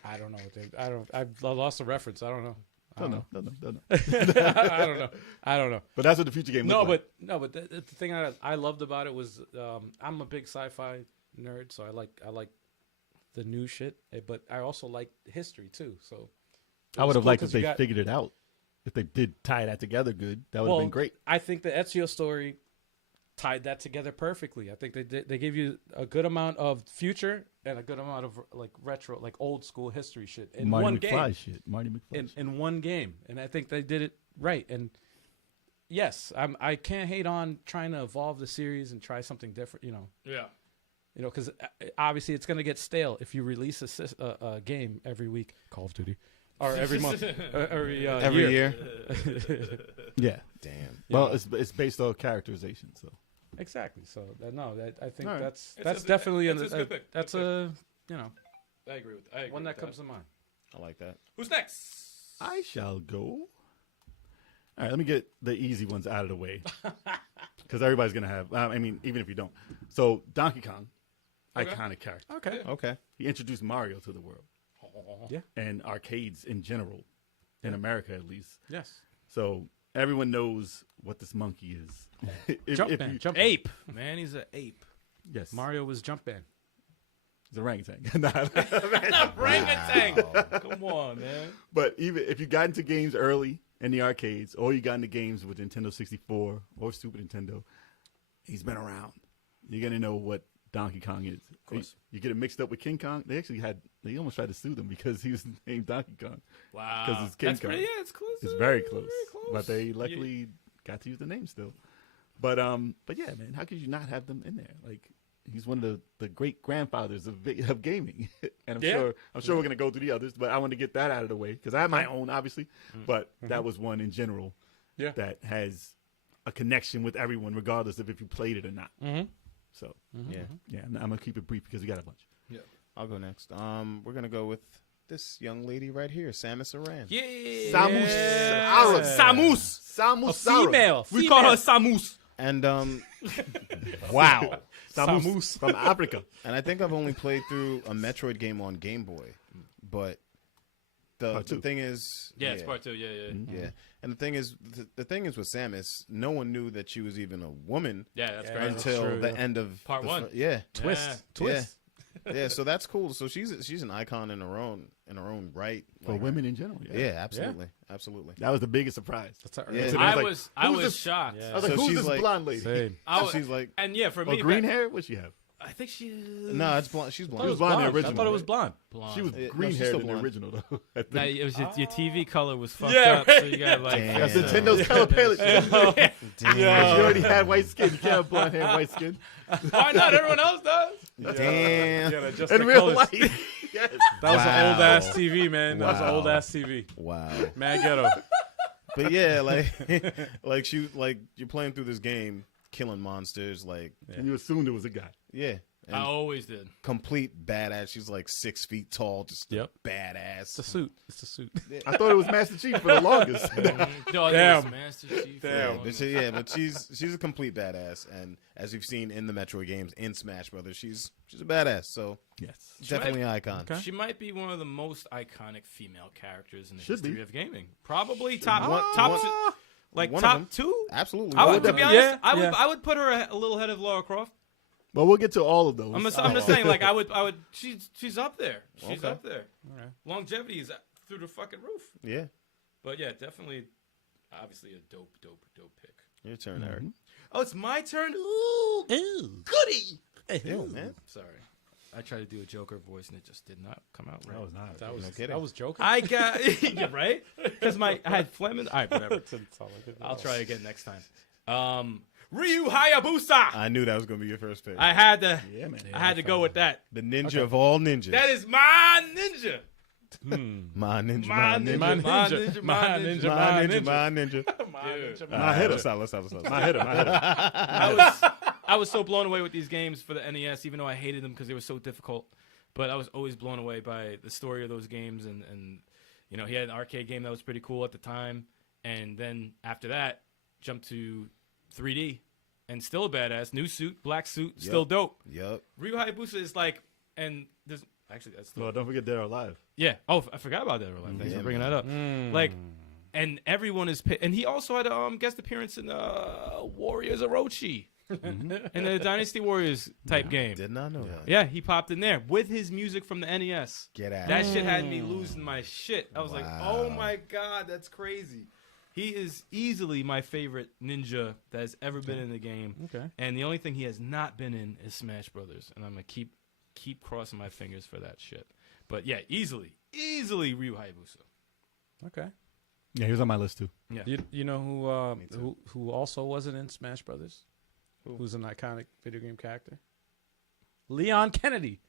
I don't know. I lost the reference. I don't know. Don't know. I don't know. But that's what the future game looked like. But the thing I loved about it was I'm a big sci-fi nerd, so I like the new shit, but I also like history too. So I would have liked if you they figured it out. If they did tie that together good, that would have been great. I think the Ezio story tied that together perfectly. I think they gave you a good amount of future and a good amount of like retro, like old school history shit in Marty one McFly game. shit. Marty McFly. shit. In one game, and I think they did it right. And yes, I can't hate on trying to evolve the series and try something different. Yeah. Because obviously it's going to get stale if you release a game every week. Call of Duty. or every month, every Year. Yeah. Damn. Well, it's based on characterization, so. Exactly. So I think All right. that's definitely it's a good pick. that's Good a I agree with one that comes to mind. I like that. Who's next? I shall go. All right, let me get the easy ones out of the way. Because everybody's going to have, I mean, even if you don't. So, Donkey Kong, Okay. iconic character. Okay. Okay. He introduced Mario to the world. Yeah. And arcades in general, in America at least. Yes. So, everyone knows what this monkey is. Jumpman. Jump Ape. Man, he's an ape. Yes. Mario was Jumpman. He's a orangutan. Nah. Orangutan. Come on, man. But even if you got into games early in the arcades, or you got into games with Nintendo 64 or Super Nintendo, he's been around. You're gonna know what Donkey Kong is. Of course. You get it mixed up with King Kong. They almost tried to sue them because he was named Donkey Kong. Wow. Because it's King That's Kong. pretty, yeah, it's close. It's very close. Very close. But they luckily got to use the name still. But yeah, man, how could you not have them in there? Like, he's one of the great grandfathers of gaming, and I'm sure we're gonna go through the others. But I want to get that out of the way because I have my own, obviously. But that was one in general that has a connection with everyone, regardless of if you played it or not. Mm-hmm. So Yeah. I'm gonna keep it brief because we got a bunch. Yeah. I'll go next. We're gonna go with this young lady right here, Samus Aran. Yeah. Samus Aran. Samus. A female. We call her Samus. And wow. Samus from Africa. And I think I've only played through a Metroid game on Game Boy, but the thing is, Yeah, it's part 2. Yeah. yeah. And the thing is with Samus, no one knew that she was even a woman Yeah, that's great. until true, the end of Part the 1. Yeah, Twist. yeah. So that's cool. So she's an icon in her own right For like, women in general. Yeah, absolutely, absolutely. That was the biggest surprise. That's our Yeah. So I like, was who's was this- shocked. Yeah. I was like, So who's she's this like- blonde lady? Same. I was, She's like, and yeah, for Oh, me, green hair? What'd she have? I think she. no, it's blonde. She's She blonde. was blonde in the I original. thought it was blonde. blonde. She was No, green she's haired still in the blonde. original, though. I think. No, it was your TV color was fucked Yeah, up, so you got like. Damn. That's Nintendo's color palette. Damn. She already had white skin. You can't have blonde hair and white skin. Why not? Everyone else does. Damn. Yeah, just In the real colors. life. Yes. That was an Wow. old ass TV, man. That was an Wow. old ass TV. Wow. Mad ghetto. But yeah, like you're playing through this game, killing monsters, like And you assumed it was a guy. yeah. And I always did. complete badass. She's like 6 feet tall, just Yep. badass. It's a suit. It's a suit. I thought it was Master Chief for the longest. No, it Damn. was Master Chief. Damn. But she's a complete badass, and as you've seen in the Metroid games, in Smash Brothers, she's a badass. So Yes. definitely an icon. Okay. She might be one of the most iconic female characters in the Should history be. of gaming. Probably top One- two, like one of them. top 2. Absolutely. I would, would to that be be? honest, Yeah, yeah. I would put her a little ahead of Lara Croft. But we'll get to all of those. I'm just saying, like I would. She's up there. She's Okay. up there. Okay. Longevity is through the fucking roof. Yeah. But yeah, definitely, obviously a dope pick. Your turn, Eric. Oh, it's my turn. Ooh, goody. Ew, man. Sorry, I tried to do a Joker voice and it just did not come out right. That was not. That was No kidding. that was joking. I got yeah, right because I had phlegm. All right, whatever. That's all I could do. I'll try again next time. Ryu Hayabusa. I knew that was going to be your first pick. I had to. Yeah, man. I had to go with that. The ninja of all ninjas. That is my ninja. my ninja. My My ninja. ninja. My ninja. My My ninja. ninja. My ninja. My ninja. Dude. My hitter. Let's stop. My hitter. I was so blown away with these games for the NES, even though I hated them because they were so difficult. But I was always blown away by the story of those games, and you know, he had an arcade game that was pretty cool at the time, and then after that, jumped to 3D, and still a badass new suit, black suit, still dope. Yep. Ryu Hayabusa is like, and there's actually that's still, Well, don't forget they're alive. yeah. Oh, I forgot about that. Thanks Yeah, for bringing that up. Like, and everyone is, and he also had a guest appearance in Warriors Orochi. In the Dynasty Warriors type game. Did not know that. Yeah, he popped in there with his music from the NES. Get out. That shit had me losing my shit. I was like, Wow. oh my God, that's crazy. He is easily my favorite ninja that has ever been in the game. Okay. And the only thing he has not been in is Smash Brothers. And I'm going to keep crossing my fingers for that shit. But yeah, easily Ryu Hayabusa. Okay. Yeah, he was on my list too. Yeah. You know Me too. who also wasn't in Smash Brothers? Who's an iconic video game character? Leon Kennedy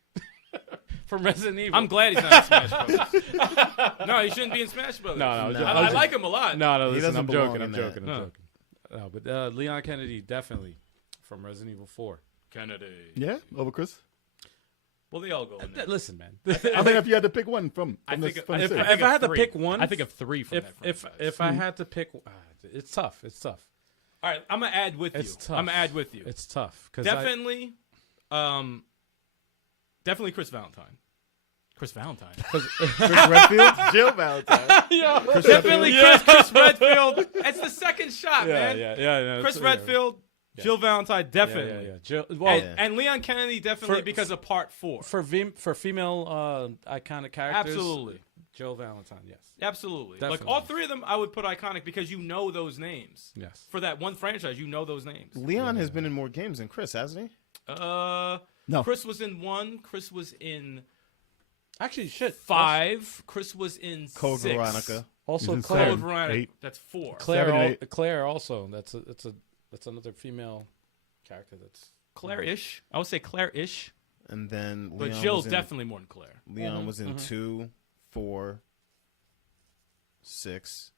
from Resident Evil. I'm glad he's not in Smash Brothers. No, he shouldn't be in Smash Brothers. No. I like him a lot. No, He listen, doesn't I'm belong joking. in I'm that. joking. No, but Leon Kennedy definitely from Resident Evil 4. Kennedy. Yeah, over Chris. Well, they all go in there. Listen, man. I mean, if you had to pick one from I the, think- from the I series. think If I of had to three. pick one, I think of 3 from that franchise. if I had to pick, it's tough. It's tough. All right, I'm gonna add with It's you. tough. I'm gonna add with you. It's tough because Definitely, definitely Chris Valentine. Chris Valentine. Chris Redfield, Jill Valentine. Definitely Chris Redfield. It's the second shot, man. yeah. Chris Redfield, Jill Valentine, definitely. Yeah. Jill, well, And Leon Kennedy definitely because of part 4. for female iconic characters, Absolutely. Jill Valentine. Yes. Absolutely. Definitely. Like all 3 of them I would put iconic because you know those names. Yes. For that one franchise, you know those names. Leon has been in more games than Chris, hasn't he? No. Chris was in 1, Chris was in Actually, shit. 5, Chris was in Code 6. Veronica. Also, He's in Claire. Code Veronica. 8. That's 4. Claire, 7 and 8. Claire also. That's another female character. That's Claire-ish. I would say Claire-ish. And then But Leon Jill's was in, definitely more than Claire. Leon was in 2, 4, 6.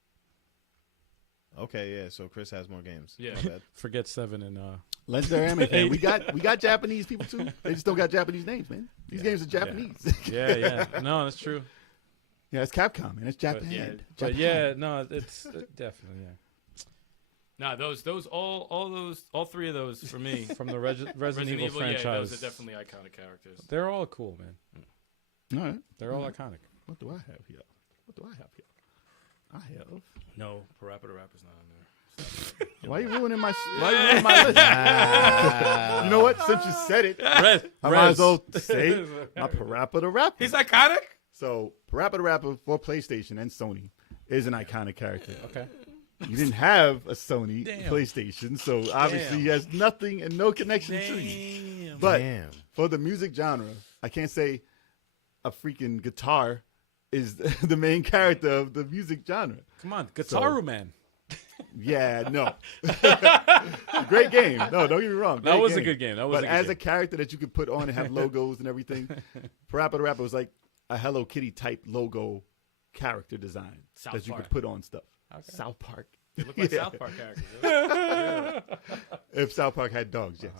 Okay, yeah. So Chris has more games. Yeah. My bad. forget 7 and Legendary anime fan. We got Japanese people too. They just don't got Japanese names, man. These games are Japanese. yeah. No, that's true. Yeah, it's Capcom, man. It's Japan. But Japan. yeah, no, it's definitely Nah, all 3 of those for me. from the Resident Evil franchise. Yeah, those are definitely iconic characters. They're all cool, man. All right. They're all iconic. What do I have here? I have. No, Parappa the Rapper's not on there. Why you ruining my? Why you ruining my list? You know what? Since you said it, I might as well say my Parappa the Rapper. He's iconic? So Parappa the Rapper for PlayStation and Sony is an iconic character. Okay. You didn't have a Sony Damn. PlayStation, so obviously he has nothing and no connection to you. But for the music genre, I can't say a freaking guitar is the main character of the music genre. Come on, Guitar Man. Yeah, no. Great game. No, don't get me wrong. That Great was a good game. That was but a good as game. a character that you could put on and have logos and everything, Parappa the Rapper was like a Hello Kitty type logo character design South that you Park. could put on stuff. Okay. South Park. They look like Yeah. South Park characters. If South Park had dogs, yes.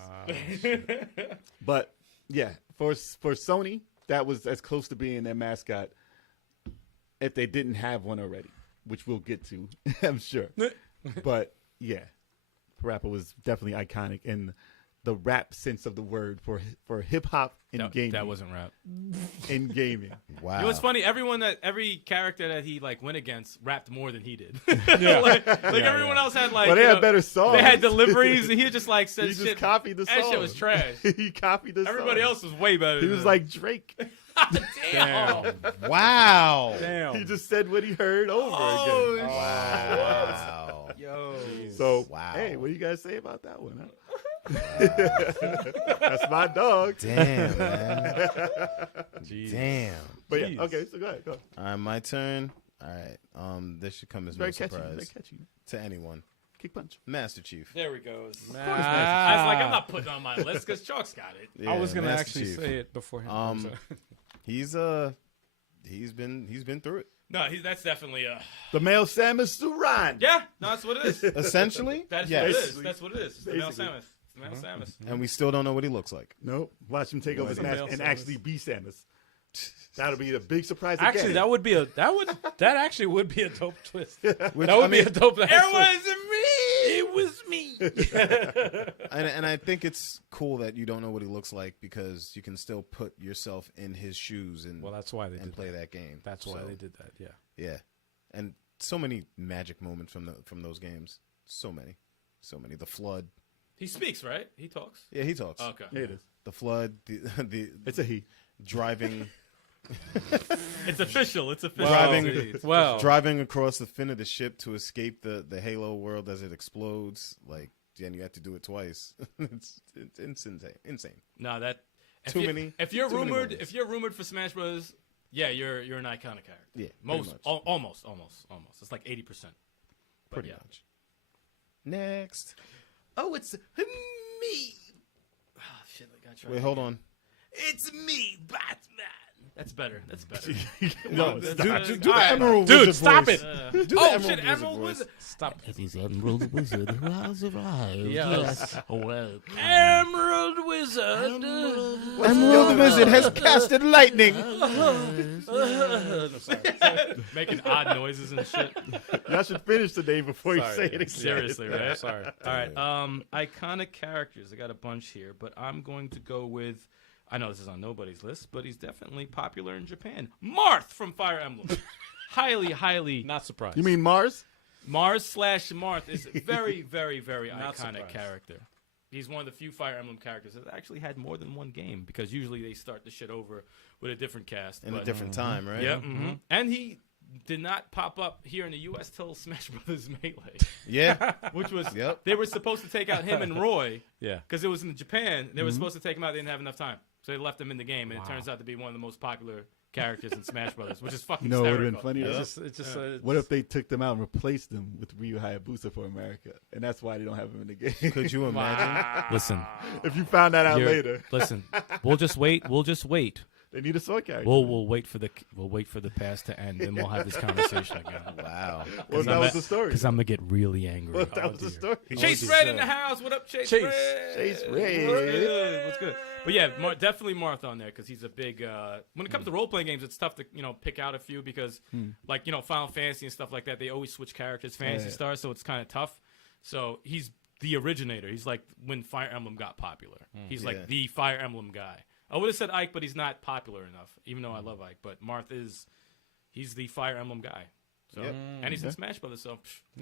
But yeah, for Sony, that was as close to being their mascot if they didn't have one already, which we'll get to, I'm sure. But yeah, Parappa was definitely iconic in the rap sense of the word for hip hop and gaming. That wasn't rap. In gaming. Wow. You know what's funny? Every character that he like went against rapped more than he did. Yeah. like everyone else had like. But they you had know, better songs. They had deliveries, and he just like said He shit. just copied the song. That shit was trash. He copied the Everybody song. else was way better. He than was him. like Drake. damn. Wow. Damn. He just said what he heard over again. Wow. Yo. So, Wow. hey, what do you guys say about that one? Huh? That's my dog. Damn, man. Jeez. Damn. But Jeez. yeah, okay, so go ahead. Go. All right, my turn. All right. This should come as no Very catchy. surprise Very catchy. to anyone. Kick punch. Master Chief. There we go. Nah. I was like, I'm not putting it on my list because Chalk's got it. Yeah, I was gonna Master actually Chief. say it before him. He's been through it. No, that's definitely The male Samus Suran. Yeah, no, that's what it is. Essentially, That's yes. what it is. Basically. That's what it is. It's the Mel Basically. Samus. It's the Mel Samus. And we still don't know what he looks like. Nope. Watch him take over his He's a mask male and Samus. actually be Samus. That'll be a big surprise. Actually, again. that actually would be a dope twist. Which, That would I be mean, a dope. It wasn't me. It was me. and I think it's cool that you don't know what he looks like because you can still put yourself in his shoes and Well, that's why they and did play that. that game. That's why So, they did that. Yeah. Yeah, and so many magic moments from those games. So many. The flood. He speaks, right? He talks. Yeah, he talks. Okay. Yeah, it is. The flood. The It's a he. driving It's official. It's official. Driving- Well, driving across the fin of the ship to escape the Halo world as it explodes. Like, and you have to do it twice. it's insane. No, that if Too you- many- If you're too many rumored, moments. if you're rumored for Smash Bros, yeah, you're an iconic character. Yeah, Most, much. almost. It's like 80%. Pretty yeah. much. Next. Oh, it's me. Oh shit! I got Wait, hold on. It's me, Batman. That's better. That's better. No, that's stop. better. Do the All right. Emerald Dude, Wizard stop voice. it. Do the Oh Emerald shit, Wizard Emerald voice. Wizard. Stop. It is Emerald Wizard who has arrived. Yes. Well, Emerald Wizard. Emerald Wizard has casted lightning. Making odd noises and shit. Y'all should finish today before you Sorry. say it again. Seriously, right? Sorry. All right. Iconic characters. I got a bunch here, but I'm going to go with. I know this is on nobody's list, but he's definitely popular in Japan. Marth from Fire Emblem. highly. Not surprised. You mean Mars? Mars/Marth is a very, very, very Not iconic surprised. character. He's one of the few Fire Emblem characters that actually had more than one game because usually they start the shit over with a different cast. In a different time, right? Yep. And he did not pop up here in the U.S. till Smash Brothers Melee, Yeah. which was Yep. they were supposed to take out him and Roy Yeah. because it was in Japan. They were supposed to take him out. They didn't have enough time, so they left him in the game, and it turns out to be one of the most popular characters in Smash Brothers, which is fucking You know, it would have hysterical. been funny. It's just What if they took them out and replaced them with Ryu Hayabusa for America, and that's why they don't have him in the game? Could you imagine? Listen, If you found that out you're- later, listen. We'll just wait. they need a sword character. We'll wait for the past to end, and we'll have this conversation again. Wow. Well, that was the story. Because I'm gonna get really angry. Well, that was the story. Chase Red in the house. What up, Chase? Chase. Red? Chase What's Red. good? What's good? But yeah, definitely Marth on there because he's a big. When it comes to role playing games, it's tough to pick out a few because like Final Fantasy and stuff like that, they always switch characters, Fantasy Stars, so it's kind of tough. So he's the originator. He's like when Fire Emblem got popular. He's like the Fire Emblem guy. I would have said Ike, but he's not popular enough. Even though I love Ike, but Marth he's the Fire Emblem guy. So and he's in Smash Brothers, so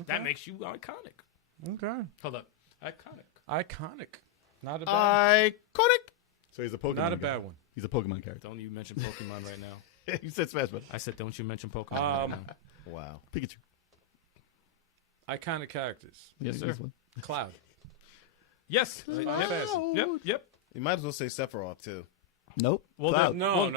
that makes you iconic. Okay. Hold up, iconic. Iconic. Not a bad. Iconic. So he's a Pokemon. Not a guy. bad one. He's a Pokemon character. Don't you mention Pokemon right now? You said Smash Bros. I said, don't you mention Pokemon right now. Wow. Pikachu. Iconic characters. Yes, sir. This one. Cloud. Yes. Cloud. Yep. You might as well say Sephiroth too. Nope. Well, Cloud. No.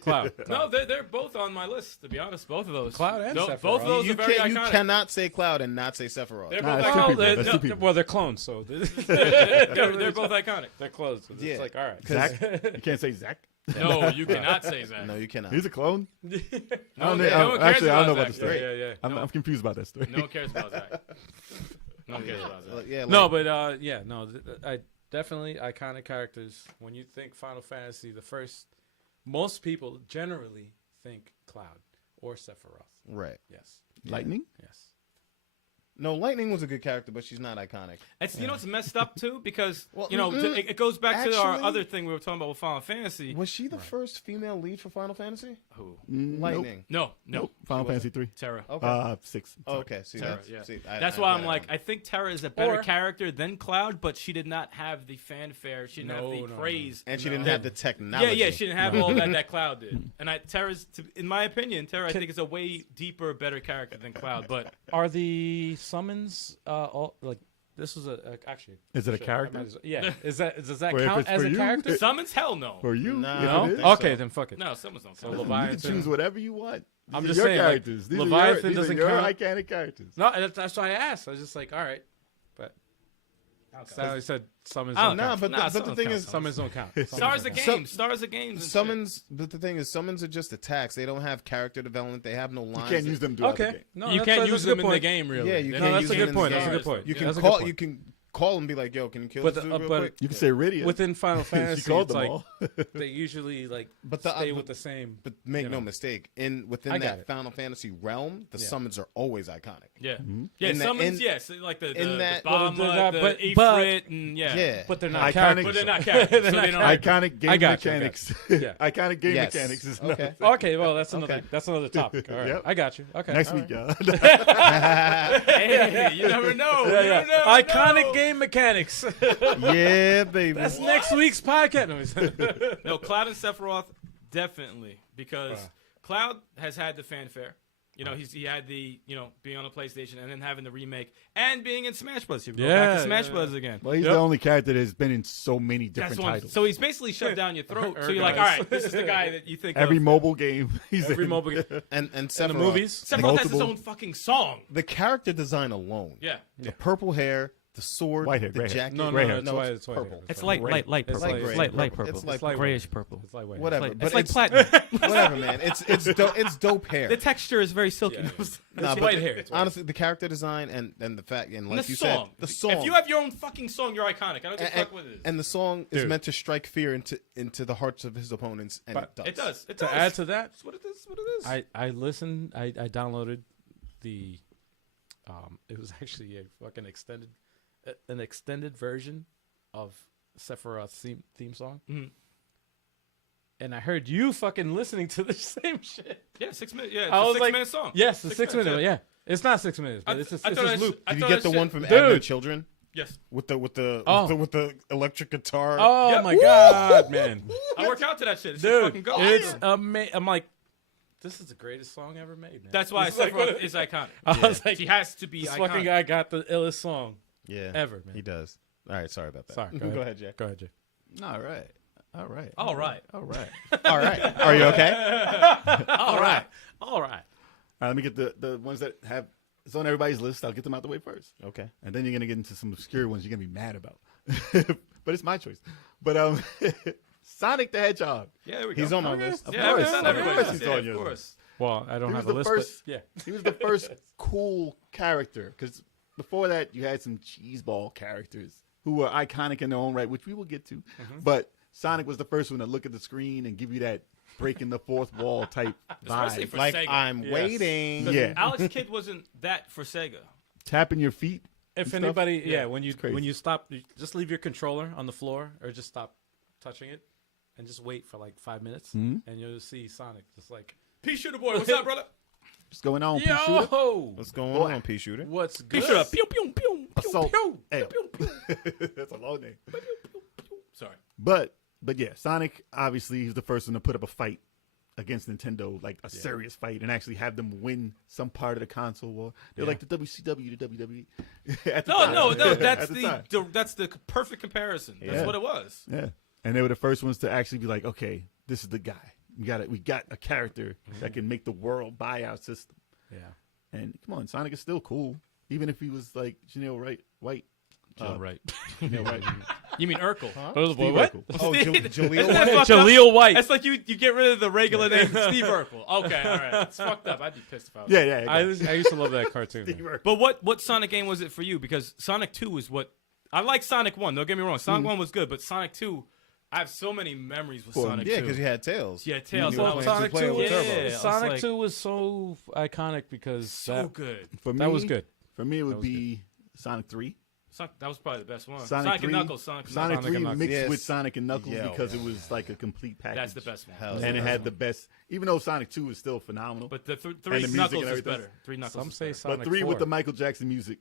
Cloud. No, they're both on my list, to be honest. Both of those. Cloud and Sephiroth. Both of those You are very can't. You iconic. cannot say Cloud and not say Sephiroth. They're Nah, both that's two iconic. people. That's two people. Well, they're clones, so They're both iconic. they're close. So Yeah. It's like, all right. Zach. You can't say Zach. No, you cannot say that. No, you cannot. He's a clone. No, I don't no know- one cares actually, I don't know about about the Zach. story. Yeah. I'm confused about that story. No one cares about Zach. No one cares about Zach. Yeah. No, but I definitely iconic characters. When you think Final Fantasy, most people generally think Cloud or Sephiroth. Right. Yes. Lightning. Yes. No, Lightning was a good character, but she's not iconic. It's it's messed up too because Well, it goes back to our actually- other thing we were talking about with Final Fantasy. Was she the first female lead for Final Fantasy? Who? Lightning. No. Nope. Final Fantasy 3. Terra. Okay. 6. Oh, okay. See, Terra, that's, yeah. see, That's I why got I'm it like, wrong. I think Terra is a better Or- character than Cloud, but she did not have the fanfare. She didn't have the No. praise. And she didn't that- have the technology. Yeah, she didn't have all that Cloud did. And in my opinion, Terra, I think is a way deeper, better character than Cloud. But Are the summons all like? This was actually. Is it a shit, I character? might as well- Yeah. Does that Wait, if count it's as for a you? character? summons, hell no. For you? Nah. if No. it is. Okay, then fuck it. No, summons don't So count. You Leviathan. can choose whatever you want. These I'm are just your saying, like, characters. These Leviathan are your, doesn't these are your count. iconic characters. No, that's why I asked. I was just like, all right, but Sally said summons I don't don't Nah, count. but, Nah, but the summons thing count. is, Summons don't count. Stars don't of count. games. Stars of games. and shit. summons. But the thing is, summons are just attacks. They don't have character development. They have no You lines. can't use them throughout the Okay. game. No, You that's can't a use good them in the point. game, really. Yeah, you They're can't not use that's a them good in point. the That's a game. good point. You Yeah, can that's a call. good You point. can call and be like, "Yo, can you kill But this dude the- real but- quick?" You can say Rydia. Within Final she Fantasy, called it's them like all. they usually like But the- stay but- with the same. But make you no know. mistake, I within got that it. Final Fantasy realm, the Yeah. summons are always iconic. Yeah. Mm-hmm. Yeah, In that- summons, in- yes. Like the in that- Bama, Well, they're not- the but- Ifrit, and yeah. Yeah, But they're not Iconic- characters. But they're not characters. so they don't Iconic game I got you, mechanics. Yeah. Iconic game Yes. mechanics is Okay. another thing. Okay, well that's another Okay. topic. All right, Yep. I got you. Okay, Next all week, right. y'all. Hey, you never know. Yeah, You yeah. never Iconic know. game mechanics. yeah, baby. That's next week's podcast. No, No, Cloud and Sephiroth, definitely. Because Cloud has had the fanfare. You know, he had the, being on the PlayStation and then having the remake and being in Smash Bros. You go back to Smash Bros. Again. Well, he's Yep. the only character that has been in so many That's different one. titles. So he's basically shoved down your throat. So you're like, guys. all right, this is the guy that you think Every of. mobile game he's every in. mobile game. and In Sephiroth, the movies. Sephiroth has his multiple- own fucking song. the character design alone. Yeah. The purple hair, the sword, White hair, the gray hair. jacket. No, Gray no, hair. it's No, white. it's It's white. purple. It's white. light It's purple. like It's gray. light purple. It's light grayish purple. It's like white. Whatever. It's but It's like platinum. whatever, man. It's dope hair. The texture is very silky. Yeah. Nah, but white hair. It's white. Honestly, the character design and the fact and like And the you song. said, the song. If you have your own fucking song, you're iconic. I don't give a and, fuck what it is. and the song is Dude. meant to strike fear into the hearts of his opponents, and But it does. It does. To add to that, That's what it is. What it is. I listened. I downloaded the. It was actually a fucking an extended version of Sephiroth's theme song, Mhm. and I heard you fucking listening to the same shit. Yeah, 6 minutes. Yeah, it's I a was 6 like, minute song. Yes, the 6 6 minute. Yeah, it's not 6 minutes, but it's just loop. Did you get the one from Dude. Advent Children Yes. with the Oh. with the electric guitar? Oh Yeah. my god, man, I work out to that shit. It's just dude, fucking go. it's amazing. I'm like, this is the greatest song ever made, man. That's why It's like, Sephiroth is iconic. I was like, He has to be this iconic. fucking guy got the illest song Yeah, ever, man. he does. All right, sorry about that. Sorry, go ahead, Jay. Go ahead, Jay. All right. All right. All right. All right. All right, are you okay? All right, all right. All right, let me get the ones that have it's on everybody's list. I'll get them out the way first, Okay. and then you're gonna get into some obscure ones you're gonna be mad about. But it's my choice. But Sonic the Hedgehog. Yeah, there we go. He's on my list. Of Yeah, course, it's on of everybody's course list. he's Yeah, on of your course. list. Well, I don't He have was a the list, first- but yeah. He was the first cool character because before that you had some cheeseball characters who were iconic in their own right, which we will get to. But Sonic was the first one to look at the screen and give you that breaking the fourth wall type Especially vibe. for Like Sega. I'm Yes. waiting. Yeah. Alex Kidd wasn't that for Sega. Tapping your feet. If and stuff. anybody, Yeah, when you crazy. stop, you just leave your controller on the floor or just stop touching it, and just wait for like 5 minutes, and you'll see Sonic just like, Pea Shooter Boy, what's up, brother? What's going on, Pea Shooter? yo, What's going Boy. on, Pea Shooter? what's Pea good? Shooter, pew pew pew pew Assault. pew. Hey. That's a long name. Sorry. But yeah, Sonic obviously he's the first one to put up a fight against Nintendo, like a serious fight, and actually have them win some part of the console war. They're like the WCW to WWE. At the time. No, At that's time. that's the perfect comparison. That's Yeah. what it was. Yeah, and they were the first ones to actually be like, okay, this is the guy. We got a character that can make the world buy our system. Yeah, And come on, Sonic is still cool, even if he was like Janelle White. right. Janelle White. You mean Urkel? Oh, Steve what? Urkel. Oh, Isn't Jaleel that White? fucked up? Jaleel White. That's like you get rid of the regular name Steve Urkel. Okay, all right. It's fucked up. I'd be pissed if I was. Yeah. I used to love that cartoon. Steve man. Urkel. But what Sonic game was it for you? Because Sonic 2 is what I like. Sonic 1. Don't get me wrong. Sonic 1 was good, but Sonic 2, I have so many memories with Well, Sonic Yeah, 2. because you had Tails. Yeah, Tails. You were Well, playing Sonic two-player 2 with was- Turbo. Yeah. I was Sonic like- 2 was so iconic because so good. For me, that was good. For me, it would was be Sonic 3. That was probably the best one. Sonic 3, and Knuckles. Sonic and Sonic Knuckles. 3 and Knuckles. mixed Yes. with Sonic and Knuckles Yeah, because yeah. it was like a complete package. That's the best one. Hell And it had the best, even though Sonic 2 is still phenomenal. But the And three the music Knuckles and is everything. better. Three Knuckles. Some is say better. Sonic But 3 4. with the Michael Jackson music,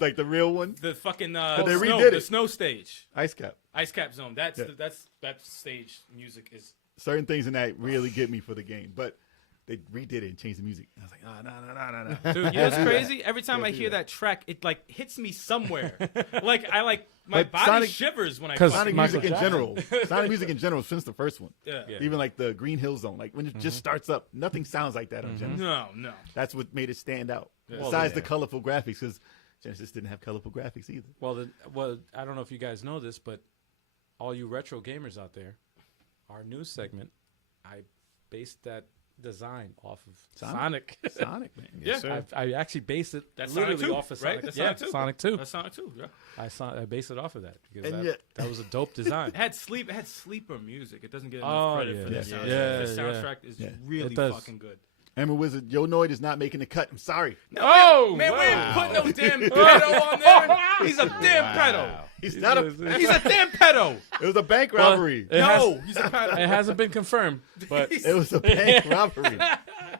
like the real one, The fucking they snow, redid the it. snow stage, Ice Cap. Ice Cap Zone. That's Yeah. that stage music is. Certain things in that really get me for the game. But they redid it and changed the music. I was like, no. Dude, you know what's crazy? Every time I hear that track, it like hits me somewhere. like my But body Sonic- shivers when I 'Cause fucking Sonic Michael music in Jackson. general. Sonic music in general since the first one. Yeah. Yeah. Even like the Green Hill Zone. Like when it just starts up, nothing sounds like that on Genesis. No. That's what made it stand out. Yeah. Besides yeah. the colorful graphics, because Genesis didn't have colorful graphics either. Well, I don't know if you guys know this, but all you retro gamers out there, our news segment, I based that design off of Sonic. Sonic, man. Yeah. sir. I actually based it That's literally Sonic 2, off of right? Sonic. That's Yeah, Sonic 2. Sonic 2. That's Sonic 2. Yeah. I based it off of that because And that, yet- that was a dope design. It had sleeper music. It doesn't get enough Oh, credit yeah. for the Yeah. soundtrack. Yeah, The soundtrack is Yeah. really It does. fucking good. Emma Wizard, Yo Noid is not making the cut. I'm sorry. Oh, Man, we ain't wow. putting no damn pedo on there. He's a damn pedo. He's not a. He's a damn pedo. It was a bank Well, robbery. it has- No, he's a pedo. It hasn't been confirmed, but It was a bank robbery.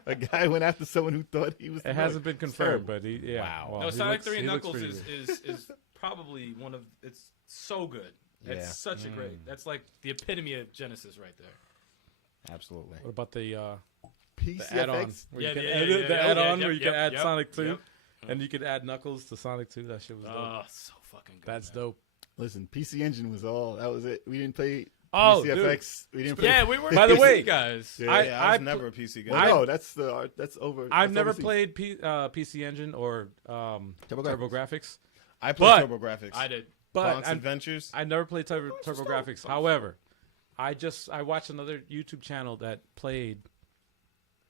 A guy went after someone who thought he was. it hasn't been confirmed. But yeah, Wow. well, No, he Sonic looks- 3 and he looks Knuckles pretty good. is probably one of it's so good. Yeah. It's such a great. That's like the epitome of Genesis right there. Absolutely. What about the add-on? PCFX. Where you Yeah, can yeah, add yeah, the yeah. add-on Yep, where you can yep, add yep, Sonic 2, yep. and you could add Knuckles to Sonic 2. That shit was dope. Oh, so fucking good. That's man. dope. Listen, PC Engine was all. That was it. We didn't play Oh, PCFX. We didn't play. Yeah, we were. By the PC way, guys. Yeah. I- Yeah, I was I never a PC guy. Well, no, that's over. I've that's never overseas. played PC Engine or TurboGrafx. I played But- TurboGrafx. I did. But Bounce Adventures. I never played TurboGrafx. However, I watched another YouTube channel that played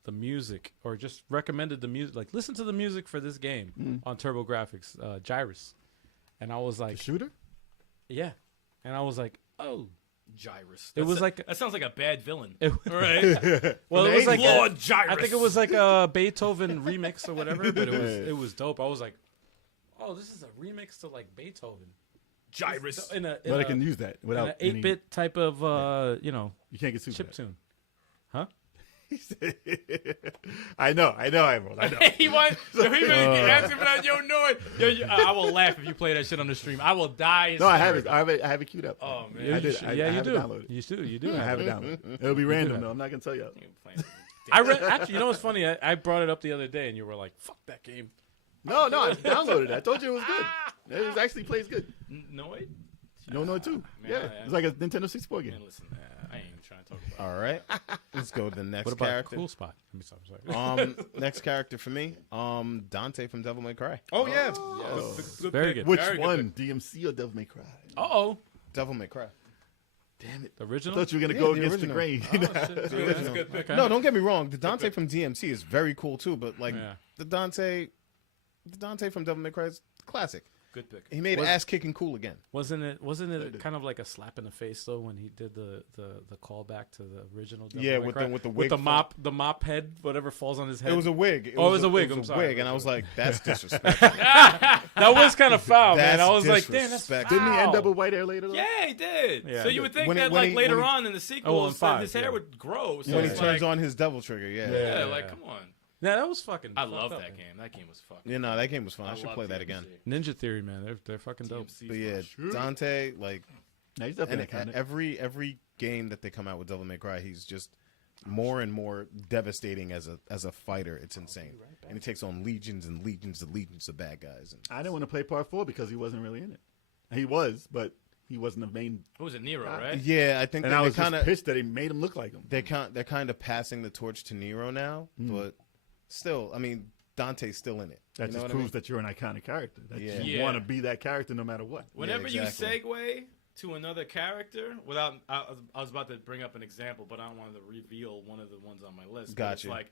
the music or just recommended the music. Like, listen to the music for this game on TurboGrafx, Gyrus. And I was The like, shooter? yeah. And I was like, oh. Gyrus. It was like that sounds like a bad villain. It, Right? well, it was like Lord I Gyrus. think it was like a Beethoven remix or whatever, but it was dope. I was like, oh, this is a remix to like Beethoven. Gyrus. In But I can use that an without any- 8-bit type of You can't get sued for chip that. tune. Huh? I know, Emerald. I know. He wants. He really asking for that. Yo, no it. Yo, I will laugh if you play that shit on the stream. I will die. No, I have it. I have it queued up. Oh man. Yeah, I you did. should- I yeah, you have do. it downloaded. You do. I have it downloaded. It'll be random though. I'm not gonna tell you. Actually, you know what's funny? I brought it up the other day, and you were like, "Fuck that game." No, I downloaded it. I told you it was good. It actually plays good. No it. No, it too. Man, Yeah, it's like a Nintendo 64 game. Man, listen, I ain't even trying to talk about. All right. Let's go to the next What about character. Cool Spot? Let me stop. Sorry. Next character for me, Dante from Devil May Cry. Oh yeah. Oh. Very good. Which Very good one? DMC or Devil May Cry? Uh-oh. Devil May Cry. Damn it! The I original? thought you were gonna Yeah, go the against original. the grain. That's a good pick. Okay. No, don't get me wrong. The Dante from DMC is very cool too, but like Yeah. the Dante from Devil May Cry is classic. Good pick. He made ass kicking cool again. Wasn't it kind of like a slap in the face though when he did the callback to the original? Devil Yeah, May with Cry? the with wig the front. mop head, whatever falls on his head. It was a wig. Oh, it was a wig. I'm sorry. wig, and I was like, "That's disrespectful." that was kind of foul, man. That's I was like, damn, that's foul. disrespectful. Didn't he end up with white hair later? Though? Yeah, he did. Yeah. So you would think When he- that when like he- later when he- on in the in sequels, five, his hair yeah. would grow. So When he it's turns like, on his devil trigger, yeah. yeah, like come on. Yeah, that was fucking. I fucked love up, that man. game. That game was fucking. You know, that game was fun. I should love play that TMC. again. Ninja Theory, man, they're fucking dope. TMC But yeah, flash. Dante, like, No, he's and definitely iconic. every game that they come out with Devil May Cry, he's just more and more devastating as a fighter. It's insane, and he takes on legions and legions and legions of bad guys. And I didn't want to play part 4 because he wasn't really in it. He was, but he wasn't the main. What was it, Nero, right? yeah, I think And that I they was kind just of pissed that he made him look like him. they're kind of passing the torch to Nero now, but still, I mean, Dante's still in it. That You know just what I proves mean? that you're an iconic character. That Yeah. you Yeah. want to be that character no matter what. Whenever exactly. you segue to another character, without I was about to bring up an example, but I don't want to reveal one of the ones on my list. But it's Gotcha. like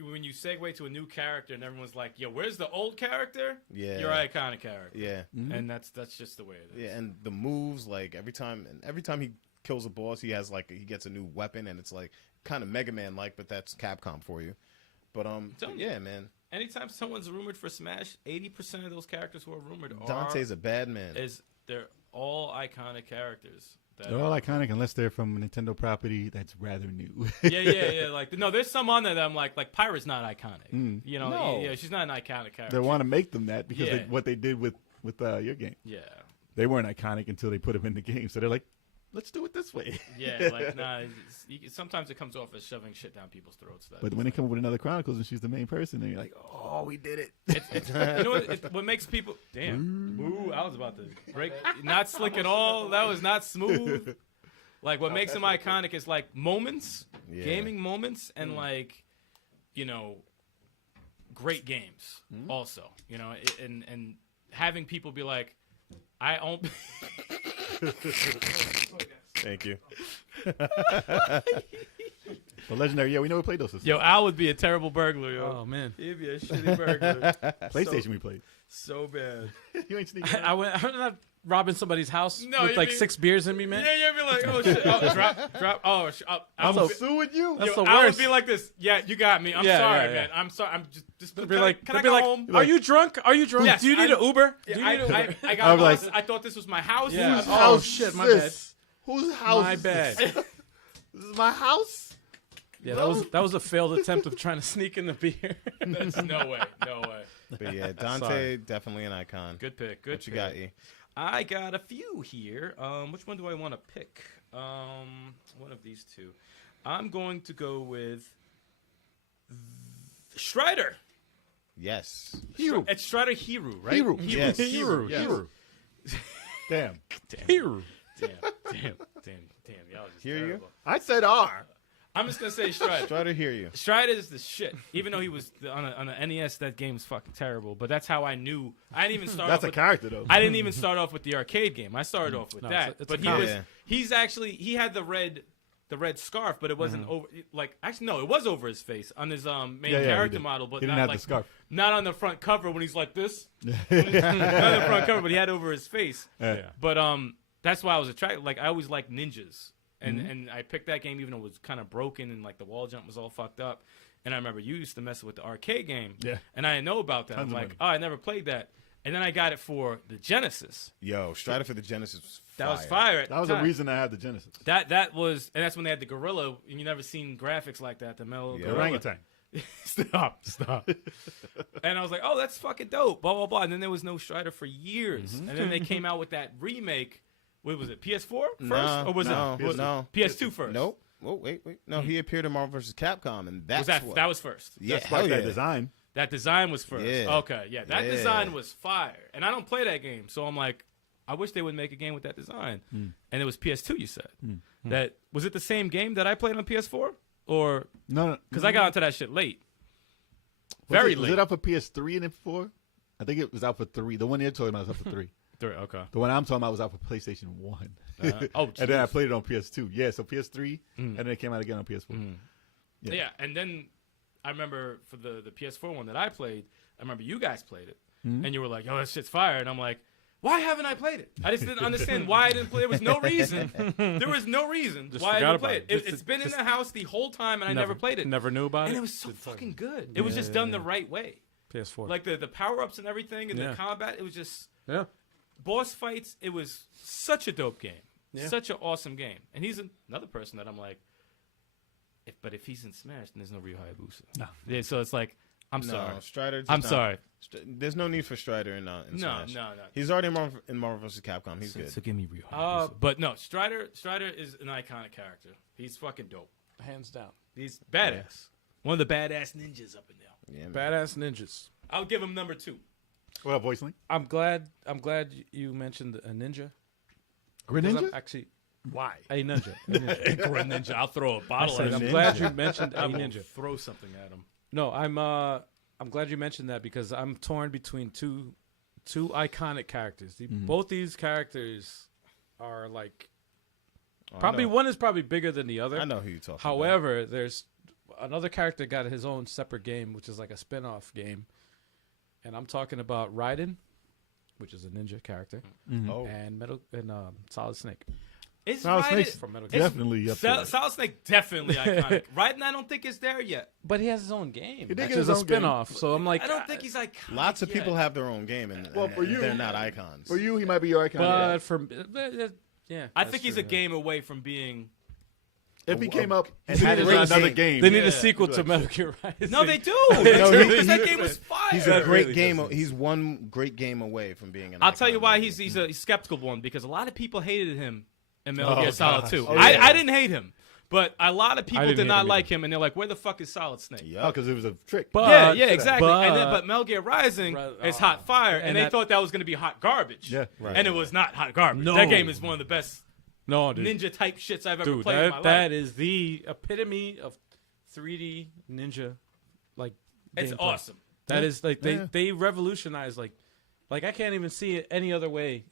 when you segue to a new character and everyone's like, "Yo, where's the old character?" Yeah. You're an iconic character. Yeah, And that's just the way it is. yeah, and the moves, like every time he kills a boss, he gets a new weapon, and it's like kind of Mega Man like, but that's Capcom for you. But Tell me. yeah, man, Anytime someone's rumored for Smash, 80% of those characters who are rumored Dante's a bad man. they're all iconic characters. That They're all iconic unless they're from a Nintendo property that's rather new. yeah. Like no, there's some on there that I'm like Pyra's not iconic. You know, No. yeah, she's not an iconic character. They want to make them that because Yeah. what they did with your game. Yeah. They weren't iconic until they put them in the game. So they're like, let's do it this way. Yeah, like nah. Sometimes it comes off as shoving shit down people's throats. But when they come up with another Chronicles and she's the main person, then you're like, oh, we did it. it's you know what makes people damn. Ooh, I was about to break. Not slick at all. That was not smooth. Like what makes them iconic is like moments, Yeah. gaming moments, and like great games. Also, and having people be like, I own. Thank you. But Legendary, yeah, we never played those systems. Yo, Al would be a terrible burglar, yo. Oh man, He'd be a shitty burglar. PlayStation we played. So bad. You ain't sneaking. I'm not robbing somebody's house No, with you like mean- 6 beers in me, man. Yeah, you'd be like, oh shit, oh, drop. Oh, I'm I'm suing you. That's the I would worst. be like this. Yeah, you got me. I'm Yeah, sorry, yeah, yeah. man. I'm sorry. I'm just They'll can I they'll go like, home? Are you drunk? Are you drunk? Yes, Do you need I'm- an Uber? Yeah, Do you need an Uber? I got I'm like- lost. I thought this was my house. Yeah. Whose Oh, house shit, is my this? Whose house? My is bad. This? This is my house. Yeah, that was a failed attempt of trying to sneak in the beer. That's no way. But yeah, Dante Sorry. definitely an icon. Good pick. Good. What you pick. got, E? I got a few here. Which one do I want to pick? One of these two. I'm going to go with Strider. Yes. Hero. It's Strider Hero, right? Hero. Yes. Hero. Yes. Hero. Damn. Hero. Damn. Y'all are just Hear you? terrible. I said R. I'm just gonna say Strider. Strider, hear you. Strider is the shit. Even though he was on a NES, that game was fucking terrible. But that's how I knew. I didn't even start. That's off a with, character though. I didn't even start off with the arcade game. I started off with No, that. it's But a comic. he's actually he had the red scarf, but it wasn't over. Like actually, no, it was over his face on his main he character did. model, but He didn't not have like the scarf. not on the front cover when he's like this. Not on the front cover, but he had over his face. Yeah. But that's why I was attracted. Like I always liked ninjas, and I picked that game even though it was kind of broken and like the wall jump was all fucked up. And I remember you used to mess with the arcade game, and I didn't know about that. Tons I'm of like, money. oh, I never played that. And then I got it for the Genesis. Yo, Strider for the Genesis was fire. That was fire. At That was the the time. reason I had the Genesis. That was, and that's when they had the gorilla. And you never seen graphics like that. The metal Yeah. The gorilla. orangutan. Stop. And I was like, oh, that's fucking dope. Blah blah blah. And then there was no Strider for years. And then they came out with that remake. What was it? PS4 first, or was it PS2 first? Nope. Oh, wait. No, he appeared in Marvel vs. Capcom, and that's what. That was first. Yeah, That's hell like yeah. that design. That design was first. Yeah. Okay, yeah. That Yeah. design was fire. And I don't play that game, so I'm like, I wish they would make a game with that design. And it was PS2, you said. That was it the same game that I played on PS4? Or No. because I got onto that shit late. Was Very it, late. Was it out for PS3 and then 4? I think it was out for 3. The one you're talking about was out for 3. Okay. The one I'm talking about was out for PlayStation 1. Oh, And then I jeez. played it on PS2. Yeah, so PS3, and then it came out again on PS4. Yeah, and then I remember for the PS4 one that I played, I remember you guys played it, and you were like, "Yo, that shit's fire," and I'm like, "Why haven't I played it? I just didn't understand why I didn't play it. There was no reason. There was no reason Just why I forgot didn't play about it. it. It's been in the house the whole time, and I never played it. Never knew about And it. it was so fucking good. It was just done the right way. PS4. Like the power ups and everything, and Yeah. the combat. It was just yeah. boss fights. It was such a dope game. Yeah. Such an awesome game. And he's another person that I'm like, if he's in Smash, then there's no Ryu Hayabusa. No. Yeah, so it's like, I'm No, sorry. Strider. I'm sorry. There's no need for Strider in No, Smash. no. He's already in Marvel vs. Capcom. He's good. So give me Ryu Hayabusa. But no, Strider is an iconic character. He's fucking dope. Hands down. He's badass. One of the badass ninjas up in there. Yeah, man. Badass ninjas. I'll give him number 2. What up, Voice Link? I'm glad you mentioned a ninja. Great 'Cause Ninja? I'm actually Why? a ninja. A ninja. Ninja. I'll throw a I bottle said, at I'm him. glad you mentioned a I will ninja. throw something at him. No, I'm glad you mentioned that because I'm torn between two iconic characters. Both these characters are like probably one is probably bigger than the other. I know who you're talking about. However, there's another character got his own separate game, which is like a spin-off game. And I'm talking about Raiden, which is a ninja character, Oh. and Solid Snake It's Solid Raiden- Snake's from Metal Gear. definitely up there. Solid Snake definitely iconic. Raiden, I don't think is there yet. But he has his own game, did which get his is a own game. spin-off. So I'm like, I don't think he's iconic. Lots of yet. people have their own game, and Well, for you- they're not icons. For you, he might be your icon. but for yeah, I think he's a game away from being. if he came up and He's had a his great another game. game, they need a Yeah. sequel You'd to be Metal like, Gear Rising. No, they do. No, Because that game was fire. He's a great really game. does. He's one great game away from being an. I'll tell you icon. why he's a skeptical one because a lot of people hated him in Metal Oh, Gear Solid gosh. 2. Oh, I yeah. didn't hate him, but a lot of people didn't did hate not him like him, and they're like, "Where the fuck is Solid Snake?" Yup. oh, because it was a trick. But- Yeah, exactly. but- But Metal Gear Rising Right, is hot fire, and, and they that- thought that was going to be hot garbage. Yeah. Right. And it was not hot garbage. No. That game is one of the best No, dude. ninja type shits I've ever Dude, played in my that life. is the epitome of 3D ninja, like It's gameplay. awesome. That is like Yeah. they revolutionized like I can't even see it any other way.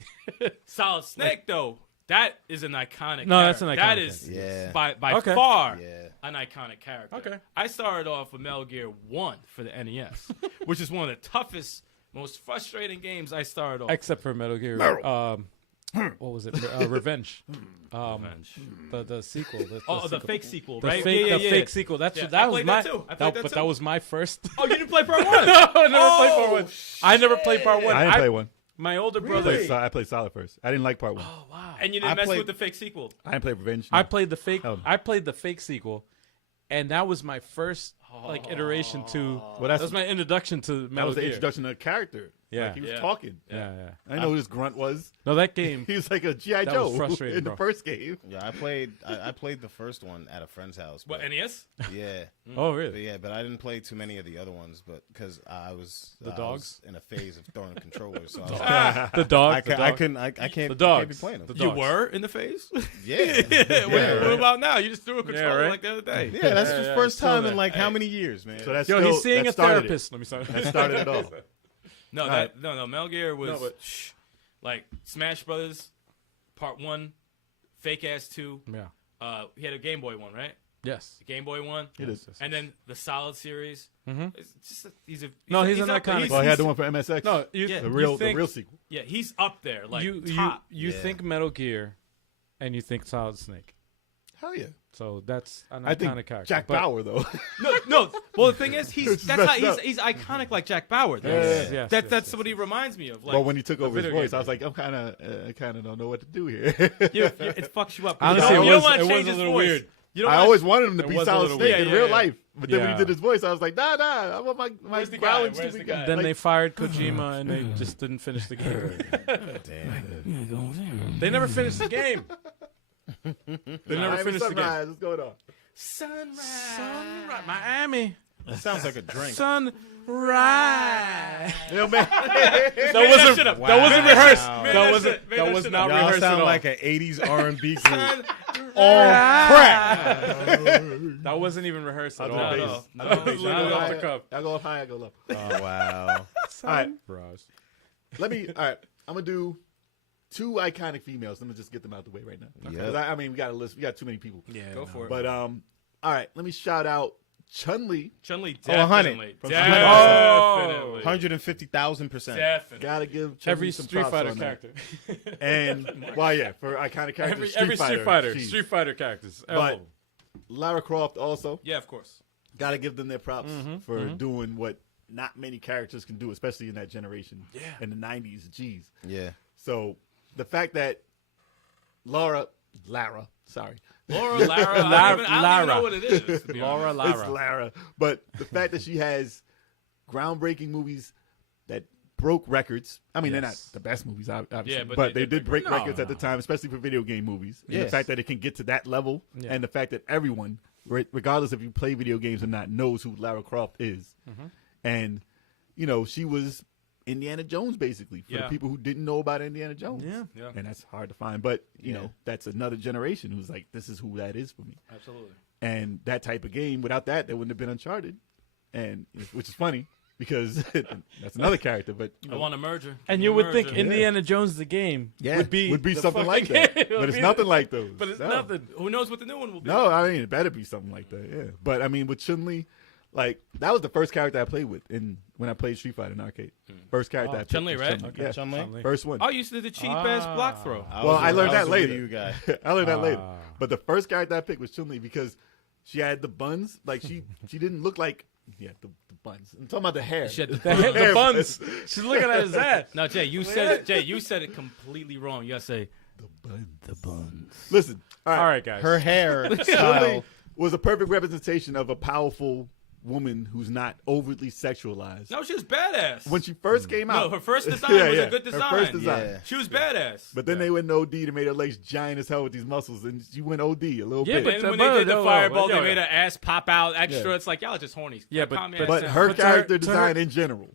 Solid Snake though, that is an iconic. No, that's character. an That iconic is character. by Okay. far Yeah. an iconic character. Okay. I started off with Metal Gear 1 for the NES, which is one of the toughest, most frustrating games I started off. Except for Metal Gear. What was it? Revenge. Revenge. The sequel. The The fake sequel, The right? fake sequel. That's Yeah, I that was played my. that too. I played that but too. that was my first. Oh, you didn't play part 1? No, I never played part one. I never shit. played part one. I didn't play one. My older I brother. played Solid first. I didn't like part one. Oh wow. And you didn't I mess played- with the fake sequel. I didn't play Revenge. I played the fake. Oh. I played the fake sequel, and that was my first iteration to. Well, That was my introduction to that Metal was the Gear. introduction to the character. Yeah. Like, he was Yeah. talking. Yeah. I didn't know who this grunt was. No, that game. He was like a G.I. That Joe was frustrating, in the bro. first game. Yeah, I played the first one at a friend's house. What, but- NES? Yeah. Oh, But really? yeah, but I didn't play too many of the other ones, but because I was The I dogs? was in a phase of throwing controllers, so I was like, The dog. I can't The I can't dogs. be playing them. The You dogs. were in the phase? Yeah, What about now? You just threw a controller right. like the other day. yeah, that's the first still time there. in like how many years, man? So that's Yo, still, he's seeing that a started therapist. Let me start. That started it all. No, Alright. no. Metal Gear was No, but- like Smash Brothers, Part 1, Fake Ass 2. Yeah. He had a Game Boy one, right? Yes. The Game Boy one. It is. And then the Solid series. Mhm. It's just he's an an up there. iconic- Well, he had the one for MSX. No, you. Yeah. the you think, real sequel. Yeah, he's up there, like you top. you Yeah. think Metal Gear, and you think Solid Snake. Hell yeah. So that's an I iconic think character. Jack But- Bauer though. No. Well, the thing is, It's that's how messed up. he's iconic like Jack Bauer. Though. Yes, yes, That's yes, what he reminds me of. Like, But when he took over his video voice, game I was like, I kind of don't know what to do here. it fucks you up. Honestly, you it don't was- want it to was change a his little voice. weird. You don't I wanna- always wanted him to It be was a Solid little Snake weird. in Yeah, real yeah, life. But then when he Yeah. did his voice, I was like, nah, I want my Where's the guy? growling Where's stupid the guy. guy? Then Like, they fired Kojima, and they just didn't finish the game. Damn. They never finished the game. They never Miami finished the game. Sunrise, what's going on? Sunrise, Miami. That sounds like a drink. Sunrise. Yo, man. That wasn't. shit up. That wasn't Wow. rehearsed. Man, that That wasn't. shit- man, That that was shit not up. Y'all rehearsed at sound all. like an '80s R&B group. That wasn't even rehearsed at I'll all. do No, bass. no. I'll do bass. Literally off the cuff. I go up high, I go low. Oh wow. All right. Sunrise. All right. I'm going to do 2 iconic females. Let me just get them out the way right now. Yep. 'Cause I mean, we got a list. We got too many people. Yeah. Go for it. But, all right. Let me shout out Chun-Li. Chun-Li, Oh, 100. definitely. From Definitely. 150,000%. Definitely. Got to give Chun-Li Every some Street props Fighter on that. character. And, well, yeah, for iconic characters, Every Street Fighter. jeez. Street Fighter characters. But Oh. Lara Croft also. Yeah, of course. Got to give them their props for doing what not many characters can do, especially in that generation. Yeah. In the 90s, jeez. Yeah. So the fact that Lara, sorry. Lara, I don't even know what it is. To be Laura, honest. It's Lara. But the fact that she has groundbreaking movies that broke records. I mean, they're not Yes. the best movies, obviously, Yeah, but, but they they did break break records at the time, especially for video game movies. And the Yes. fact that it can get to that level, Yeah. and the fact that everyone, regardless if you play video games or not, knows who Lara Croft is. And, you know, she was Indiana Jones, basically, for the Yeah. people who didn't know about Indiana Jones. Yeah. Yeah. And that's hard to find. But, you Yeah. know, that's another generation who's like, this is who that is for me. Absolutely. And that type of game, without that, there wouldn't have been Uncharted. And which is funny because that's another character. But you I know, want a merger. And Give you me a would think merger. Indiana Jones the game would be the something like fucking that. game. It would But it's be nothing the- like those. But it's No. nothing. Who knows what the new one will be? No, I mean it better be something like that. Yeah. But I mean with Chun-Li, like that was the first character I played with when I played Street Fighter in arcade. First character I picked Chun-Li, was right? Chun-Li. Okay, Yeah. Chun-Li. Chun-Li. First one. Oh, you used to do the cheap ass block throw. Well, I learned that was a later. Ryu guy. I learned that later. Ah. But the first character I picked was Chun-Li because she had the buns. Like she didn't look like the buns. I'm talking about the hair. She had The buns. She's looking at his ass. No, Jay, you said it completely wrong. You gotta say The buns. Listen, All right, guys. Her hair Chun-Li style. was a perfect representation of a powerful woman who's not overly sexualized. no, she was badass. When she first came out, No, her first design was a good Her design. first design. Yeah. She was badass. But then they went OD to made her legs giant as hell with these muscles, and she went OD a little Yeah, bit. but And the- when they did the no, fireball, yo, they yo. made her ass pop out extra. Yeah. It's like y'all are just horny. Yeah, Like, but- calm your but ass But down. her But to her- character to her- design in general.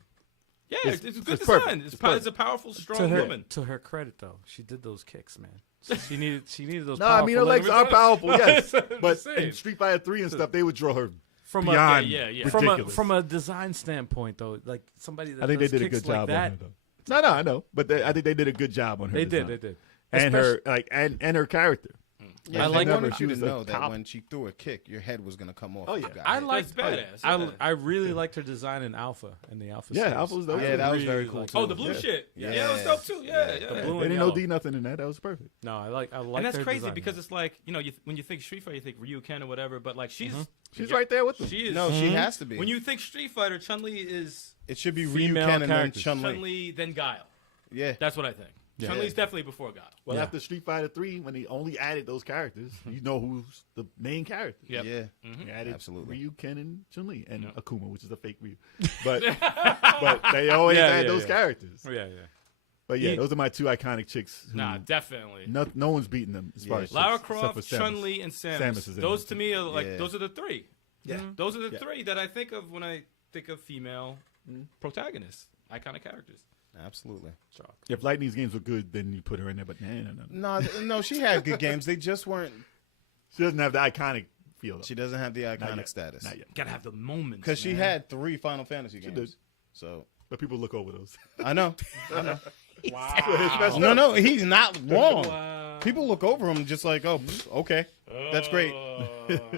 yeah, it's- it's a good it's perfect. design. It's It's a powerful, strong woman. To her credit, though, she did those kicks, man. So she needed those. No, I mean her legs are powerful, yes. I'm But just saying. in Street Fighter 3 and stuff, they would draw her From beyond yeah, yeah. ridiculous. from a design standpoint, though, like somebody that I think they does did a kicks good job like on that, her, though. No, I know, but I think they did a good job on her. They design. did. and her and her character. Yeah, I like- I wanted she you to was a know that cop. when she threw a kick, your head was gonna come off. Oh, if you yeah. got I hit. like It's badass. I really liked her design in Alpha and the Alpha. Yeah, series. Alpha was dope. I Yeah, that was very really cool, liked too. Oh, it. the blue Yeah. shit. Yeah, Yeah. that was dope too. Yeah, Yeah. yeah. The Yeah, blue they and didn't yellow. OD nothing in that. That was perfect. No, I like And that's her crazy design. because it's like, you know, when you think Street Fighter, you think Ryu, Ken, or whatever. But like, she's She's right there with them. She is. No, she has to be. When you think Street Fighter, Chun-Li is it should be Ryu, Female Ken, and then characters. Chun-Li. Chun-Li, then Guile. Yeah, That's what I think. Yeah. Chun-Li's definitely before God. Well, Yeah. after Street Fighter 3, when they only added those characters, you know who's the main character. Yep. Yeah. They added Absolutely. Ryu, Ken, and Chun-Li, and Yep. Akuma, which is a fake Ryu. But they always add those characters. Yeah. But yeah, those are my two iconic chicks. Who Nah, definitely. no one's beating them as far as Lara chicks, except for Croft, Samus. Chun-Li, and Samus Samus. is in Those it. to me are like Yeah. those are the three. Yeah. Those are the Yeah. three that I think of when I think of female protagonists, iconic characters. Absolutely. If Lightning's games were good, then you put her in there. But no. No, she had good games. They just weren't. She doesn't have the iconic feel. Though. She doesn't have the Not iconic yet. status. Not yet. Gotta have the moments. Because she man. had 3 Final Fantasy games. did. So But people look over those. I know. Wow. No, he's not wrong. Wow. People look over him just like, oh, okay, that's great.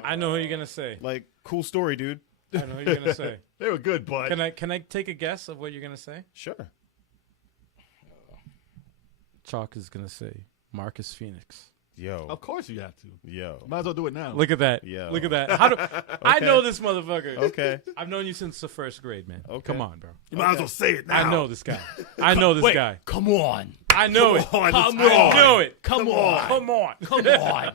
I know who you're gonna say. Like, cool story, dude. I know who you're gonna say. They were good, but Can I take a guess of what you're gonna say? Sure. Chalk is gonna say Marcus Phoenix. Yo. of course you have to. Yo. Might as well do it now. Look at that. Yeah. Look at that. How do I know this motherfucker? Okay. I've known you since the first grade, man. Okay. Come on, bro. You might as well say it now. I know this guy. I know this guy. Come on. I know it. on, Come let's on. go. I know it. Come on. Come on. Come on.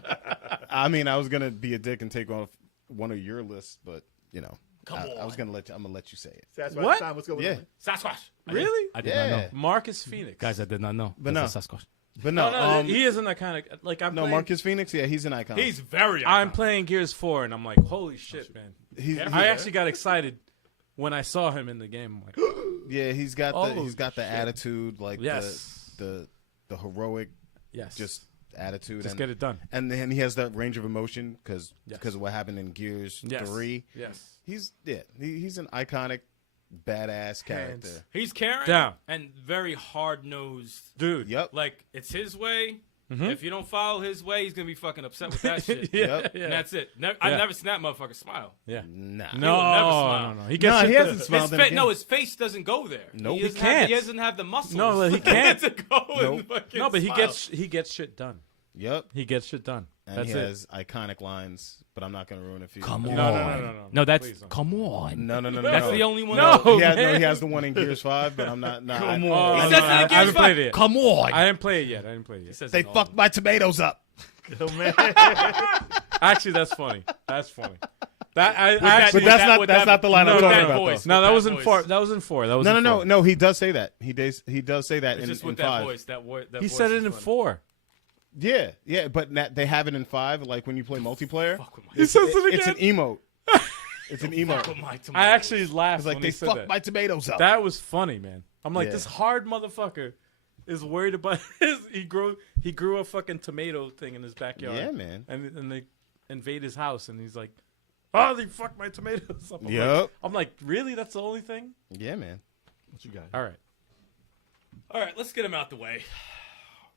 I mean, I was gonna be a dick and take off one of your lists, but you know, Come I was on. gonna let you. I'm gonna let you say it. That's What? Time. What's going Yeah. on? Sasquatch. Really? I did Yeah. not know. Marcus Phoenix. Guys, I did not know. But That's no. a Sasquatch. But no, No, he is an iconic. Like I'm no, playing, Marcus Phoenix. Yeah, he's an icon. He's very. I'm iconic. playing Gears 4, and I'm like, holy shit, man. I actually got excited when I saw him in the game. I'm like, yeah, he's got Oh, the attitude, like Yes. the heroic yes, just attitude. just and, get it done. And then he has that range of emotion because Yes. of what happened in Gears Yes. 3. Yes. He's he's an iconic, badass character. Hands. He's caring Down. and very hard nosed. Dude. Yep. Like it's his way. Mhm. If you don't follow his way, he's gonna be fucking upset with that shit. yeah, Yep. yeah. And that's it. I Yeah. never seen that motherfucker smile. yeah. Nah. No, will never smile. no. He gets Nah, shit he done. hasn't smiled in a game. No, his face doesn't go there. Nope. he, He doesn't can't. He doesn't have the muscles. No, he can't. to go Nope. and fucking No, but smile. he gets shit done. Yep. He gets shit done. And That's he it. has iconic lines, but I'm not going to ruin it for you. Come No, on. no. No, that's Please don't. Come on. No. That's the only one. No. He has, man. he has the one in Gears 5, but I'm not. Nah, Come I- Oh, He no, says it in I Gears haven't 5. played it yet. Come on. I didn't play it yet. He says They it all. fucked my tomatoes up. Oh, man. Actually, that's funny. That's funny. That I that- actually. But that's that- not with that's that- not the line no, I'm no, talking that about. voice. Though. No, that With was that in voice. 4. That was in 4. That was in No. 4. No, he does say that. He does say that It's in, just in with that 5. voice. That He voice said is it in funny. 4. Yeah, but they have it in 5. Like when you play multiplayer, Fuck with my, He says it it's an again. emote. It's an emote. fuck with my I tomatoes. actually laughed It's like when they he said fucked that. my tomatoes up. That was funny, man. I'm like, Yeah. this hard motherfucker is worried about his. He grew a fucking tomato thing in his backyard. Yeah, man. And they invade his house, and he's like, "Oh, they fucked my tomatoes up." Yep. I'm like, really? That's the only thing? Yeah, man. What you got? All right. All right, let's get him out the way.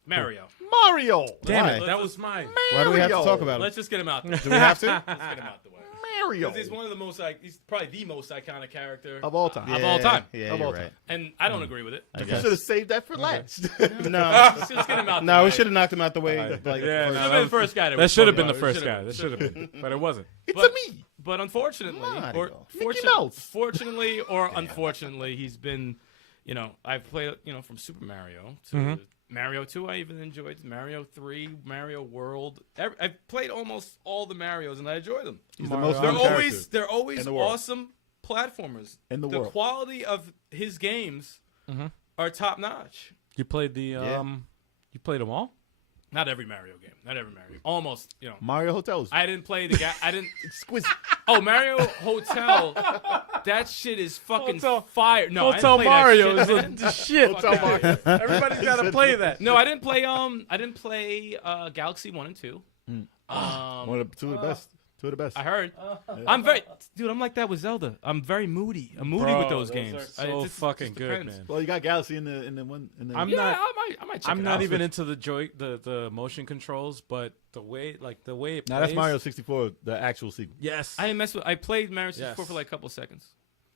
Mario. Mario. Damn Why? it, that was mine. Why do we have to Mario. talk about him? Let's just get him out. Do we have to? Let's get him out the way. Mario. 'Cause he's one of the most. He's probably the most iconic character Of all time. of all time. Yeah, Of you're all right. And I don't agree with it. You should have saved that for last. No, Let's just get him out. no, the we way. should have knocked him out the way. Right. Like, Yeah, first. no, Should have been the first guy. That should have been the It first should've guy. been. That should have been, but it wasn't. It's But- a me. But unfortunately, Mario. Mickey Mouse. fortunately or unfortunately, he's been, I've played, from Super Mario to Mhm. Mario 2. I even enjoyed Mario 3, Mario World. I've played almost all the Marios and I enjoy them. He's the Mario. most They're fun character always they're always in the world. awesome platformers. In the the world. quality of his games Mhm. are top notch. You played the Yeah. You played them all? Not every Mario game. Not every Mario. Almost. Mario Hotels. I didn't play the I didn't. Exquisite. Oh, Mario Hotel. That shit is fucking Hotel- fire. No, I Hotel didn't play Mario that is shit, man. the shit. Hotel Mario. Everybody's got to play that. No, I didn't play. I didn't play Galaxy 1 and 2. One of the, two of the best. Two of the best. I heard. I'm I'm like that with Zelda. I'm very moody. I'm moody Bro, with those those games. are so fucking good, depends. man. Well, you got Galaxy in the one. In the, I'm Yeah, not- I might check I'm it not out. even into the motion controls, but the way it Now that's plays- Mario 64, the actual sequel. Yes. I didn't mess with. I played Mario 64 Yes. for like a couple seconds.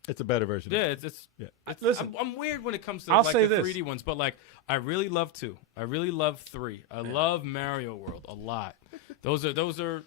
It's a better version. Yeah, it's Yeah. Listen, I'm weird when it comes to I'll like say the this. 3D ones, but like I really love 2. I really love 3. I love Mario World a lot. Those are those are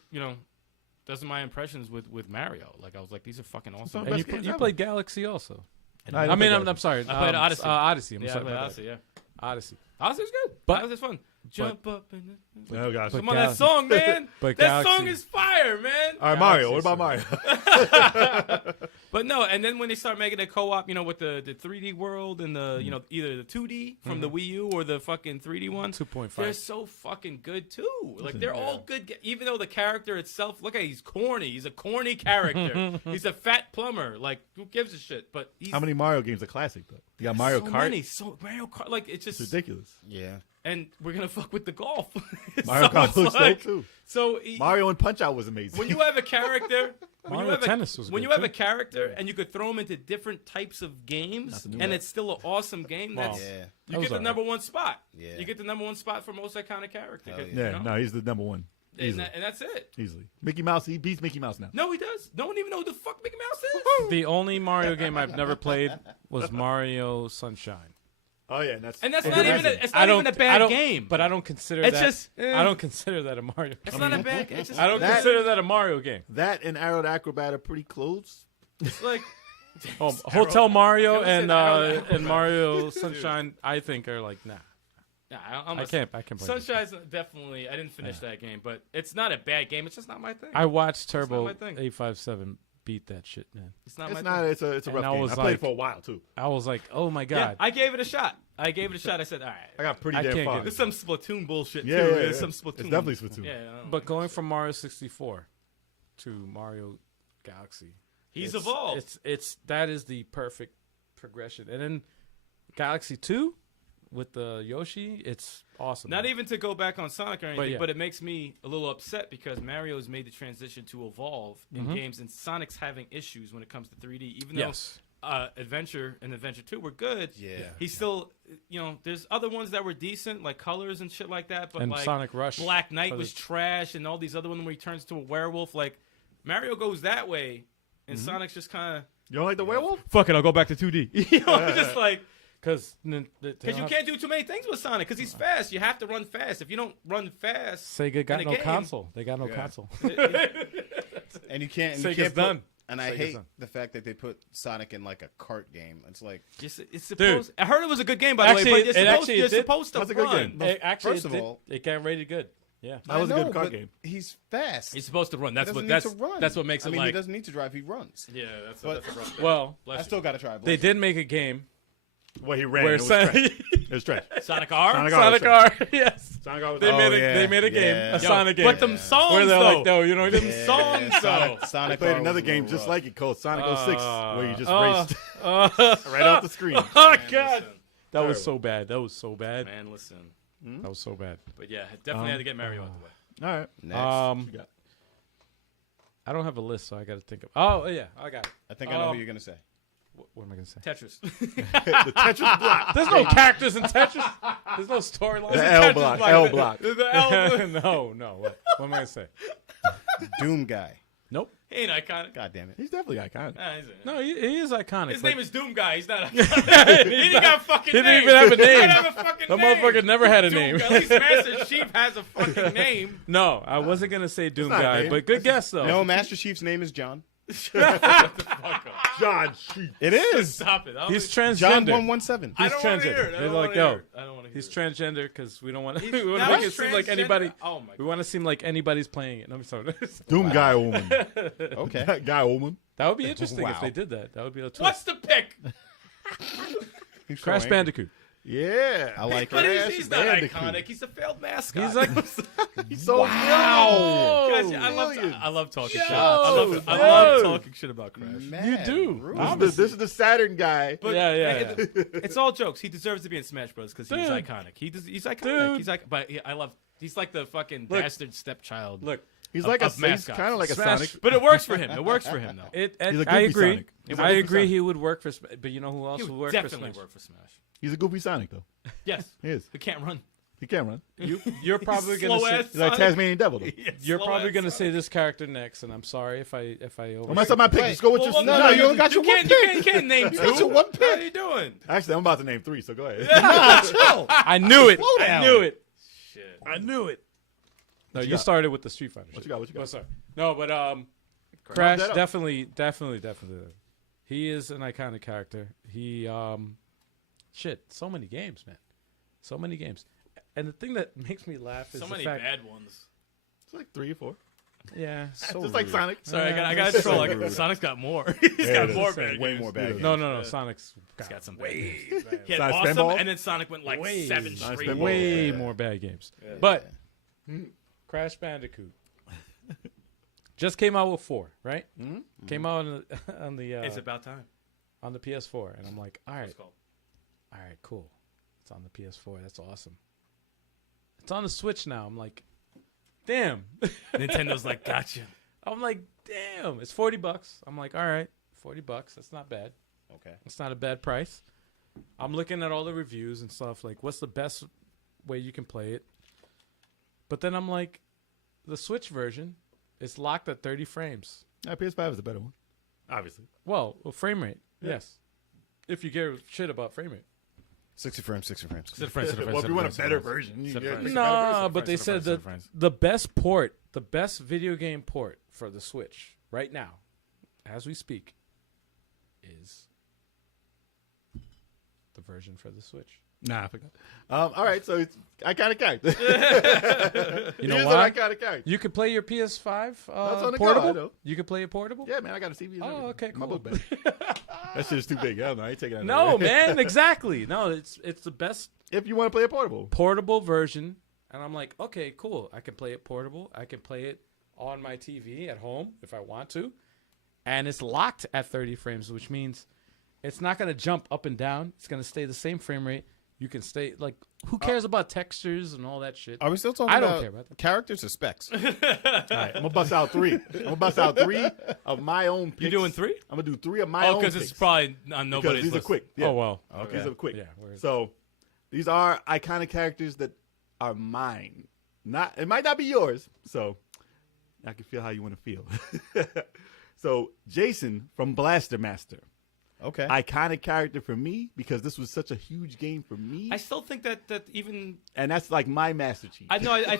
my impressions with Mario. Like I was like, these are fucking awesome. Best and games you ever. played Galaxy also. No, I didn't mean, play I'm Galaxy. sorry. I played Odyssey. Odyssey. I'm Yeah, I sorry. played about Odyssey, yeah. Odyssey. Odyssey was good. But- Odyssey was fun. Jump up in the... Oh gosh. Come on, that song, man. but that Galaxy- song is fire, man. All right, Mario. What Galaxy about Mario? But no, and then when they start making a co-op, with the 3D world and the either the 2D from the Wii U or the fucking 3D one, 2.5. they're so fucking good too. Like they're all good, even though the character itself, look at he's corny. He's a corny character. He's a fat plumber. Like who gives a shit? But he's How many Mario games are classic though? You got Mario so Kart. many, Mario Kart. Like it's just It's ridiculous. Yeah. and we're gonna fuck with the golf. Mario So Kart it's looks like- dope too. So Mario and Punch Out was amazing. when you have a character, Mario Tennis was when good, you have too. a character and you could throw them into different types of games, Nothing new and about it's still an awesome game. Wow. That's Yeah. That you was get the alright. number one spot. Yeah. You get the number one spot for most iconic character. Hell yeah, you know? no, he's the number one. and, Easily. and that's it. Easily. Mickey Mouse, he beats Mickey Mouse now. No, he does. No one even know who the fuck Mickey Mouse is. The only Mario game I've never played was Mario Sunshine. Oh yeah, and that's And that's oh, not that's even it. it's not even a bad game. But I don't consider It's that. just, I don't consider that a Mario. it's not a bad. It's just I don't That- consider that a Mario game. That and Arrow the Acrobat are pretty close. It's like Hotel Mario It was and an Arrow and Mario Sunshine, I think are like nah. nah, I can't play. this. Sunshine's definitely. I didn't finish that game, but it's not a bad game. It's just not my thing. I watched not Turbo my thing. 857 beat that shit, man. It's not It's my not. thing. It's a And rough I game. was I played like- it for a while too. I was like, oh my Yeah, god. I gave it a shot. I said, all right. I got pretty I damn can't far. get There's some Splatoon bullshit Yeah, too. yeah, There's yeah. some Splatoon. It's definitely Splatoon. Yeah, I don't But like going that. from Mario 64 to Mario Galaxy, He's it's- evolved. It's that is the perfect progression. And then Galaxy 2 with the Yoshi, it's awesome. Not even to go back on Sonic or anything, yeah. but it makes me a little upset because Mario's made the transition to evolve in games, and Sonic's having issues when it comes to 3D. Even Yes. though Adventure and Adventure 2 were good, Yeah. he's still, there's other ones that were decent, like Colors and shit like that, but And like Sonic Rush Black Knight for was the- trash, and all these other ones where he turns to a werewolf. Like, Mario goes that way, and Sonic's just kind of, You don't like the werewolf? fuck it, I'll go back to 2D. Just like... Because Because you can't do too many things with Sonic. Because he's fast. You have to run fast. If you don't run fast, Sega got in a no game- console. They got no Yeah. console. And you can't. And Sega's you can't put- done. And I Sega's hate done. the fact that they put Sonic in like a cart game. It's like, it's supposed. I heard it was a good game, by the Actually, way. it But you're actually supposed, did. supposed to That's a good run. game. Actually, First of all- it got rated good. Yeah. That was I a know, good card but game. He's fast. He's supposed to run. He That's doesn't what. need That's to run. that's what makes I it mean, like. he doesn't need to drive. He runs. Yeah, that's But- that's a Well, Bless I still got to try. they did make a game Well, he ran. where It was trash. Sonic It was trash. Sonic R. Sonic Sonic R. R. Yes. Sonic R was They Oh, made a yeah. they made a game, Yeah. a Yo, Sonic game. But them songs where they're though. like, no, them Yeah, songs, though. I Sonic played R another was a game little just rough. like it called Sonic 06, where you just raced oh right off the screen. God, Listen, that was so bad. That was so bad. man, listen. That was so bad. But yeah, definitely had to get Mario out the way. All right. Next. What you got? I don't have a list, so I got to think of. Oh yeah, I got it. I think I know who you're gonna say. What am I gonna say? Tetris. The Tetris block. There's no characters in Tetris. There's no storyline. The L block. L block. The L. no. What am I gonna say? Doom guy. Nope. He ain't iconic. God damn it. He's definitely iconic. Nah, he's a- No, he is iconic. His but name is Doom Guy. He's not. He didn't got a fucking He name. didn't even have a He didn't name. have a fucking That name. motherfucker never had a Doom name. Guy. At least Master Chief has a fucking name. No, I wasn't gonna say Doom not a Guy, name. but good guess though. No, Master Chief's name is John. John Sheep. It is. Stop it. He's John transgender. 117. I He's don't want to transgender. hear it. I He's don't like, wanna yo, hear it. I don't want to hear He's it. transgender because we don't want to. He's- We want now to make it he's seem like transgender? anybody. Oh my We god. want to seem like anybody's playing it. No, I'm sorry. Doom Guy Woman. Okay. Guy Woman. That would be interesting if Wow. they did that. That would be a twist. What's the pick? He's so Crash angry. Bandicoot? Yeah. I like But it. he's not Bandicoot. iconic. He's a failed mascot. He's like, He's so Guys, millions. I love talking Yo, shit. I love yo. talking shit about Crash. Man, do. rude. This is the Saturn guy. But Yeah, yeah. it's all jokes. He deserves to be in Smash Bros. Because he's Dude. iconic. He's iconic. Dude. He's like, but I love. He's like the fucking Look. bastard stepchild. look, He's of- like of he's mascots. kind of like a Smash- Sonic. But it works for him. It works for him though. He's a I goofy agree. Sonic. He's a I goofy agree. Sonic. He would work for. But you know who else He would would work for definitely Smash? work for Smash. He's a goofy Sonic though. Yes, He is. he can't run. He can run. You're probably gonna slow say. ass. He's like Sonic. Tasmanian Devil though. Yeah, You're slow probably ass gonna Sonic. say this character next, and I'm sorry if I Well, that's not my pick. Just go with your. Well, No, you only got your one You can't name two. got your one How are pick. you doing? Actually, I'm about to name 3, so go ahead. Chill. I knew it. Slow I down. knew it. Shit. I knew it. No, you you got? started with the Street Fighter. What shit. you got? What you got? Oh, sorry. No, but Crash that up. definitely. He is an iconic character. He shit, so many games, man. So many games. And the thing that makes me laugh is So the many fact, bad ones. It's like 3 or 4. yeah. So Just like rude. Sonic. Sorry, I got so to troll. Like, rude. Sonic's got more. He's got it more is. bad Way games. more bad games. No. Sonic's Got some way, He had Sonic awesome, Spinball? and then Sonic went like Way. 7 Sonic straight. Spinball. way Yeah. more bad games. But Crash Bandicoot just came out with 4, right? Mm-hmm. Came out on the It's about time. on the PS4, and I'm like, all What's right, it called? cool. It's on the PS4. That's awesome. It's on the Switch now. I'm like, damn. Nintendo's like, gotcha. I'm like, damn. It's $40. I'm like, all right, $40. That's not bad. Okay. It's not a bad price. I'm looking at all the reviews and stuff. Like, what's the best way you can play it? But then I'm like, the Switch version is locked at 30 frames. PS5 is the better one, obviously. Well, frame rate, yes. If you give a shit about frame rate. 60 frames, 60 frames. Well, if you want a better version, you Sit get friends. No, but they Sit said friends, that sit friends. the best port, the best video game port for the Switch right now, as we speak, is the version for the Switch. Nah, I forgot. All right, so it's iconic character. You know Here's why? an iconic character. You could play your PS5 That's on the go, portable. I know. You could play it portable. Yeah, man, I got a TV. and Oh, everything. okay, My cool. book bag. That shit is too big. Hell no, I ain't taking that. No, nowhere. man, exactly. No, it's the best If you want to play a portable. portable version, and I'm like, okay, cool. I can play it portable. I can play it on my TV at home if I want to, and it's locked at 30 frames, which means it's not going to jump up and down. It's going to stay the same frame rate. You can stay like, who cares about textures and all that shit? Are we still talking I don't about, care about that. characters or specs? All right, I'm gonna bust out 3. I'm gonna bust out 3 of my own picks. You doing 3? I'm gonna do 3 of my Oh, own because picks. it's probably on Because nobody's these list. are quick. Yeah. Oh well, Okay. These are quick. yeah. We're, So these are iconic characters that are mine. Not it might not be yours. So I can feel how you want to feel. So Jason from Blaster Master. Okay. Iconic character for me because this was such a huge game for me. I still think that even And that's like my Master Chief. I know I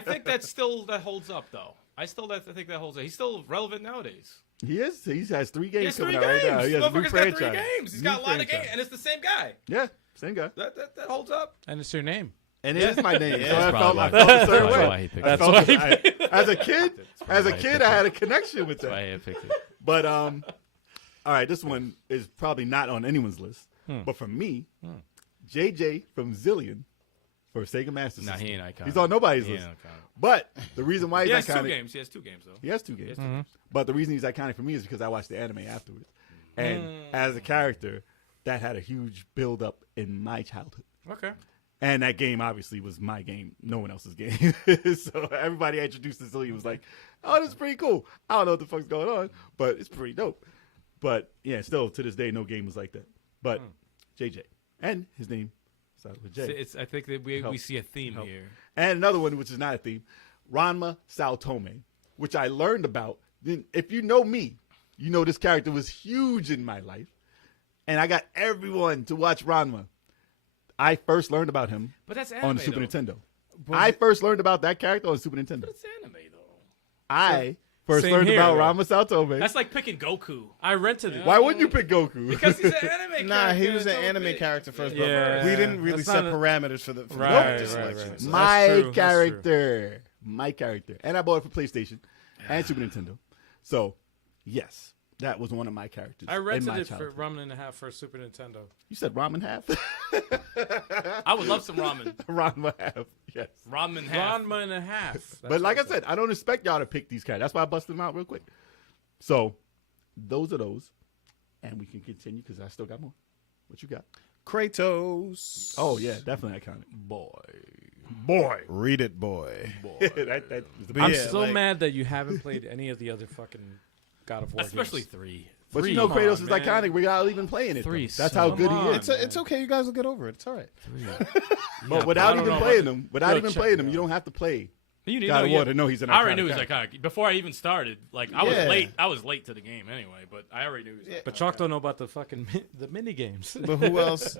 think that holds up though. I think that holds up. He's still relevant nowadays. He is. He has 3 games He has 3 coming out right now. games. He has a new Motherfucker's got 3 franchise. games. He's New got a lot of franchise. games, and it's the same guy. Yeah, same guy. That holds up. and it's your name. And it is my name. Yeah, So that's I felt probably a certain why way. he picked I it. felt That's why I- as a kid, why he picked I had a connection with that. I picked it. But all right, this one is probably not on anyone's list. But for me, JJ from Zillion for Sega Master System. Nah, he ain't iconic. He's on nobody's He list. ain't iconic. But the reason why He he's has iconic, 2 games. He has 2 games though. he has 2 games. Mm-hmm. But the reason he's iconic for me is because I watched the anime afterwards, and as a character, that had a huge build up in my childhood. Okay. And that game obviously was my game, no one else's game. So everybody I introduced to Zillion was like, "Oh, this is pretty cool. I don't know what the fuck's going on, but it's pretty dope." But yeah, still to this day, no game was like that. But JJ, and his name started with J. I think that we Help. see a theme Help. here. And another one, which is not a theme, Ranma Saotome, which I learned about. Then, if you know me, you know this character was huge in my life, and I got everyone to watch Ranma. I first learned about him But that's anime on Super though. Nintendo. I first learned about that character on Super Nintendo. But it's anime though. I first Same learned here, about right? Ranma Saotome. That's like picking Goku. I rented it. Why wouldn't you pick Goku? Because he's an anime character. Nah, he was an It's so anime big. character first, Yeah. but we didn't really That's set not a- parameters for the Right, character right, selection. right. So My true, that's character. My character. And I bought it for PlayStation and Super Nintendo. So, yes, that was one of my characters. I in rented my it for childhood. ramen and a half for Super Nintendo. You said ramen half? I would love some ramen. Ramen half, yes. Ramen half. Ranma and a half. That's But like I what said, I don't expect y'all to pick these characters. That's why I busted them out real quick. So, those are those. And we can continue because I still got more. What you got? Kratos. Oh, yeah, definitely iconic. boy. Read it, boy. that was the But I'm yeah, so like- mad that you haven't played any of the other fucking God of War Especially games. 3. But Three. you know Come Kratos on, is man. iconic without even playing it. though. Three, That's so how good he come is. on. It's okay. You guys will get over it. It's all right. But without I don't even know playing about them, without Yo, even check playing it them, out. you don't have to play You God of War to know he's an I already iconic knew he was character. iconic before I even started. Like I was Yeah. late. I was late to the game anyway, but I already knew he was. Yeah. iconic. But Chalk don't know about the fucking the mini games. But who else?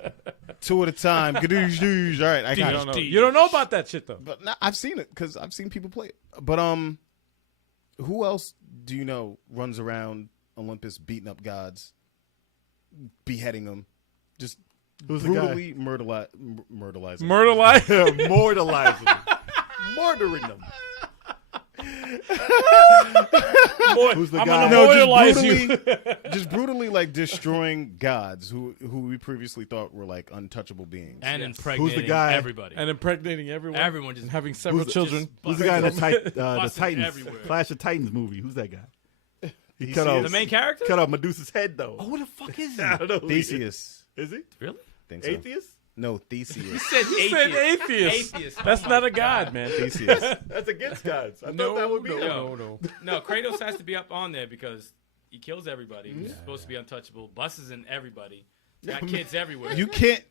2 at a time. Gadoosh, doosh. All right, I got you it. don't know. You don't know about that shit though. But I've seen it because I've seen people play it. But who else do you know runs around Olympus beating up gods, beheading them, just Who's the guy? brutally murderizing. Mortalizing them. Murdering them. Who's the guy? Just brutally like destroying gods who we previously thought were like untouchable beings. And impregnating Who's the guy? everybody. And impregnating everyone. Everyone just having several children. Who's the guy in the busting Titans? everywhere. Clash of Titans movie? Who's that guy? He cut Theseus. off The main character? cut off Medusa's head though. Oh, what the fuck is I he? don't know. Who he is. Theseus. Is he? Really? Think so. Atheist? No, Theseus. Said He said atheist. Atheist. That's Oh not my a god, man. Theseus. That's against gods. I thought that would be. no. No, Kratos has to be up on there because he kills everybody. He's supposed to be untouchable. Buses in everybody. Got kids everywhere. You can't.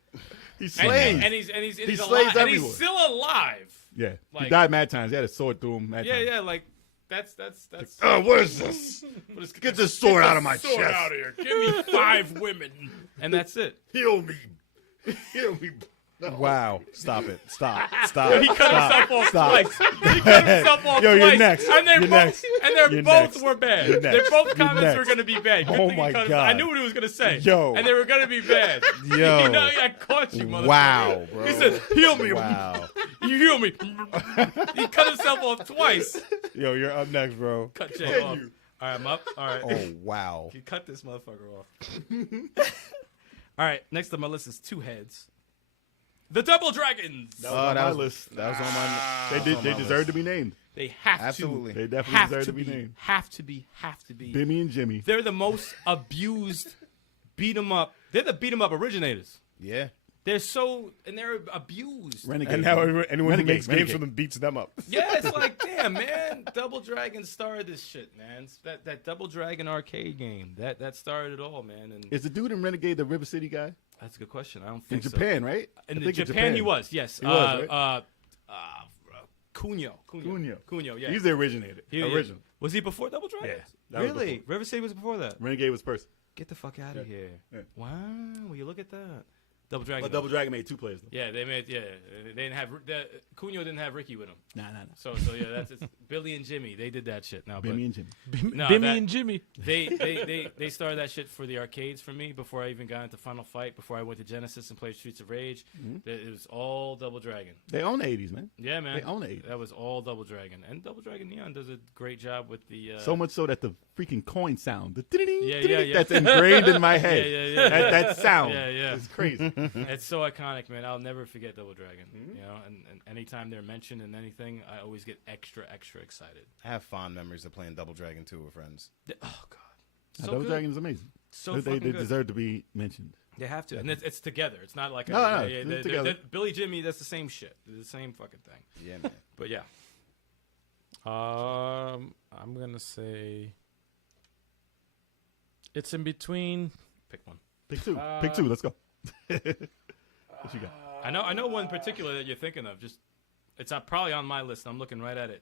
He and, slays. and he's He alive. slays And everyone. he's still alive. Yeah, he Like- died mad times. He had a sword through him. Mad Yeah, times. yeah. Like that's. What is this? Get this sword out of my sword chest. out of here. Give me 5 women, and that's it. Heal me. Heal me. No. Wow. Stop it. Stop. Stop. He cut himself off Stop. twice. He cut himself off Yo, twice. you're next. And they're You're both. next. And they're You're both next. were bad. You're Their next. both You're comments next. were going to be bad. Good Oh thing he my cut God. I knew what he was going to say. Yo. And they were going to be bad. Yo. You know, I caught you, motherfucker. Wow, bro. He said, "Heal me." Wow. You heal me. He cut himself off twice. Yo, you're up next, bro. Cut Jay off. All right, I'm up. All right. Oh, wow. You cut this motherfucker off. All right, next on my list is 2 heads. The Double Dragons. That was on my list. That was on my. They deserve to be named. They have Absolutely. They to. definitely Have deserve to to be be. named. Have to be. Have to be. Bimmy and Jimmy. They're the most abused beat 'em up. They're the beat 'em up originators. Yeah. They're so and they're abused. Renegade. And now anyone who Renegade, makes games Renegade. for them beats them up. Yeah, it's like, damn, man. Double Dragon started this shit, man. It's that Double Dragon arcade game that started it all, man. And Is the dude in Renegade the River City guy? that's a good question. I don't In think so. Japan, right? I In think Japan, he was. Yes. He was, Cunyo. Cunyo. Yeah. He's the originator. Original. Was he before Double Dragon? Yeah, that was Really? River City was before that. Renegade was first. Get the fuck out of here. Yeah. Wow. Will you look at that? Double Dragon. But Double Dragon made 2 players though. Yeah, they made. Yeah, they didn't have. Cunyo didn't have Ricky with him. Nah. So yeah, that's it's Billy and Jimmy. They did that shit. Now, Bimmy and Jimmy. No, Bimmy that- and Jimmy. they started that shit for the arcades for me before I even got into Final Fight. Before I went to Genesis and played Streets of Rage, it was all Double Dragon. They own the 80s, man. Yeah, man. They own the 80s. That was all Double Dragon, and Double Dragon Neon does a great job with the. So much so that the freaking coin sound, the Yeah. that's ingrained in my head. Yeah. That sound Yeah. is crazy. It's so iconic, man. I'll never forget Double Dragon. You know, and anytime they're mentioned in anything, I always get extra excited. I have fond memories of playing Double Dragon 2 with friends. Oh god, so Double good. Dragon is amazing. So They fucking good. deserve to be mentioned. They have to, and it's together. It's not like No, they're together. Billy Jimmy. That's the same shit. They're the same fucking thing. Yeah, man. But yeah, I'm gonna say it's in between. pick one. Pick 2. Pick 2. Let's go. What you got? I know one particular that you're thinking of. Just it's probably on my list. I'm looking right at it,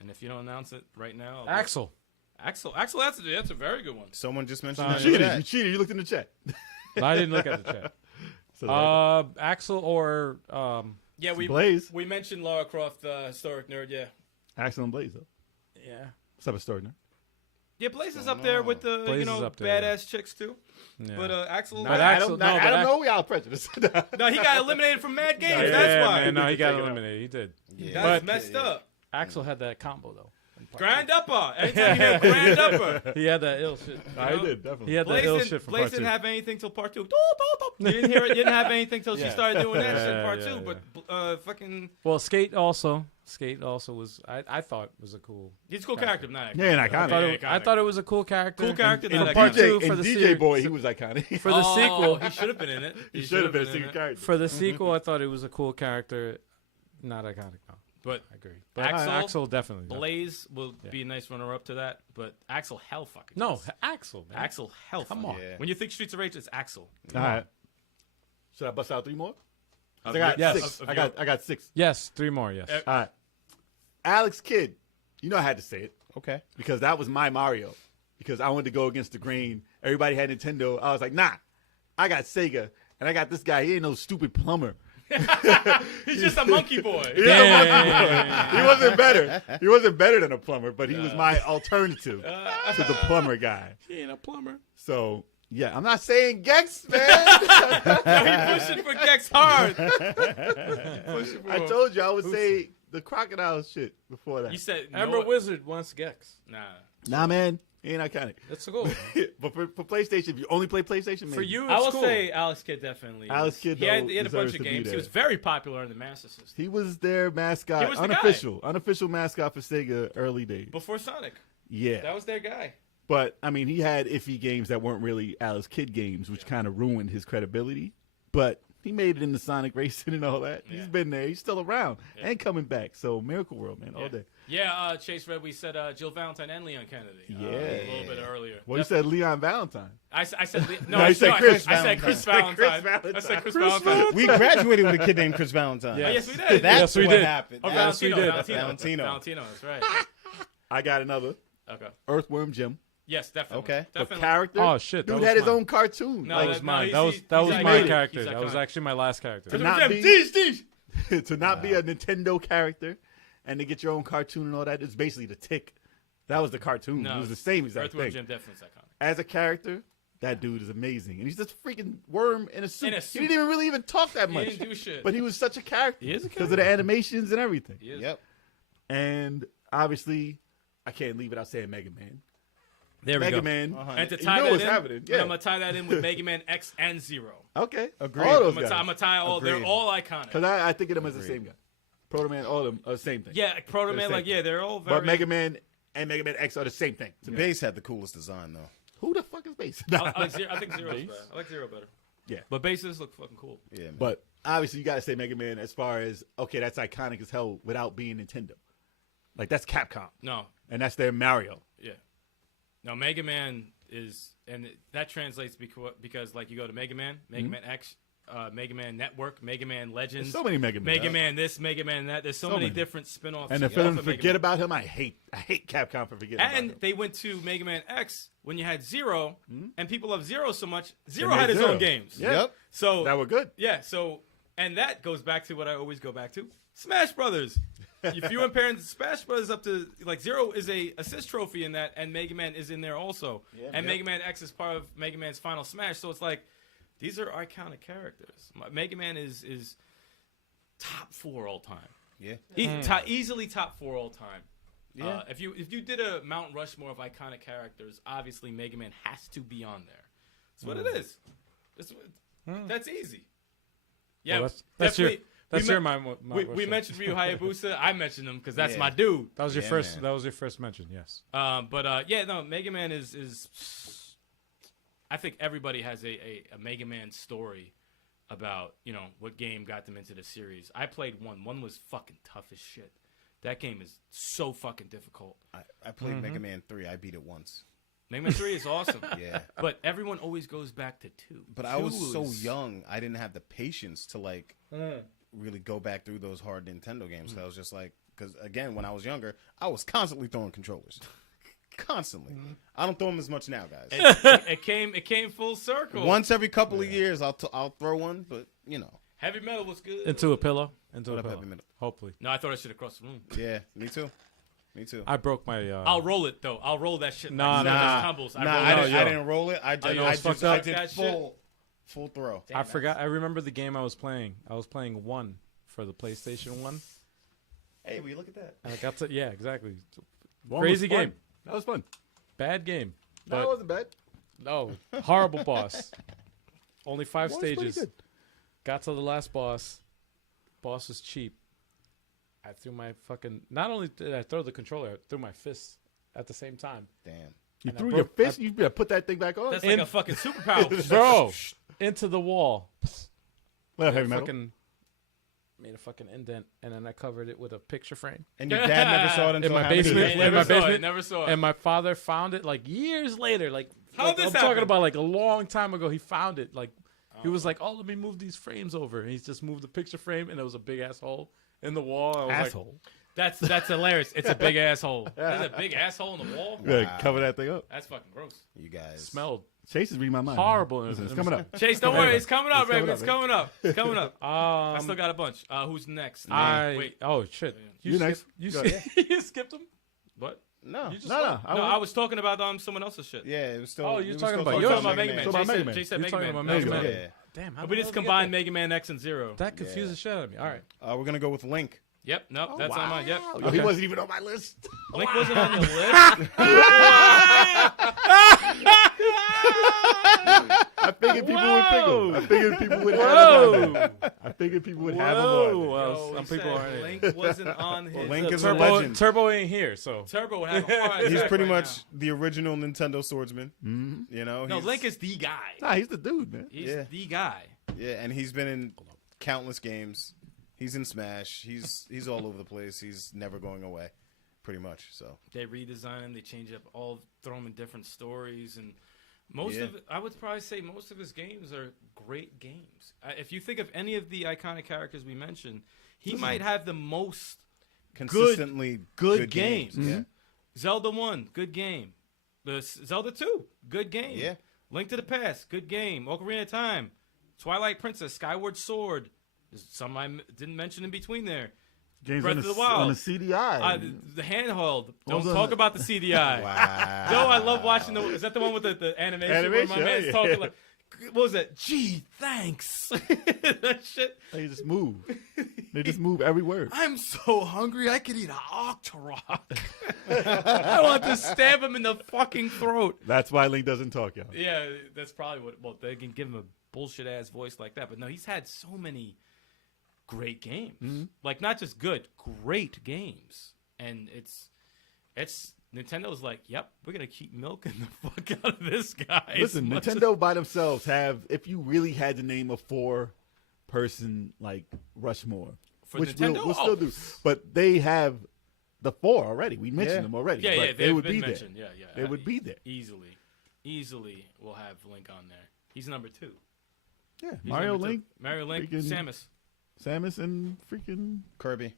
and if you don't announce it right now, Axel. Axel, that's a very good one. Someone just mentioned Fine. that. You in the cheated. chat. You cheated. You looked in the chat. No, I didn't look at the chat. So, Axel or Yeah, Blaze. we mentioned Lara Croft, historic nerd. Yeah, Axel and Blaze, though. yeah. What's up, a story, no? yeah. Blaze is up there with the Blaze is up there, badass chicks too. Yeah. But Axel, But Axel- no, I but don't know. We all prejudiced. no, he got eliminated from Mad Games. Yeah, That's why. man, no, he got Take it out. eliminated. He did. Yeah. That's But- messed up. Axel had that combo though. Grind upper. Anytime you hear grind upper. He had that ill shit. I did, definitely. He had that Blaze ill didn't, shit from Blaze part didn't 2. have anything till part 2. You didn't hear it. You didn't have anything till she Yeah. started doing that shit in Yeah, part yeah, 2. But fucking, Well, Skate also was. I thought was a cool. he's a cool character. Not Yeah, and I thought, iconic. I thought it was a cool character. Cool character, And not For part iconic. 2 DJ, for and the DJ series, Boy, he was iconic. for the sequel. He should have been in it. He should have been a in secret it. character. For the sequel, I thought it was a cool character. Not iconic, no. But I agree. But Axel- Axel definitely. Blaze will be a nice runner-up to that. But Axel hell fucking. No, yes. Axel, man. Axel hell. Come fucking. on. Yeah. When you think Streets of Rage, it's Axel. All right. Should I bust out 3 more? Of I got your- yes. 6. of I your- got 6. Yes, 3 more. Yes. Eh, All right. Alex Kidd. You know I had to say it Okay. because that was my Mario. Because I wanted to go against the grain. Everybody had Nintendo. I was like, nah. I got Sega, and I got this guy. He ain't no stupid plumber. He's just a monkey boy. He wasn't better. He wasn't better than a plumber, but he was my alternative to the plumber guy. He ain't a plumber. So Yeah, I'm not saying Gex, man. He pushing for Gex hard. I told you I would say the crocodile shit before that. You said Ember Wizard wants Gex. Nah. Nah, man. He ain't iconic. That's cool. But for PlayStation, if you only play PlayStation, maybe. For you, it's I will cool. say Alex Kidd definitely. Alex Kidd, He had though, a bunch deserves of to be games. He there. was very popular in the Master System. He was their mascot. He was the guy. Unofficial mascot for Sega early days. Before Sonic. Yeah. That was their guy. But, I mean, he had iffy games that weren't really Alex Kidd games, which kind of ruined his credibility. But he made it into Sonic Racing and all that. Yeah. He's been there. He's still around and coming back. So, Miracle World, man, all day. Yeah, Chase Red, we said Jill Valentine and Leon Kennedy. Yeah. A little bit earlier. Well, you said Leon Valentine. I said No, you said Chris I said Chris Valentine. I said Chris Valentine. We graduated with a kid named Chris Valentine. Yeah. Oh, yes, we did. That's Yes, we what did. happened. Oh, Yes, we did. Valentino. Valentino, that's right. I got another. Okay. Earthworm Jim. Yes, definitely. Okay. The Definitely. character. Oh, shit, that Dude was had his mine. own cartoon. No, That was no, mine. he's- That was he's my iconic. character. He's That was iconic. actually my last character. To not be- to not be a Nintendo character and to get your own cartoon and all that. It's basically the Tick. That was the cartoon. No, it was the same exact Earthworm thing. Jim definitely is iconic. As a character, that dude is amazing. And he's just a freaking worm in a suit. In a He suit. didn't even really talk that He much. didn't do shit. But he was such a character. He is a because of the animations and everything. He is. Yep. And obviously, I can't leave without saying Mega Man. There we Mega go. Man. And to You tie know that what's in, happening. Yeah. I'm gonna tie that in with Mega Man X and Zero. Okay. Agreed. All I'm those gonna guys. tie all. They're Agreed. all iconic. Because I think of them as the same guy. Proto Man, all of them are the same thing. Yeah, Proto They're Man, the like same. they're all very. But Mega Man and Mega Man X are the same thing. The base had the coolest design, though. Who the fuck is Base? I think Zero's better. I like Zero better. Yeah. But bases look fucking cool. Yeah, man. But obviously, you got to say Mega Man as far as, okay, that's iconic as hell without being Nintendo. Like, that's Capcom. No, And that's their Mario. yeah. No, Mega Man is, and that translates because like you go to Mega Man X, Mega Man Network, Mega Man Legends, There's so many Mega Man. Mega Man this, Mega Man that. There's so many different spin-offs. And if off them of Mega forget Man. about him, I hate Capcom for forgetting about And him. they went to Mega Man X when you had Zero, and people love Zero so much. Zero made had his Zero. own games. Yeah. Yep. So That were good. yeah, so and that goes back to what I always go back to: Smash Brothers. If you compare Smash Brothers up to like Zero is a assist trophy in that, and Mega Man is in there also, and Mega Man X is part of Mega Man's Final Smash. So it's like these are iconic characters. Mega Man is top 4 all time. Yeah. Easily top 4 all time. Yeah. If you did a Mount Rushmore of iconic characters, obviously Mega Man has to be on there. That's what it is. That's easy. Yeah, Well, that's your definitely. that's we your me- mind. we mentioned Ryu Hayabusa. I mentioned him because that's Yeah. my dude. That was your Yeah, first. man. That was your first mention. Yes. Yeah, no, Mega Man is. I think everybody has a Mega Man story about what game got them into the series. I played one. One was fucking tough as shit. That game is so fucking difficult. I played Mega Man 3. I beat it once. Mega Man 3 is awesome. Yeah. But everyone always goes back to 2. But I was 2 so is- young, I didn't have the patience to really go back through those hard Nintendo games. So I was just like, because again, when I was younger, I was constantly throwing controllers, constantly. I don't throw them as much now, guys. It came full circle. Once every couple of years, I'll throw one, but Heavy Metal was good. Into a pillow. Into What a up, pillow. Heavy Metal? Hopefully. No, I thought I should have crossed the room. Yeah, me too. Me too. I broke my. I'll roll it though. I'll roll that shit. Nah, like nah. tumbles. Nah, roll I it. didn't, I didn't roll it. I know it's fucked up. That did full throw. I forgot. I remember the game I was playing. I was playing 1 for the PlayStation 1, Hey, will you look at that? and I got to. Yeah, exactly. One Crazy was fun. game. That was fun. Bad game. No, it But wasn't bad. no, horrible boss. Only 5 One was pretty stages. good. Got to the last boss. Boss was cheap. I threw my fucking. Not only did I throw the controller, I threw my fist at the same time. Damn. You And I threw broke- your fist. You better put that thing back on. That's like a fucking superpower. Bro, into the wall. Well, Heavy Metal. Fucking made a fucking indent, and then I covered it with a picture frame. And your dad never saw it until my how many basement. years In never my saw it. basement. Never saw it. And my father found it like years later. Like, How'd like, this I'm talking happen? about like a long time ago. He found it. Like he was like, "Oh, let me move these frames over." And he's just moved the picture frame, and there was a big asshole in the wall. I was Asshole. That's hilarious. It's a big asshole. There's a big asshole in the wall. You gotta cover that thing up. That's fucking gross. You guys. Like, smelled Chase is reading my mind. horrible. Listen, it's coming up. Chase, don't worry. It's coming up, It's coming baby. up, It's coming up. It's coming up. I Um, still got a bunch. Who's next? I Wait. oh shit. You next. You Go skipped, you skipped him. What? No. You just No, left. no. No, I was talking about someone else's shit. Yeah, it was still. Oh, you're it was talking still about You're yours. talking about Mega Man. So about Mega Man. Jay said You're Mega talking Man. about Mega Mega Man. Man. Yeah. Damn, how But the it's hell did we get combined there? Mega Man X and Zero. That confused the shit out of me. All right. We're gonna go with Link. Yep, nope, that's on mine. Yep. Yo, he wasn't even on my list. Link wasn't on your list. I figured people would pick him. I figured people would have him on there. I figured people would have him on there. Well, Yo, some he people said aren't. Link wasn't on his Link is list. a legend. Turbo ain't here, so Turbo would have a hard He's attack pretty right much now. the original Nintendo swordsman. You know. No, he's- Link is the guy. Nah, he's the dude, man. He's Yeah. the guy. Yeah, and he's been in countless games. He's in Smash. He's all over the place. He's never going away, pretty much. So They redesign him. They change up all, throw him in different stories, and most Yeah. of I would probably say most of his games are great games. If you think of any of the iconic characters we mentioned, he might have the most consistently good games. Yeah. Zelda 1, good game. Zelda 2, good game. Yeah. Link to the Past, good game. Ocarina of Time, Twilight Princess, Skyward Sword. There's some I didn't mention in between there. James Breath on of the, the Wild. on the CDI. The handheld. Don't Also- talk about the CDI. Wow. No, I love watching the. Is that the one with the animation? Where my Animation, man's yeah. talking like, what was that? Gee, thanks. That shit. They just move. They just move every word. I'm so hungry. I could eat an Octorok. I want to stab him in the fucking throat. That's why Link doesn't talk, y'all. Yeah, that's probably what. Well, they can give him a bullshit ass voice like that, but no, he's had so many great games. Like not just good, great games, and it's Nintendo's like, yep, we're gonna keep milking the fuck out of this guy. Listen, Nintendo by themselves have, if you really had to name a 4-person like Rushmore, For which Nintendo? we'll still do, but they have the 4 already. We mentioned Yeah. them already. Yeah, but yeah, they they've would been be mentioned. there. Yeah, yeah, They would be there. Easily, we'll have Link on there. He's number 2. Yeah, He's Mario, number two. Link, Mario Link, freaking- Samus. Samus, and freaking Kirby.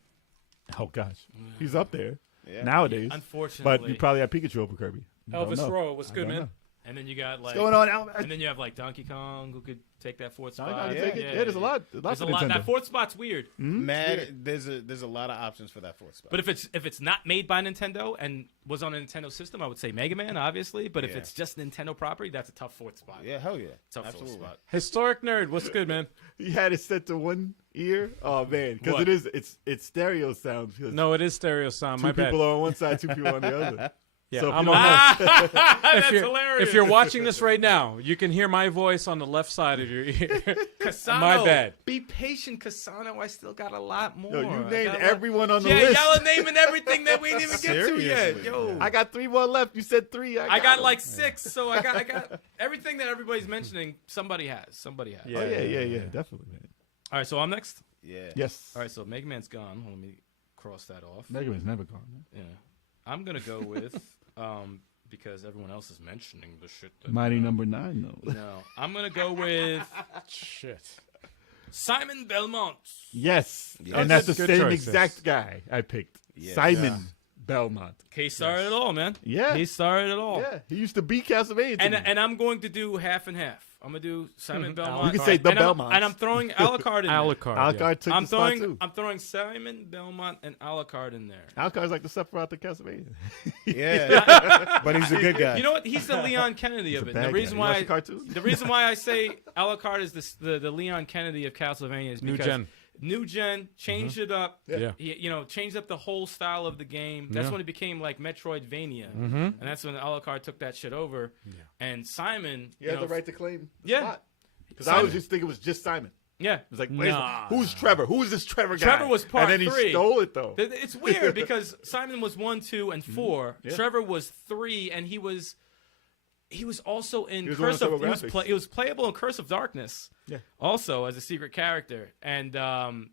oh gosh, he's up there Yeah. nowadays. Unfortunately, But you probably have Pikachu over Kirby. I don't Elvis know. Rowe, what's I good, don't man? know. and then you got like, What's going on, Elvis? and then you have like Donkey Kong who could take that 4th Donkey spot. Kong can take it? Yeah, there's a lot. There's There's lots a of lot. Nintendo. That 4th spot's weird. Mad. There's a lot of options for that 4th spot. But if it's not made by Nintendo and was on a Nintendo system, I would say Mega Man, obviously. But if Yeah. it's just Nintendo property, that's a tough 4th spot. yeah, hell yeah, Tough 4th absolutely. spot. Historic nerd, what's good, man? He had it set to one ear. Oh man, because What? it's stereo sound. Because No, it is stereo sound. two My bad. people are on one side, 2 people on the other. Yeah, So if I'm you on don't the- That's if you're, hilarious. If you're watching this right now, you can hear my voice on the left side of your ear. Casano, My bad. Be patient, Casano. I still got a lot more. Yo, you I named got a lot- everyone on the Yeah, list. y'all are naming everything that we didn't even get to yet. Seriously, Yo, I got 3 more left. You said 3. I got them. like 6, so I got everything that everybody's mentioning. Somebody has. Yeah. Oh yeah, definitely, man. All right, so I'm next. Yeah. Yes. All right, so Mega Man's gone. Let me cross that off. Mega Man's never gone. Man. Yeah, I'm gonna go with because everyone else is mentioning the shit. That, Mighty number 9 though. No, I'm gonna go with Shit. Simon Belmont. Yes, Yeah. and that's the Good same choices. exact guy I picked. Yes. Simon Belmont. He started it all, man. Yeah. He started it all. Yeah, he used to beat Castlevania. to And me. and I'm going to do half and half. I'm gonna do Simon Belmont. You can say the and I'm- Belmonts. and I'm throwing Alucard in there. Alucard. Alucard took I'm the spot throwing too. I'm throwing Simon Belmont and Alucard in there. Alucard's like the Sephiroth of Castlevania. Yeah, but he's a good guy. You know what? He's the Leon Kennedy of a it. bad The guy. reason You why watch the cartoon? the reason why I say Alucard is the Leon Kennedy of Castlevania is New because gen. New gen changed it up. Yeah. He, changed up the whole style of the game. That's Yeah. when it became like Metroidvania, and that's when Alucard took that shit over. And Simon, You have the right to claim the Yeah. spot. Because I Simon. was just thinking it was just Simon. yeah, It was like, wait, Nah. who's Trevor? Who is this Trevor guy? Trevor was part And then 3. he stole it though. It's weird because Simon was 1, 2, and 4. Yeah. Trevor was 3, and he was also in He was one of Curse of. the graphics. He was playable in Curse of Darkness. Yeah. Also as a secret character, and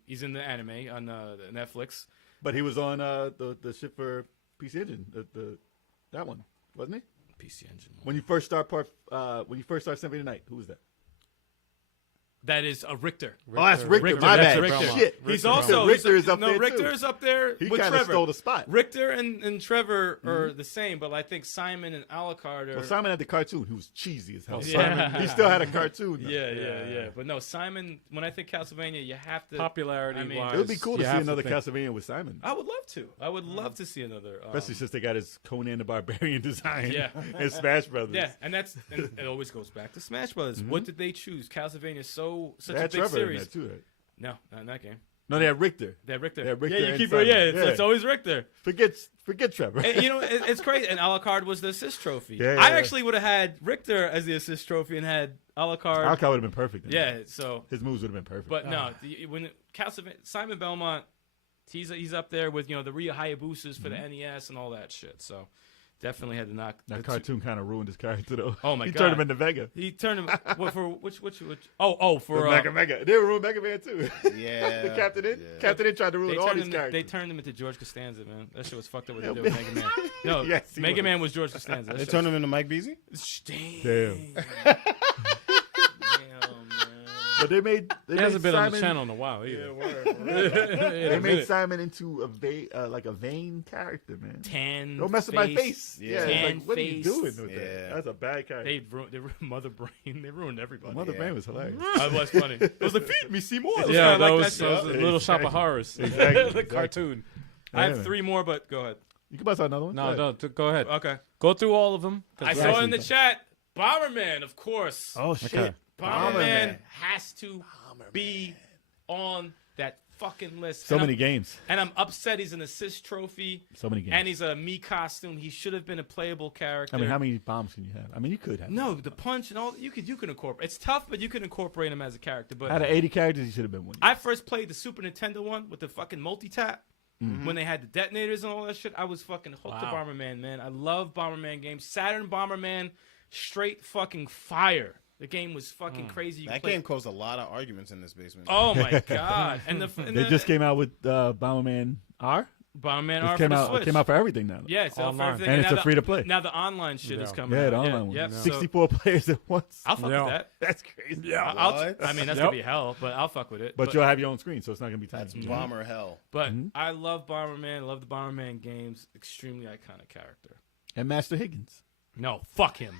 he's in the anime on the Netflix. But he was on the shit for PC Engine, that one, wasn't he? PC Engine. When you first start Symphony of the Night, who was that? That is a Richter. Oh, that's Richter. Richter, My that's bad. Richter. Shit. He's also Richter is up there Richter's too. up there. He with kind of Trevor. stole the spot. Richter and Trevor are the same, but I think Simon and Alucard are. Well, Simon had the cartoon, who was cheesy as hell. Yeah. He still had a cartoon. Though. Yeah. But no, Simon. When I think Castlevania, you have to Popularity. I mean, wise, It would be cool to you see have another think. Castlevania with Simon. I would love to. I would love to see another. Especially since they got his Conan the Barbarian design Yeah. and Smash Brothers. Yeah, and it always goes back to Smash Brothers. What did they choose? Castlevania is such They a had big Trevor in series. that too, right? No, not in that game. No, they had Richter. They have Richter. They have Richter Yeah, you and keep Simon. it's always Richter. Forget Trevor. And, it's crazy. And Alucard was the assist trophy. Yeah, I yeah. actually would have had Richter as the assist trophy and had Alucard. Alcott would have been perfect. Then. Yeah, so. His moves would have been perfect. But no, when Castlevania, Simon Belmont, he's up there with the Ryu Hayabusas for the NES and all that shit. So definitely had to knock that the cartoon kind of ruined his character though. Oh my he God. turned him into Vega. He turned him for which for Mega. They ruined Mega Man too. Yeah. The Captain N. Yeah. Captain N tried to ruin all these they characters. turned him into George Costanza, man. That shit was fucked up what they did with Mega Man. No, Yes, he Mega was. Man was George Costanza. That They shit turned him into Mike Beasley? Damn. Damn, man. But they made He hasn't been Simon, on the channel in a while either. They made Simon into a vain character, man. Tan. Don't mess with my face. Yeah. it's Tan like, what are you face. doing with Yeah. that? That's a bad character. They ruined Mother Brain. They ruined everybody. Mother Yeah. Brain was hilarious. That was funny. It was like, feed me, see more. Yeah, that those Little Shop of Exactly. Horrors. Exactly. The cartoon. I have Yeah. 3 more, but go ahead. You can bust out another one. No, Go ahead. no, go ahead. Okay. Go through all of them. I Right. saw in the chat, Bomberman, of course. Oh shit. Okay. Bomberman has to be on that fucking list. So And many I'm- games. And I'm upset he's an assist trophy. So many games. And he's a me costume. He should have been a playable character. I mean, how many bombs can you have? I mean, you could have. No, the punch and all you can incorporate. It's tough, but you can incorporate him as a character. But Out of 80 characters, he should have been one. I first played the Super Nintendo one with the fucking multi-tap. When they had the detonators and all that shit, I was fucking hooked to Wow. Bomberman, man. I love Bomberman games. Saturn Bomberman, straight fucking fire. The game was fucking crazy. You That play- game caused a lot of arguments in this basement. Oh my god! And They just came out with Bomberman R. Bomberman It R came for the out. Switch. It came out for everything now. Yeah, it's out for Online. everything. And it's now a free to play. Now the online shit is Yeah. coming Yeah, out. the online one. Yep. Yeah. So 64 players at once. I'll fuck Yeah. with that. That's crazy. Yeah. I mean, that's Yep. gonna be hell, but I'll fuck with it. But you'll have your own screen, so it's not gonna be tiny. That's bomber hell. But I love Bomberman. I love the Bomberman games. Extremely iconic character. And Master Higgins. No, fuck him.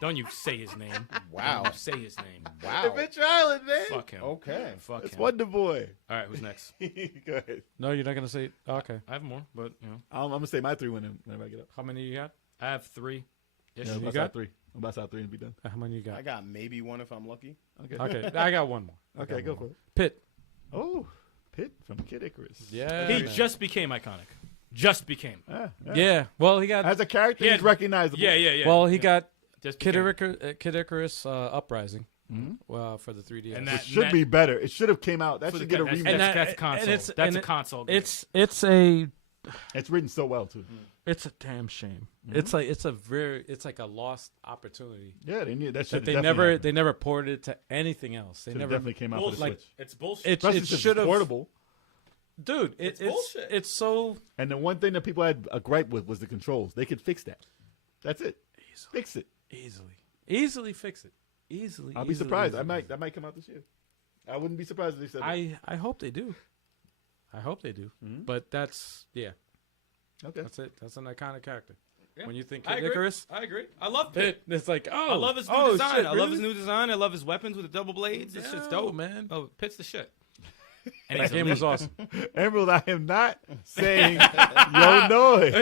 Don't you say his name. Wow. Don't you say his name. Wow. Adventure Island, man. Fuck him. Okay. Fuck It's him. Wonder Boy. All right, who's next? Go ahead. No, you're not gonna say. Okay. I have more, but I'm gonna say my 3 whenever I get up. How many you got? I have 3. Yes, Yeah, you bust got? out 3. I'm bust out 3 and be done. How many you I got? got maybe one if I'm lucky. Okay. Okay, I got one more. I Okay, got go one for more. it. Pitt. Oh, Pitt from Kid Icarus. Yeah. he man. just became iconic. Just became. Yeah. Well, he got. As a character, Yeah. he's recognizable. Yeah. Well, he got just Kid became. Icarus Uprising. Well, for the 3DS. And It that- should be better. It should have came out. That For the should get a that's- remake. And that- That's and console. it's- That's and a it- console game. It's It's written so well too. it's a damn shame. It's like a lost opportunity Yeah, they need that. that Should they never ported it to anything else. They never definitely came out for the Bullshit. Switch. It's bullshit. it Especially since should it's have portable. dude. It's It's bullshit. It's so And the one thing that people had a gripe with was the controls. They could fix that. That's it. Fix it. easily fix it. Easily. I'll be easily, surprised. easily. That might come out this year. I wouldn't be surprised if they said that. I hope they do. I hope they do. But that's Okay. that's it. That's an iconic character. Yeah. When you think I Kid agree. Icarus, I agree. I love Pitt. it's like I love his new design. Shit, I love his really? new design. I love his weapons with the double blades. This shit's Yo, dope, man. Oh, Pitt's the shit. And That he's game was awesome. Emerald, I am not saying yo noy.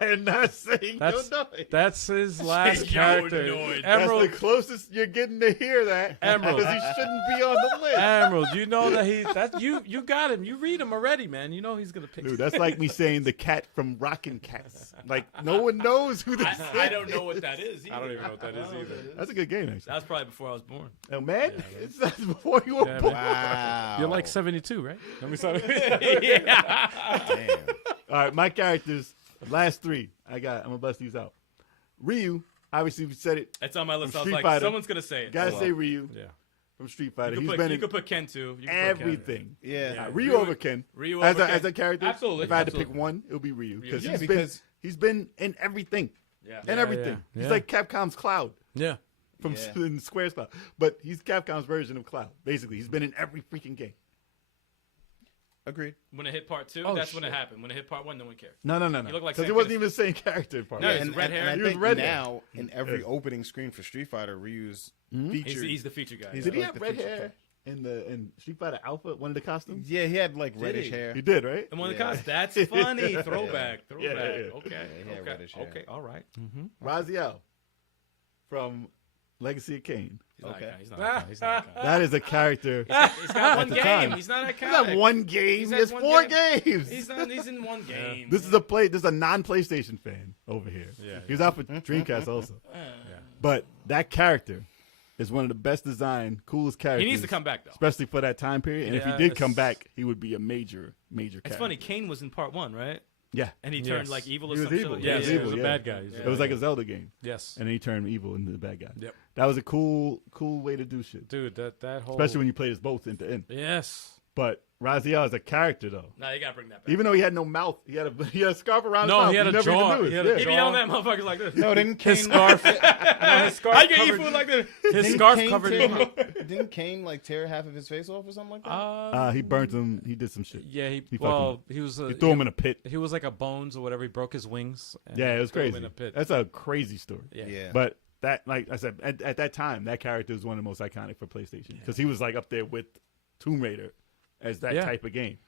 I am not saying That's yo noy. that's his last Yo, character. Noid. That's Emerald, the closest you're getting to hear that. Emerald. Because he shouldn't be on the list. Emerald, you know that you got him. You read him already, man. You know he's gonna pick. Dude, that's like me saying the cat from Rockin' Cats. Like, no one knows who this is. I don't know what that is. I don't even know what that is either. That's a good game, actually. That was probably before I was born. Oh, man, that's before you were Yeah, born. man. Wow. You're like 72, right? Let me say. Yeah. Damn. All right, my characters, last 3. I'm going to bust these out. Ryu, obviously, we said it. It's on my list. I was Street like, Fighter. someone's gonna say it. Gotta Oh, say well. Ryu Yeah. from Street Fighter. You He's could been put, you in could put Ken too. You could put Ken. everything. Yeah. Ryu Ryu- over Ken. Ryu as over a, Ken. as a character, Absolutely, if I had to pick absolutely. one, it would be Ryu. Because Yeah, because- he's been in everything. Yeah. And Yeah, everything. yeah, He's yeah. like Capcom's Cloud. Yeah. from Yeah. Square's Cloud. But he's Capcom's version of Cloud. Basically, he's been in every freaking game. Agreed. When it hit part 2, Oh, that's when it shit. happened. When it hit part 1, no one cared. No. He looked like Because Sam it wasn't Kinison. even the same character in part No, one. he's red hair. I He was think red hair. now in every opening screen for Street Fighter, Ryu's featured. He's the feature guy. He's Did he like have the red feature hair in Street Fighter Alpha, one of the costumes? Yeah, he had like reddish he? hair. He did, right? And one of the Yeah. guys. That's funny. Throwback. Yeah, Throwback. yeah. Okay. he had Okay. reddish hair. Okay. All right. Raziel from Legacy of Kain. He's not Okay. iconic. He's not iconic. He's not iconic. That is a character. He's got one the game. time. He's not He's iconic. not one game. He's He had has one 4 game. games. He's in one game. This is a non-PlayStation fan over here. Yeah, He was out for Dreamcast also. But that character is one of the best designed, coolest characters. He needs to come back though. especially for that time period. And if he did come Yes. back, he would be a major character. It's funny. Kane was in part 1, right? Yeah. And he turned Yes. like evil or He was something. evil. Like Yeah, that. he Yes, was he was a evil, bad guy. He was a It was bad like a guy. Zelda game. Yes. And then he turned evil into the bad guy. Yep. That was a cool way to do shit. Dude, that whole. Especially when you played as both end to end. Yes. But Raziel as a character though. Nah, you gotta bring that back. Even though he had no mouth, he had a scarf around No, his mouth. he had You a never even jaw. knew it. He had a Yeah. He be jaw. on that motherfuckers like this. No, didn't Kane? His scarf. his scarf I get you covered- food like this. His Didn't scarf Kane covered tear- his mouth. Didn't Kane like tear half of his face off or something like that? He burnt him. He did some shit. Yeah, He fucked him well, up. he was. He threw him in a pit. He was like a bones or whatever. He broke his wings. And Yeah, it was threw him crazy. In a pit. That's a crazy story. Yeah. Yeah. But that, like I said, at that time, that character was one of the most iconic for PlayStation because he was like up there with Tomb Raider as that Yeah. type of game.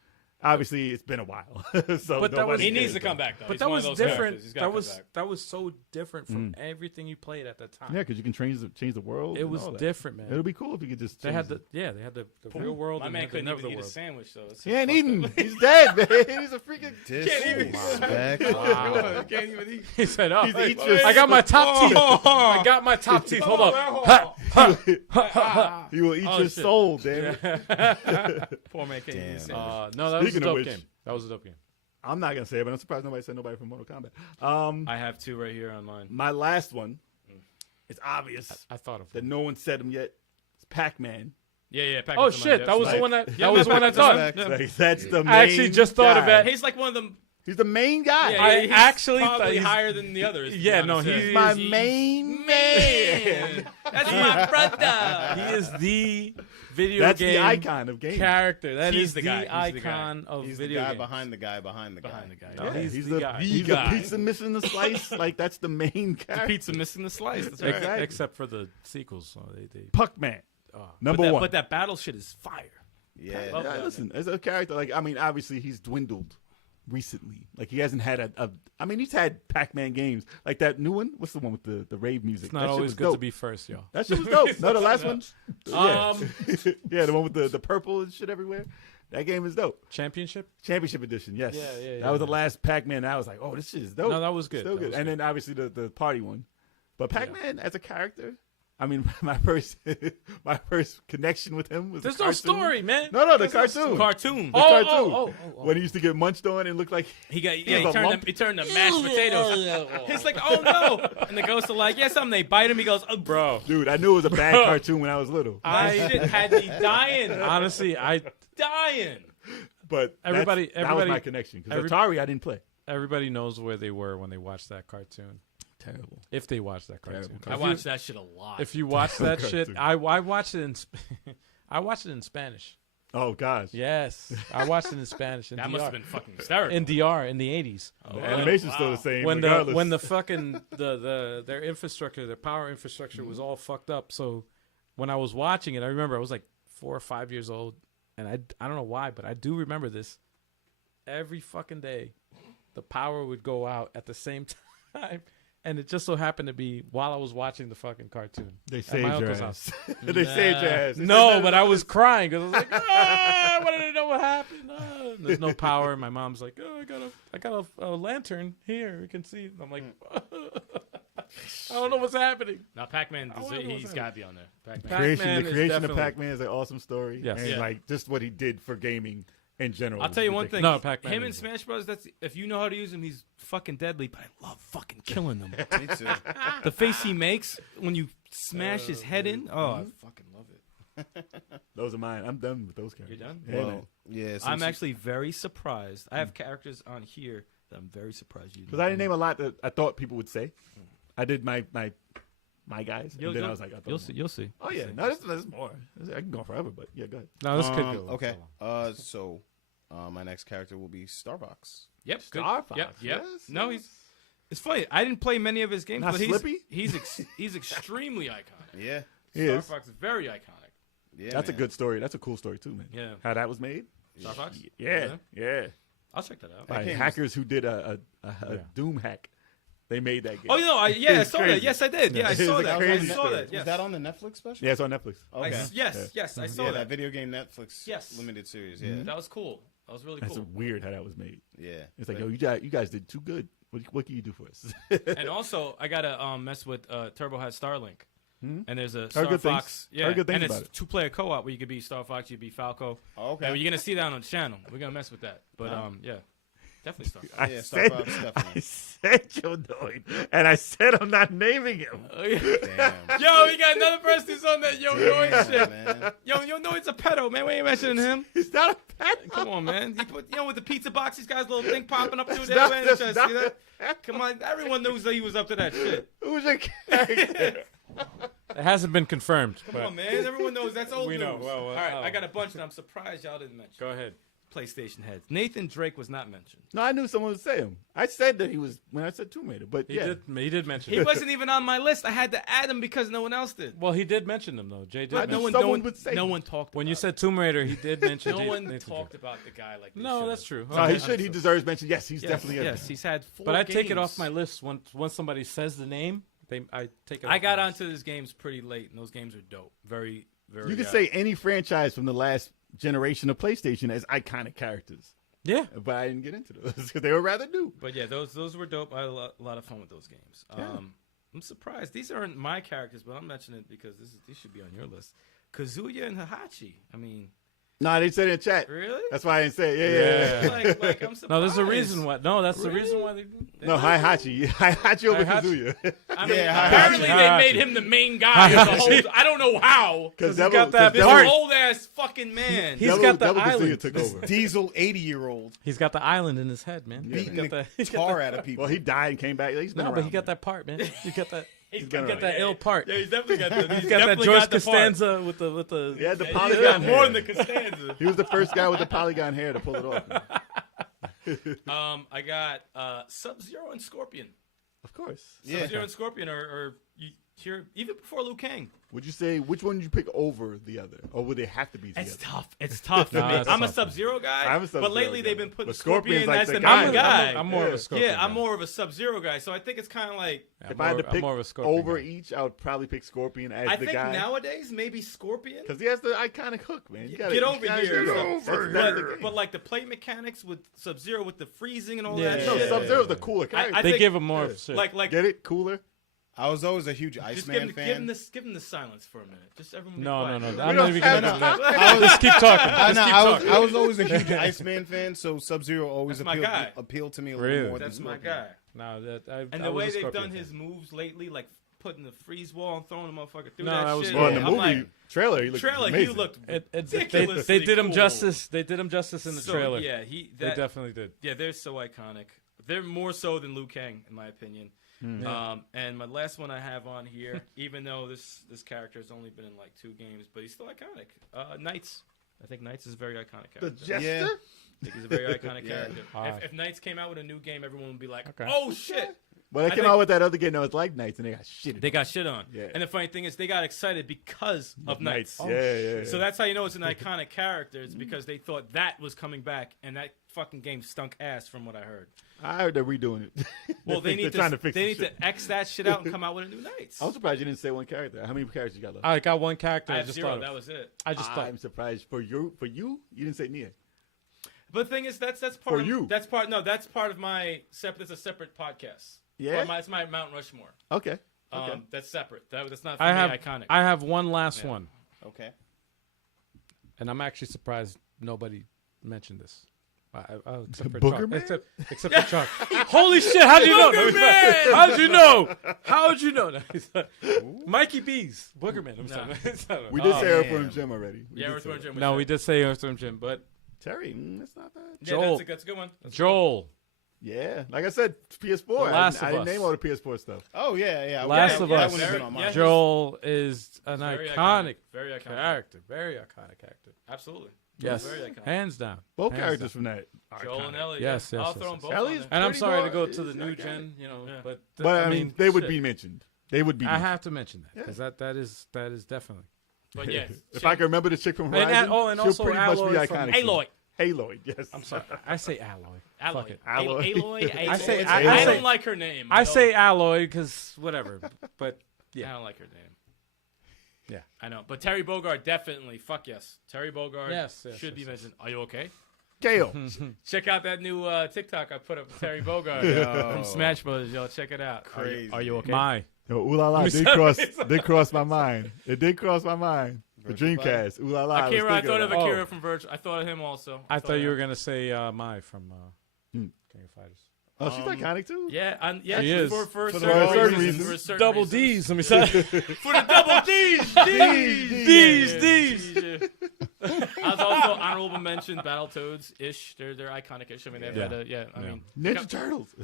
Obviously, it's been a while, so But that was- nobody He needs cares, to come back though. But He's that one was of those different. characters. He's gotta come back. That was so different from everything you played at the time. Yeah, because you can change the world. It and was all that. different, man. It'll be cool if you could just. They change had it. they had the real world. My and man they had couldn't the even eat a world. sandwich though. It's He ain't fucked eating. up. He's dead, man. He's a freaking. Disrespect. Wow. Can't even eat. He said, "Oh, He's eat your- I got my top teeth. I got my top teeth. Hold up." He will eat Oh, your shit. soul, damn it. Poor man can't eat a Damn. sandwich. No, that was a Speaking of dope which- game. That was a dope game. I'm not gonna say it, but I'm surprised nobody said nobody from Mortal Kombat. I have 2 right here online. My last one. It's obvious I thought of that it. no one said him yet. It's Pac-Man. Yeah. Pac-Man's Oh on mine, shit, yeah. that was the Like- one that. Yeah, That was the one I Pac-Man's thought. back. Yeah. Like, that's the main I actually just thought of guy. that. He's like one of them. He's the main guy. Yeah, I he's actually thought probably he's- higher than the others. to be Yeah, no, honest. he's He's my He's- main man. That's my brother. He is the video That's game the icon of gaming. character. That He's is the the, guy. He's the guy. icon of He's the video guy games. behind the guy behind the guy. Behind the guy. No, Yeah, he's he's the the, guy. he's The guy. the pizza missing the slice. Like that's the main character. Pizza missing the slice. That's Ex- right. Exactly. Except for the sequels. So they Puckman, number but that, one. But that battle shit is fire. Yeah. love Yeah, that. listen, as a character, like I mean, obviously he's dwindled recently. Like he hasn't had I mean, he's had Pac-Man games like that new one. What's the one with the rave music? It's not That shit always was good dope. to be first, yo. That shit was dope. No, the last one. Yeah. Um, Yeah, the one with the purple and shit everywhere. That game is dope. Championship? Championship edition, yes. Yeah, That was the last Pac-Man. I was like, oh, this shit is dope. No, that was good. Still That good. was And good. then obviously the party one. But Pac-Man as a character, I mean, my first connection with him was There's the no cartoon. story, man. No, the cartoon. Cartoon. The Oh, cartoon. oh. When he used to get munched on and look like He got was he a turned lump. he turned to mashed potatoes. He's like, oh no, and the ghosts are like, yeah, something. They bite him. He goes, oh, Bro, dude, I knew it was a bad cartoon when I was little. that shit had me dying, honestly, dying. But Everybody- that was everybody- my connection. Because every- Atari, I didn't play. everybody knows where they were when they watched that cartoon. Terrible. If they watched that cartoon. Terrible I watched that shit a lot. If you watch that Cartoon. shit, I watched it in I watched it in Spanish. Oh, gosh. Yes, I watched it in Spanish in that DR. must have been fucking hysterical. in DR in the 80s. The animation's still wow. the same. When regardless. when the fucking their infrastructure, their power infrastructure was all fucked up. So when I was watching it, I remember I was like 4 or 5 years old, and I don't know why, but I do remember this. Every fucking day, the power would go out at the same time, and it just so happened to be while I was watching the fucking cartoon. They at my saved your uncle's ass. house. They saved your ass. They No, said, but I was crying because I was like, I wanted to know what happened. And there's no power. My mom's like, oh, I got a lantern here. We can see. And I'm like, I don't know what's happening. Now Pac-Man, I wonder what's he's in got to be on there. Pac-Man. Pac-Man the is creation of definitely- Pac-Man is an awesome story. Yes. And Yeah. like just what he did for gaming in general. I'll tell you was one thing. No, Pac-Man Him in is- Smash Bros. That's if you know how to use him, he's fucking deadly. But I love fucking killing them. Me too. The face he makes when you smash his head in. Oh, I fucking love it. ridiculous. Those are mine. I'm done with those characters. You're done? Yeah, man. Well, yeah. I'm since- actually very surprised. I have characters on here that I'm very surprised you. Because I didn't name a lot that I thought people would say. I did my My Guys. You'll- And then I you'll- was like, I thought You'll see. You'll see. Oh yeah, no, this more. I can go forever, but yeah, go ahead. No, this could go. Okay. so long. So my next character will be Starbucks. Yep. good. Star Fox. Yep. Yep. Yes, No, yes. It's funny. I didn't play many of his games, Not but Slippy? he's extremely iconic. Yeah. He Star is. Fox is very iconic. Yeah. That's a man. good story. That's a cool story too, man. Yeah. How that was made? Star Fox. Yeah, yeah. I'll check that out. By game was- hackers who did a Doom hack. They made that game. Oh, I It's saw that. crazy. Yes, I did. Yeah, I It's saw a that. I crazy saw story. that. Yes. Was that on the Netflix special? Yeah, it's on Netflix. Okay. Yes, I saw Yeah, that. that video game Netflix Yes. limited series. Yeah. That was cool. That was really That's cool. weird how that was made. Yeah. It's like, But- yo, you guys did too good. What can you do for us? And also, I gotta mess with Turbo has Starlink, and there's a Heard Star good things. Fox. Yeah, Heard good things and about it's it. 2-player co-op where you could be Star Fox, you could be Falco. Oh, okay. And you're gonna see that on the channel. We're gonna mess with that. But yeah, definitely Star Fox. I Yeah, said, Star Fox, definitely. I said Joe Doyle, and I said I'm not naming him. Damn. Yo, we got another person who's on that Yo Noid Damn, shit. man. Yo Noid's a pedo, man. We ain't mentioning him. He's not a pet. Come on, man. He put, with the pizza box, he's got his little thing popping up through there. not- Man. that's Trying to not- see that? Come on, everyone knows that he was up to that shit. Who's your character? It hasn't been confirmed. Come on, man. Everyone knows that's old We news. know. Well, All right, oh. I got a bunch that I'm surprised y'all didn't mention. Go ahead. PlayStation heads. Nathan Drake was not mentioned. No, I knew someone would say him. I said that he was when I said Tomb Raider, but He yeah, did mention He him. wasn't even on my list. I had to add him because no one else did. Well, he did mention him though. Jay did. I mention know him. someone would say no him. one talked. When about you said Tomb Raider, he did mention. it. no one Nathan talked Drake. about the guy like they No, should. that's true. no, Okay. he should. He deserves mention. Yes, he's Yes, definitely. yes. He's had 4 But I take it games. off my list once somebody says the name. I take it. I off got my list. onto those games pretty late, and those games are dope. Very, very. You can say any franchise from the last generation of PlayStation as iconic characters, Yeah. but I didn't get into those because they were rather new. But yeah, those were dope. I had a lot of fun with those games. Yeah. I'm surprised these aren't my characters, but I'm mentioning it because these should be on your list. Kazuya and Hahachi. I mean, No, they said it in chat. really? That's why I didn't say it. Yeah. like I'm surprised. No, there's a reason why. No, that's the Really? reason why they. No, Hihachi. Hihachi over Hihachi. Kazuya. I mean, Yeah, apparently they Hahachi. made him the main guy of the whole. I don't know how. Because he got that This part. old ass fucking man. He's got the Kazuya island. took over. Diesel 80-year-old He's got the island in his head, man. beating He got the that- he got tar that- out of people. Well, he died and came back. He's been No, around, but he got man. that part, man. He got that. He's been got around. that ill part. Yeah, he's definitely got the. He's got that definitely George got the part. Costanza with the. He had the He's polygon got more hair. than the Costanza. He was the first guy with the polygon hair to pull it off. I got Sub-Zero and Scorpion. Of course. Yeah. Sub-Zero and Scorpion are you here even before Liu Kang. Would you say which one did you pick over the other, or would they have to be together? It's tough. It's tough for No, me. that's I'm a tough. Sub-Zero guy, I'm a but Sub-Zero lately guy. they've been putting But Scorpion's Scorpion like as the the guy. main guy. I'm more of a Scorpion. Yeah, I'm guy. more of a Sub-Zero guy, so I think it's kind of like Yeah, If I had to I'm pick more of a Scorpion over guy. each, I would probably pick Scorpion as I the think guy. nowadays maybe Scorpion. Because he has the iconic hook, man. You gotta, Get you over gotta here. get So- over there. But like the play mechanics with Sub-Zero with the freezing and all Yeah. that No, shit. Sub-Zero's the cooler character. I They think- give him more. Yeah. Shit. Like Get it? Cooler? I was always a huge just Iceman give fan. him the silence for a minute. Just everyone. Be No, quiet. no. We I'm don't not even have gonna. time. Just keep talking. I, know, Just keep I, was, talking. I was always a huge Iceman fan, so Sub-Zero always That's my guy. appealed to me a Really? little more That's than my Scorpion. guy. No, that And I the was way a they've Scorpion done fan. his moves lately, like putting the freeze wall and throwing the motherfucker through No, that that was shit. Well, in the I'm movie like, trailer, he looked trailer, amazing. he looked They ridiculously did him cool. justice. They did him justice in the So, trailer. Yeah, They definitely did. Yeah, they're so iconic. They're more so than Liu Kang, in my opinion. And my last one I have on here, even though this character has only been in like 2 games, but he's still iconic. Knights. I think Knights is a very iconic The character. Jester? Yeah. I think he's a very iconic Yeah. character. Alright. If Knights came out with a new game, everyone would be like, Okay. "Oh shit!" Well, they I came think- out with that other game that was like Knights, and they got shit. They got shit on. Yeah. And the funny thing is, they got excited because of Knights. Yeah. So that's how you know it's an iconic character. It's because they thought that was coming back, and that fucking game stunk ass, from what I heard. I heard they're redoing it. Well, they They're need trying to fix they the need shit. to X that shit out and come out with a new Knights. I'm surprised you didn't say one character. How many characters you got left? I got one character. I I have just 0. thought. That was it. I just thought. I'm surprised for you. You didn't say Nia. But the thing is, that's part For of you. That's part of my separate. That's a separate podcast. Yeah? It's my Mount Rushmore. Okay. Okay. That's separate. That's not for I me have iconic. I have one last Yeah. one, Okay. and I'm actually surprised nobody mentioned this. Except for Booger Chuck. Man? Except for Chuck. Holy shit! How did you know? Booger Man! How did you know? How did you know? No, he's like, Mikey B's Boogerman. I'm sorry. We did Oh, say Earthworm damn. Jim already. We yeah, did Earthworm say Jim. that. No, we did say Earthworm Jim, but Terry, that's not bad. Yeah, Joel. that's a good one. Joel. Yeah, like I said, PS4. The Last I of didn't Us. name all the PS4 stuff. Oh yeah. Last that- of that Us. wouldn't have been on mine. Yeah. Joel is an Very iconic Very iconic. character. Very iconic character. Absolutely. Yes, Very iconic. hands down. Both Hands characters down. from that. are Joel iconic. and Ellie. Yes, yeah. yes, I'll yes, throw yes. them both Ellie's on there. And I'm Pretty sorry to more- go to the it's new iconic. gen, Yeah. but But I mean, they would shit. be mentioned. They would be. I mentioned. have to mention that because that is definitely. But yeah, If I can remember the chick from And Horizon, and she'll also pretty much be Alloy from- iconic. Aloy. Aloy, yes. I'm sorry, I say Alloy. Alloy. Fuck it. Alloy. Aloy. I say- I I don't say- like her name. I don't- say Alloy because whatever, but yeah. I don't like her name. Yeah. I know. But Terry Bogard definitely. Fuck yes. Terry Bogard Yes, should be mentioned. Are you okay? Kale. Check out that new TikTok I put up with Terry Bogard from Smash Brothers. Yo, check it out. Crazy. Are you okay? My Yo, ooh la la did cross my mind. It did cross my mind. The Virtual Dreamcast. Ooh la la. Akira, I thought of that. Akira from Virtual. I thought of him also. I thought you were gonna say Mai from King of Fighters. Oh, she's iconic too. Yeah, She is. For a For certain certain reasons. reasons. For a certain Double reasons. D's. Let me say. For the double D's. I was also honorable mention Battletoads ish. They're iconic-ish. I mean, they've had a I mean, Ninja Turtles.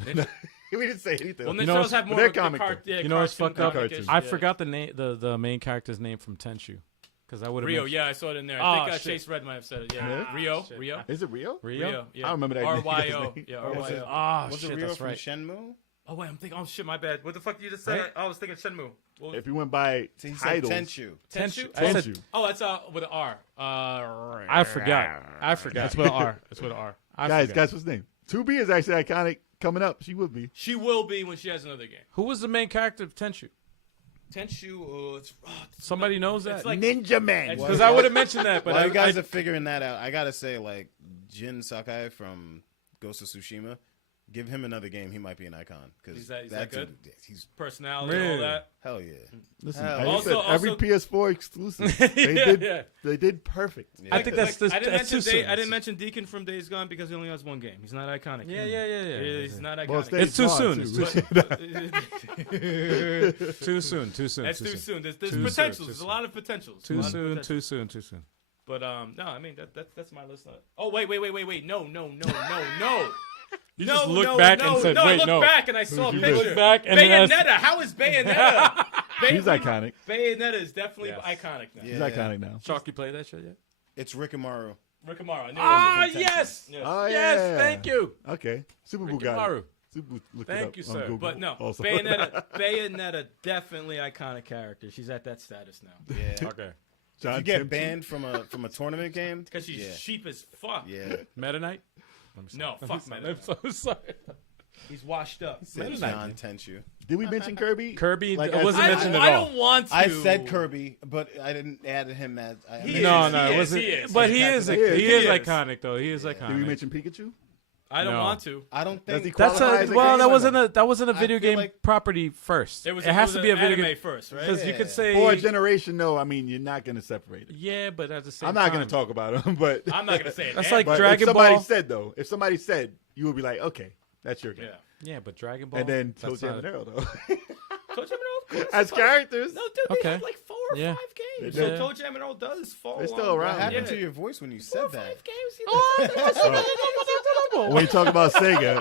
we didn't say anything. well, Ninja You know Turtles what's- have more they're of a comic cart- though. yeah, You know what's cartoon, fucked up? comic-ish, I yeah. forgot the name, the main character's name from Tenchu, because I would have Rio. Yeah, I saw it in there. Oh, I think shit. Chase Red might have said it. Yeah, Yeah? Rio. shit. Rio. Is it Rio? Rio. Yeah. I remember that nigga's RYO. name. Yeah, Was it- RYO. Ah, Was shit, it Rio that's from right. Shenmue? Oh wait, I'm thinking. Oh shit, my bad. What the fuck did you just say? Right? I was thinking Shenmue. What was If you went by So he said titles, Tenchu. Tenchu? I said- Tenchu. Oh, that's with an R. I forgot. It's with an R. It's with an R. I guys, forgot. what's his name? 2B is actually iconic. Coming up, she would be. She will be when she has another game. Who was the main character of Tenchu? Tenchu. Somebody knows It's that. like Ninja Man. It's- Because I would have mentioned that, but While I, you guys I- are figuring that out, I gotta say, like Jin Sakai from Ghost of Tsushima, give him another game, he might be an icon. Because He's that good? dude, he's personality and all Really? that. hell yeah. Listen, Hell, like I also- said, every also- PS4 exclusive, they Yeah, did. yeah. They did perfect. Yeah. I think that's I didn't that's too mention soon. I didn't mention Deacon from Days Gone because he only has one game. He's not iconic. Yeah. He's not iconic. Well, It's too Days soon. Gone, It's too. Too soon. Too soon. That's too soon. There's Too soon, potentials. too There's a soon. lot of potentials. Too soon. Too soon. Too soon. But no, I mean that's my list. Oh wait. No. You No, just looked no, back no, and said, no, I "Wait, looked no." back and I saw a you picture. looked back and then Bayonetta. How is Bayonetta? He's iconic. Bayonetta is definitely Yes. iconic now. He's Yeah. iconic now. Chalk, you play that shit yet? It's Rickamaru. Rickamaru. I knew it Ah, was from Tenchu. yes. Oh, Yes. yeah. Thank you. Okay. Super Boo Ricky got it. Maru. Super Boo looked Thank it up you, on sir. Google But no, also. Bayonetta definitely iconic character. She's at that status now Yeah. Okay. John If you get Timothy. banned from a tournament game, because she's cheap as fuck. yeah. Meta Knight? Let me see. No, fuck I'm Meta. so sorry. He's washed up. Said Meta Knight. John Tenchu. Did we mention Kirby? Kirby Like, wasn't I- mentioned I at all. don't want to. I said Kirby, but I didn't add him as. He No, is, no, he it is, wasn't. he is. But He he is. is. He is. He is He is. iconic, though. He is iconic. Did we mention Pikachu? I don't No. want to. I don't Does he think That's qualify a as a well. game? That wasn't a I video feel game like- property first. It has to be a an video anime game first, right? because you could Yeah. say For a generation, no. I mean, you're not going to separate it. yeah, but at the same I'm time, not going to talk about him, but I'm not gonna say it. That's man. like but Dragon if somebody Ball. said though, if somebody said, you would be like, okay, that's your game. yeah. Yeah, but Dragon Ball. And then that's Toe Jam not- and Arrow though, Toe Jam and Earl, of course, as fuck. characters. No, dude, they Okay. have like 4 or Yeah. 5 games. They So do. Toe Jam and Earl does fall. They're still on- around, What happened Yeah. to your voice when you said 4 or that? 5 games. When you talk about Sega,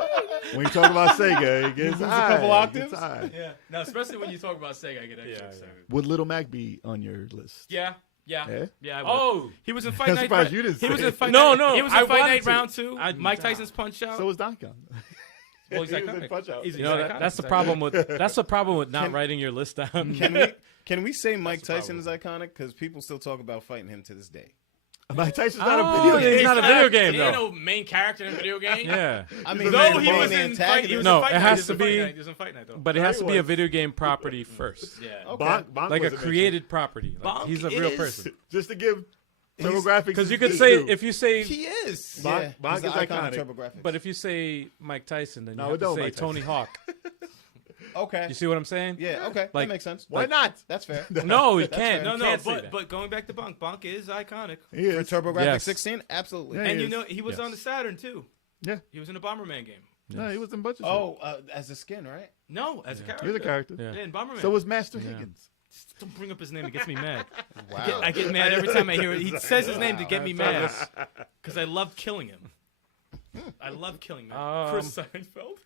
it gets a high. couple It octaves? gets high. Yeah. No, especially when you talk about Sega, I get extra Yeah, excited. Would Little Mac be on your list? Yeah. Yeah? I would. Oh, He was in Fight I'm Night. surprised you didn't He was say in it. Fight No, Night. no, He was I in Fight wanted Night to. Round 2. I- Mike Tyson's Punch Out. So was Donkey Kong. Well, he's He was iconic. in Punch Out. He's you know iconic. that's the He's problem with not Can- writing your list down. Can we say Mike That's the Tyson is iconic? Because people still talk about fighting him to this day. Mike Tyson's not Oh, a video yeah, game. he's not a video game He though. ain't no main character in a video game. Yeah, I mean, He's a Though main he was villain in Fight. He was No, in Fight it Night. has He was to in Fight be- Night. He was in Fight Night though. but it has to be a was. video game property first, Yeah. Okay. Bonk like a wasn't created property. Like, Bonk he's a real is- person. mentioned. Just to give TurboGrafx. Because you could his say due. if you say, He is. Bonk- Bonk he's the is icon of iconic. TurboGrafx. but if you say Mike Tyson, then you No, have it to don't say Mike Tyson. Tony Hawk. okay, You see what I'm saying? yeah, okay, Like- that makes sense. Why not? That's fair. No, you That's can't. fair. You No, can't say but that. but going back to Bonk is iconic. He For is. TurboGrafx Yes. 16, absolutely. Yeah, And he you is. know he was Yes. on the Saturn too. Yeah. He was in a Bomberman game. No, he was in a bunch of Oh, as a skin, right? No, as a Yeah. character. shit. He's a character. Yeah. Yeah, in Bomberman. So was Master Yeah. Higgins. Don't bring up his name. It gets me mad. Wow. I get mad every time I hear it. He says his name to get me mad Wow. because I love killing him. I love killing men. Chris Seinfeld.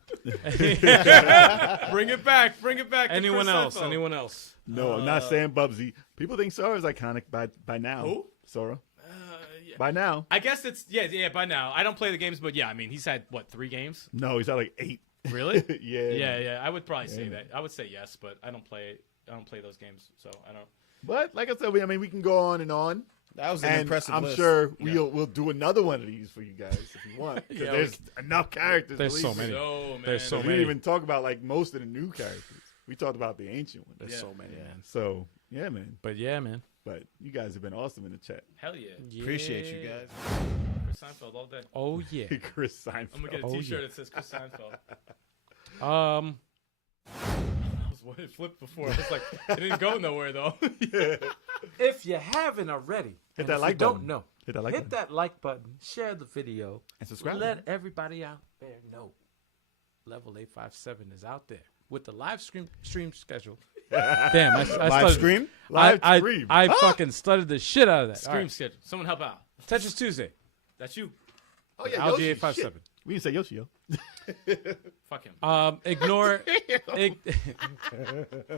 Bring it back. Bring it back. Anyone Chris else? Seinfeld. Anyone else? No, I'm not saying Bubsy. People think Sora's iconic by now. Who? Sora. Yeah. By now. I guess it's by now. I don't play the games, but yeah, I mean, he's had what 3 games? No, he's had like 8. Really? Yeah. Yeah. I would probably say that. I would say yes, but I don't play those games, so I don't. But like I said, we can go on and on. That was an And impressive I'm list. sure we'll do another one of these for you guys if you want. 'Cause Yeah, there's enough characters. There's to so leave. many. So There's so We many. didn't even talk about like most of the new characters. We talked about the ancient ones. There's so many. Man. So yeah, man. But yeah, man. But you guys have been awesome in the chat. Hell yeah. Appreciate you guys. Chris Seinfeld all day. Oh yeah. Chris Seinfeld. I'm gonna get a Oh, T-shirt yeah. that says Chris Seinfeld. Um. I was wanting to flip before. I was like, it didn't go nowhere though. If you haven't already, Hit and that if like you don't button. know, Hit that like hit button. that like button, share the video, And subscribe. let everybody out there know Level 857 is out there with the live stream schedule. Damn, I Live stuttered. stream? Live I stream. I fucking stuttered the shit out of that. All Scream right. schedule. Someone help out. Tetris Tuesday. That's you. Oh yeah, LG Yoshi. 857. Shit. We didn't say Yoshi, yo. Fuck him. Ignore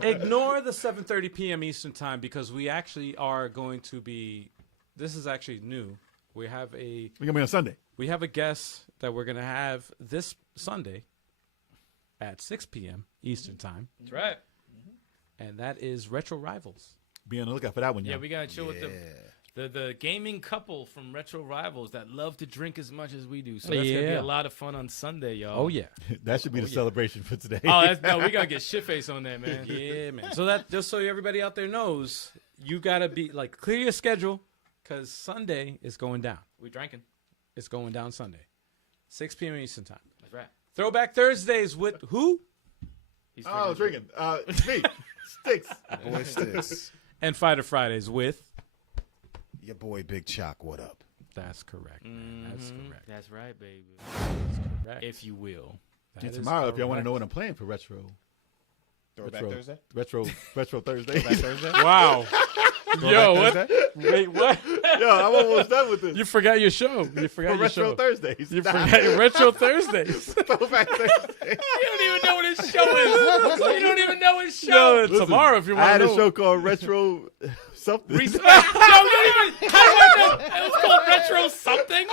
ignore the 7:30 p.m. Eastern time because we actually are going to be. This is actually new. We have We're gonna be on Sunday. a guest that we're gonna have this Sunday at 6 p.m. Eastern time, That's right. and that is Retro Rivals. Be on the lookout for that one. Yeah, yo. we gotta chill with the gaming couple from Retro Rivals that love to drink as much as we do. So that's gonna be Yeah. a lot of fun on Sunday, y'all. Oh yeah, That should be the celebration for today. Oh, no, we gotta get shit face on that, man. yeah, man. So that just so everybody out there knows, you gotta be like clear your schedule because Sunday is going down. We drinking. It's going down Sunday, 6 p.m. Eastern time. That's right. Throwback Thursdays with who? He's Oh, drinking. Me. Sticks. Boy Sticks. And Fighter Fridays with. Your boy Big Chalk, what up? That's correct, man. That's correct. That's right, baby. That's correct. If you will. That And is tomorrow, if y'all want to correct. know what I'm playing for Throwback Retro Thursday? Retro Thursday. Thursday? Wow. Yo, what? Thursday? Wait, what? Yo, I'm almost done with this. You forgot your show. You forgot For your Retro show. Thursdays. You forgot your Retro Thursdays. Throwback Thursday. You don't even know what his show is. You don't even know his show. Yo, Listen, tomorrow if you I want had to a know. show called Retro something. Respect. Yo, you don't even. How do I know? It was called Retro something.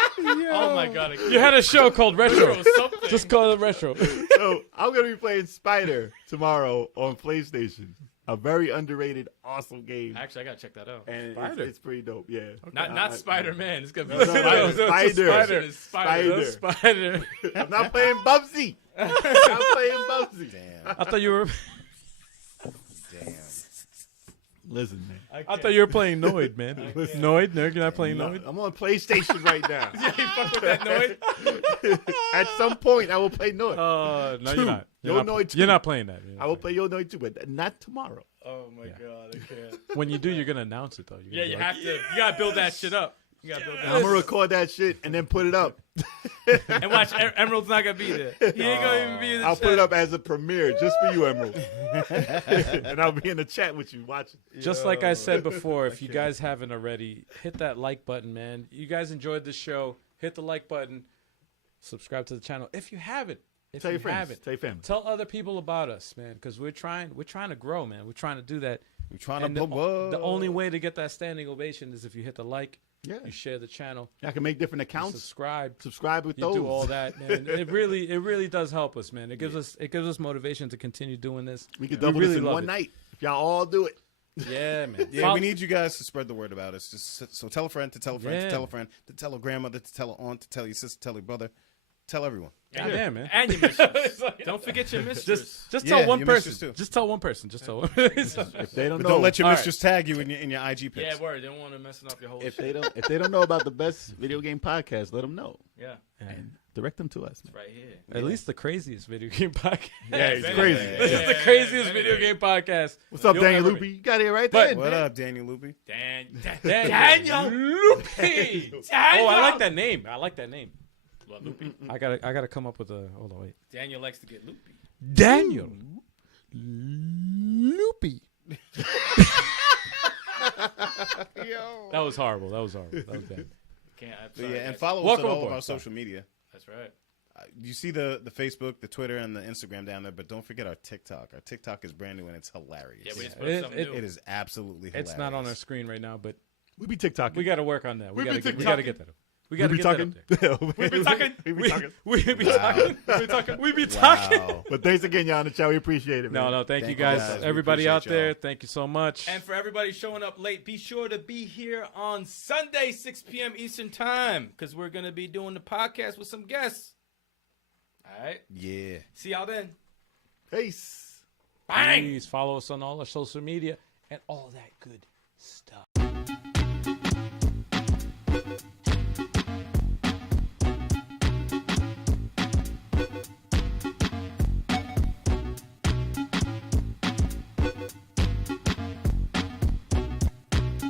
Oh my god. You had a show called Retro. Retro something. Just call it Retro. So I'm gonna be playing Spider tomorrow on PlayStation. A very underrated, awesome game. Actually, I gotta check that out. And Spider. it's pretty dope. Yeah. Not Spider-Man. It's gonna be No, no, no, Spider. Spider. Spider. I'm not playing Bubsy. I'm playing Bubsy. Damn. I thought you were. Damn. Listen, man. I thought you were playing Noid, man. Noid, no, you're not playing No, Noid. I'm on PlayStation right now. Yeah, you fuck with that noise. At some point, I will play Noid. No, Two. you're not. Yo You're not, Noid 2. you're not playing that. You're not I will playing play Yo Noid too, but not tomorrow. Oh my god, I can't. that. When you do, you're gonna announce it though. You're Yeah, gonna you be like, have to. You gotta build that shit up. You gotta build I'm that. gonna record that shit and then put it up. And watch, Emerald's not gonna be there. He ain't gonna even be in the I'll chat. put it up as a premiere just for you, Emerald. And I'll be in the chat with you watching. Just like I said before, if you guys haven't already, hit that like button, man. You guys enjoyed the show. Hit the like button. Subscribe to the channel if you haven't. If Tell you your friends. haven't, Tell your family. tell other people about us, man, because we're trying to grow, man. We're trying to do that. We're trying And to the only way to get that standing ovation is if you hit the like, Yeah. you share the channel, I can make different you accounts. subscribe. Subscribe with You those. do all that, man. It really does help us, man. It gives us motivation to continue doing this. We can double really this in love one it. night if y'all all do it. Yeah, man. Yeah, we need you guys to spread the word about us. Just so tell a friend to tell a friend Yeah. to tell a friend to tell a grandmother to tell her aunt to tell your sister, tell your brother, tell everyone. God damn, man. And your mistress. Don't forget your mistress. Just Yeah, tell one your person. mistress too. Just tell one person. Just tell one person. If they don't But know, don't let your All mistress tag you in your IG pics. Yeah, word. They don't want to messing up your whole if shit. they don't know about the best video game podcast, let them know Yeah, and direct them to us. Man. right here. At least the craziest video game podcast. Yeah, he's Yeah, crazy. yeah, This is the craziest video game podcast. What's up, You'll Daniel ever Loopy? You got here right But- there. What up, Daniel Loopy? Daniel Loopy. Oh, I like that name. I like that name. What, Loopy? I gotta come up with a. Hold on, wait. Daniel likes to get loopy. Daniel Loopy. That was horrible. That was horrible. That was bad. Can't. I'm So, sorry, yeah, and guys. follow us Welcome on all aboard. of our social media. That's right. You see the Facebook, the Twitter, and the Instagram down there, but don't forget our TikTok. Our TikTok is brand new and it's hilarious. Yeah, we just put something new. It is absolutely hilarious. It's not on our screen right now, but We be TikToking. we got to work on that. We We got be to get that up. We got to be get talking. that up there. We We be talking. We be talking. We be Wow. talking. We be talking. We be talking. Wow. But thanks again, y'all, on the chat. We appreciate it, man. No, thank you Thank you guys. guys. We Everybody appreciate out there, y'all. thank you so much. And for everybody showing up late, be sure to be here on Sunday, 6 p.m. Eastern Time, because we're going to be doing the podcast with some guests. All right? Yeah. See y'all then. Peace. Bang! Please follow us on all our social media and all that good stuff.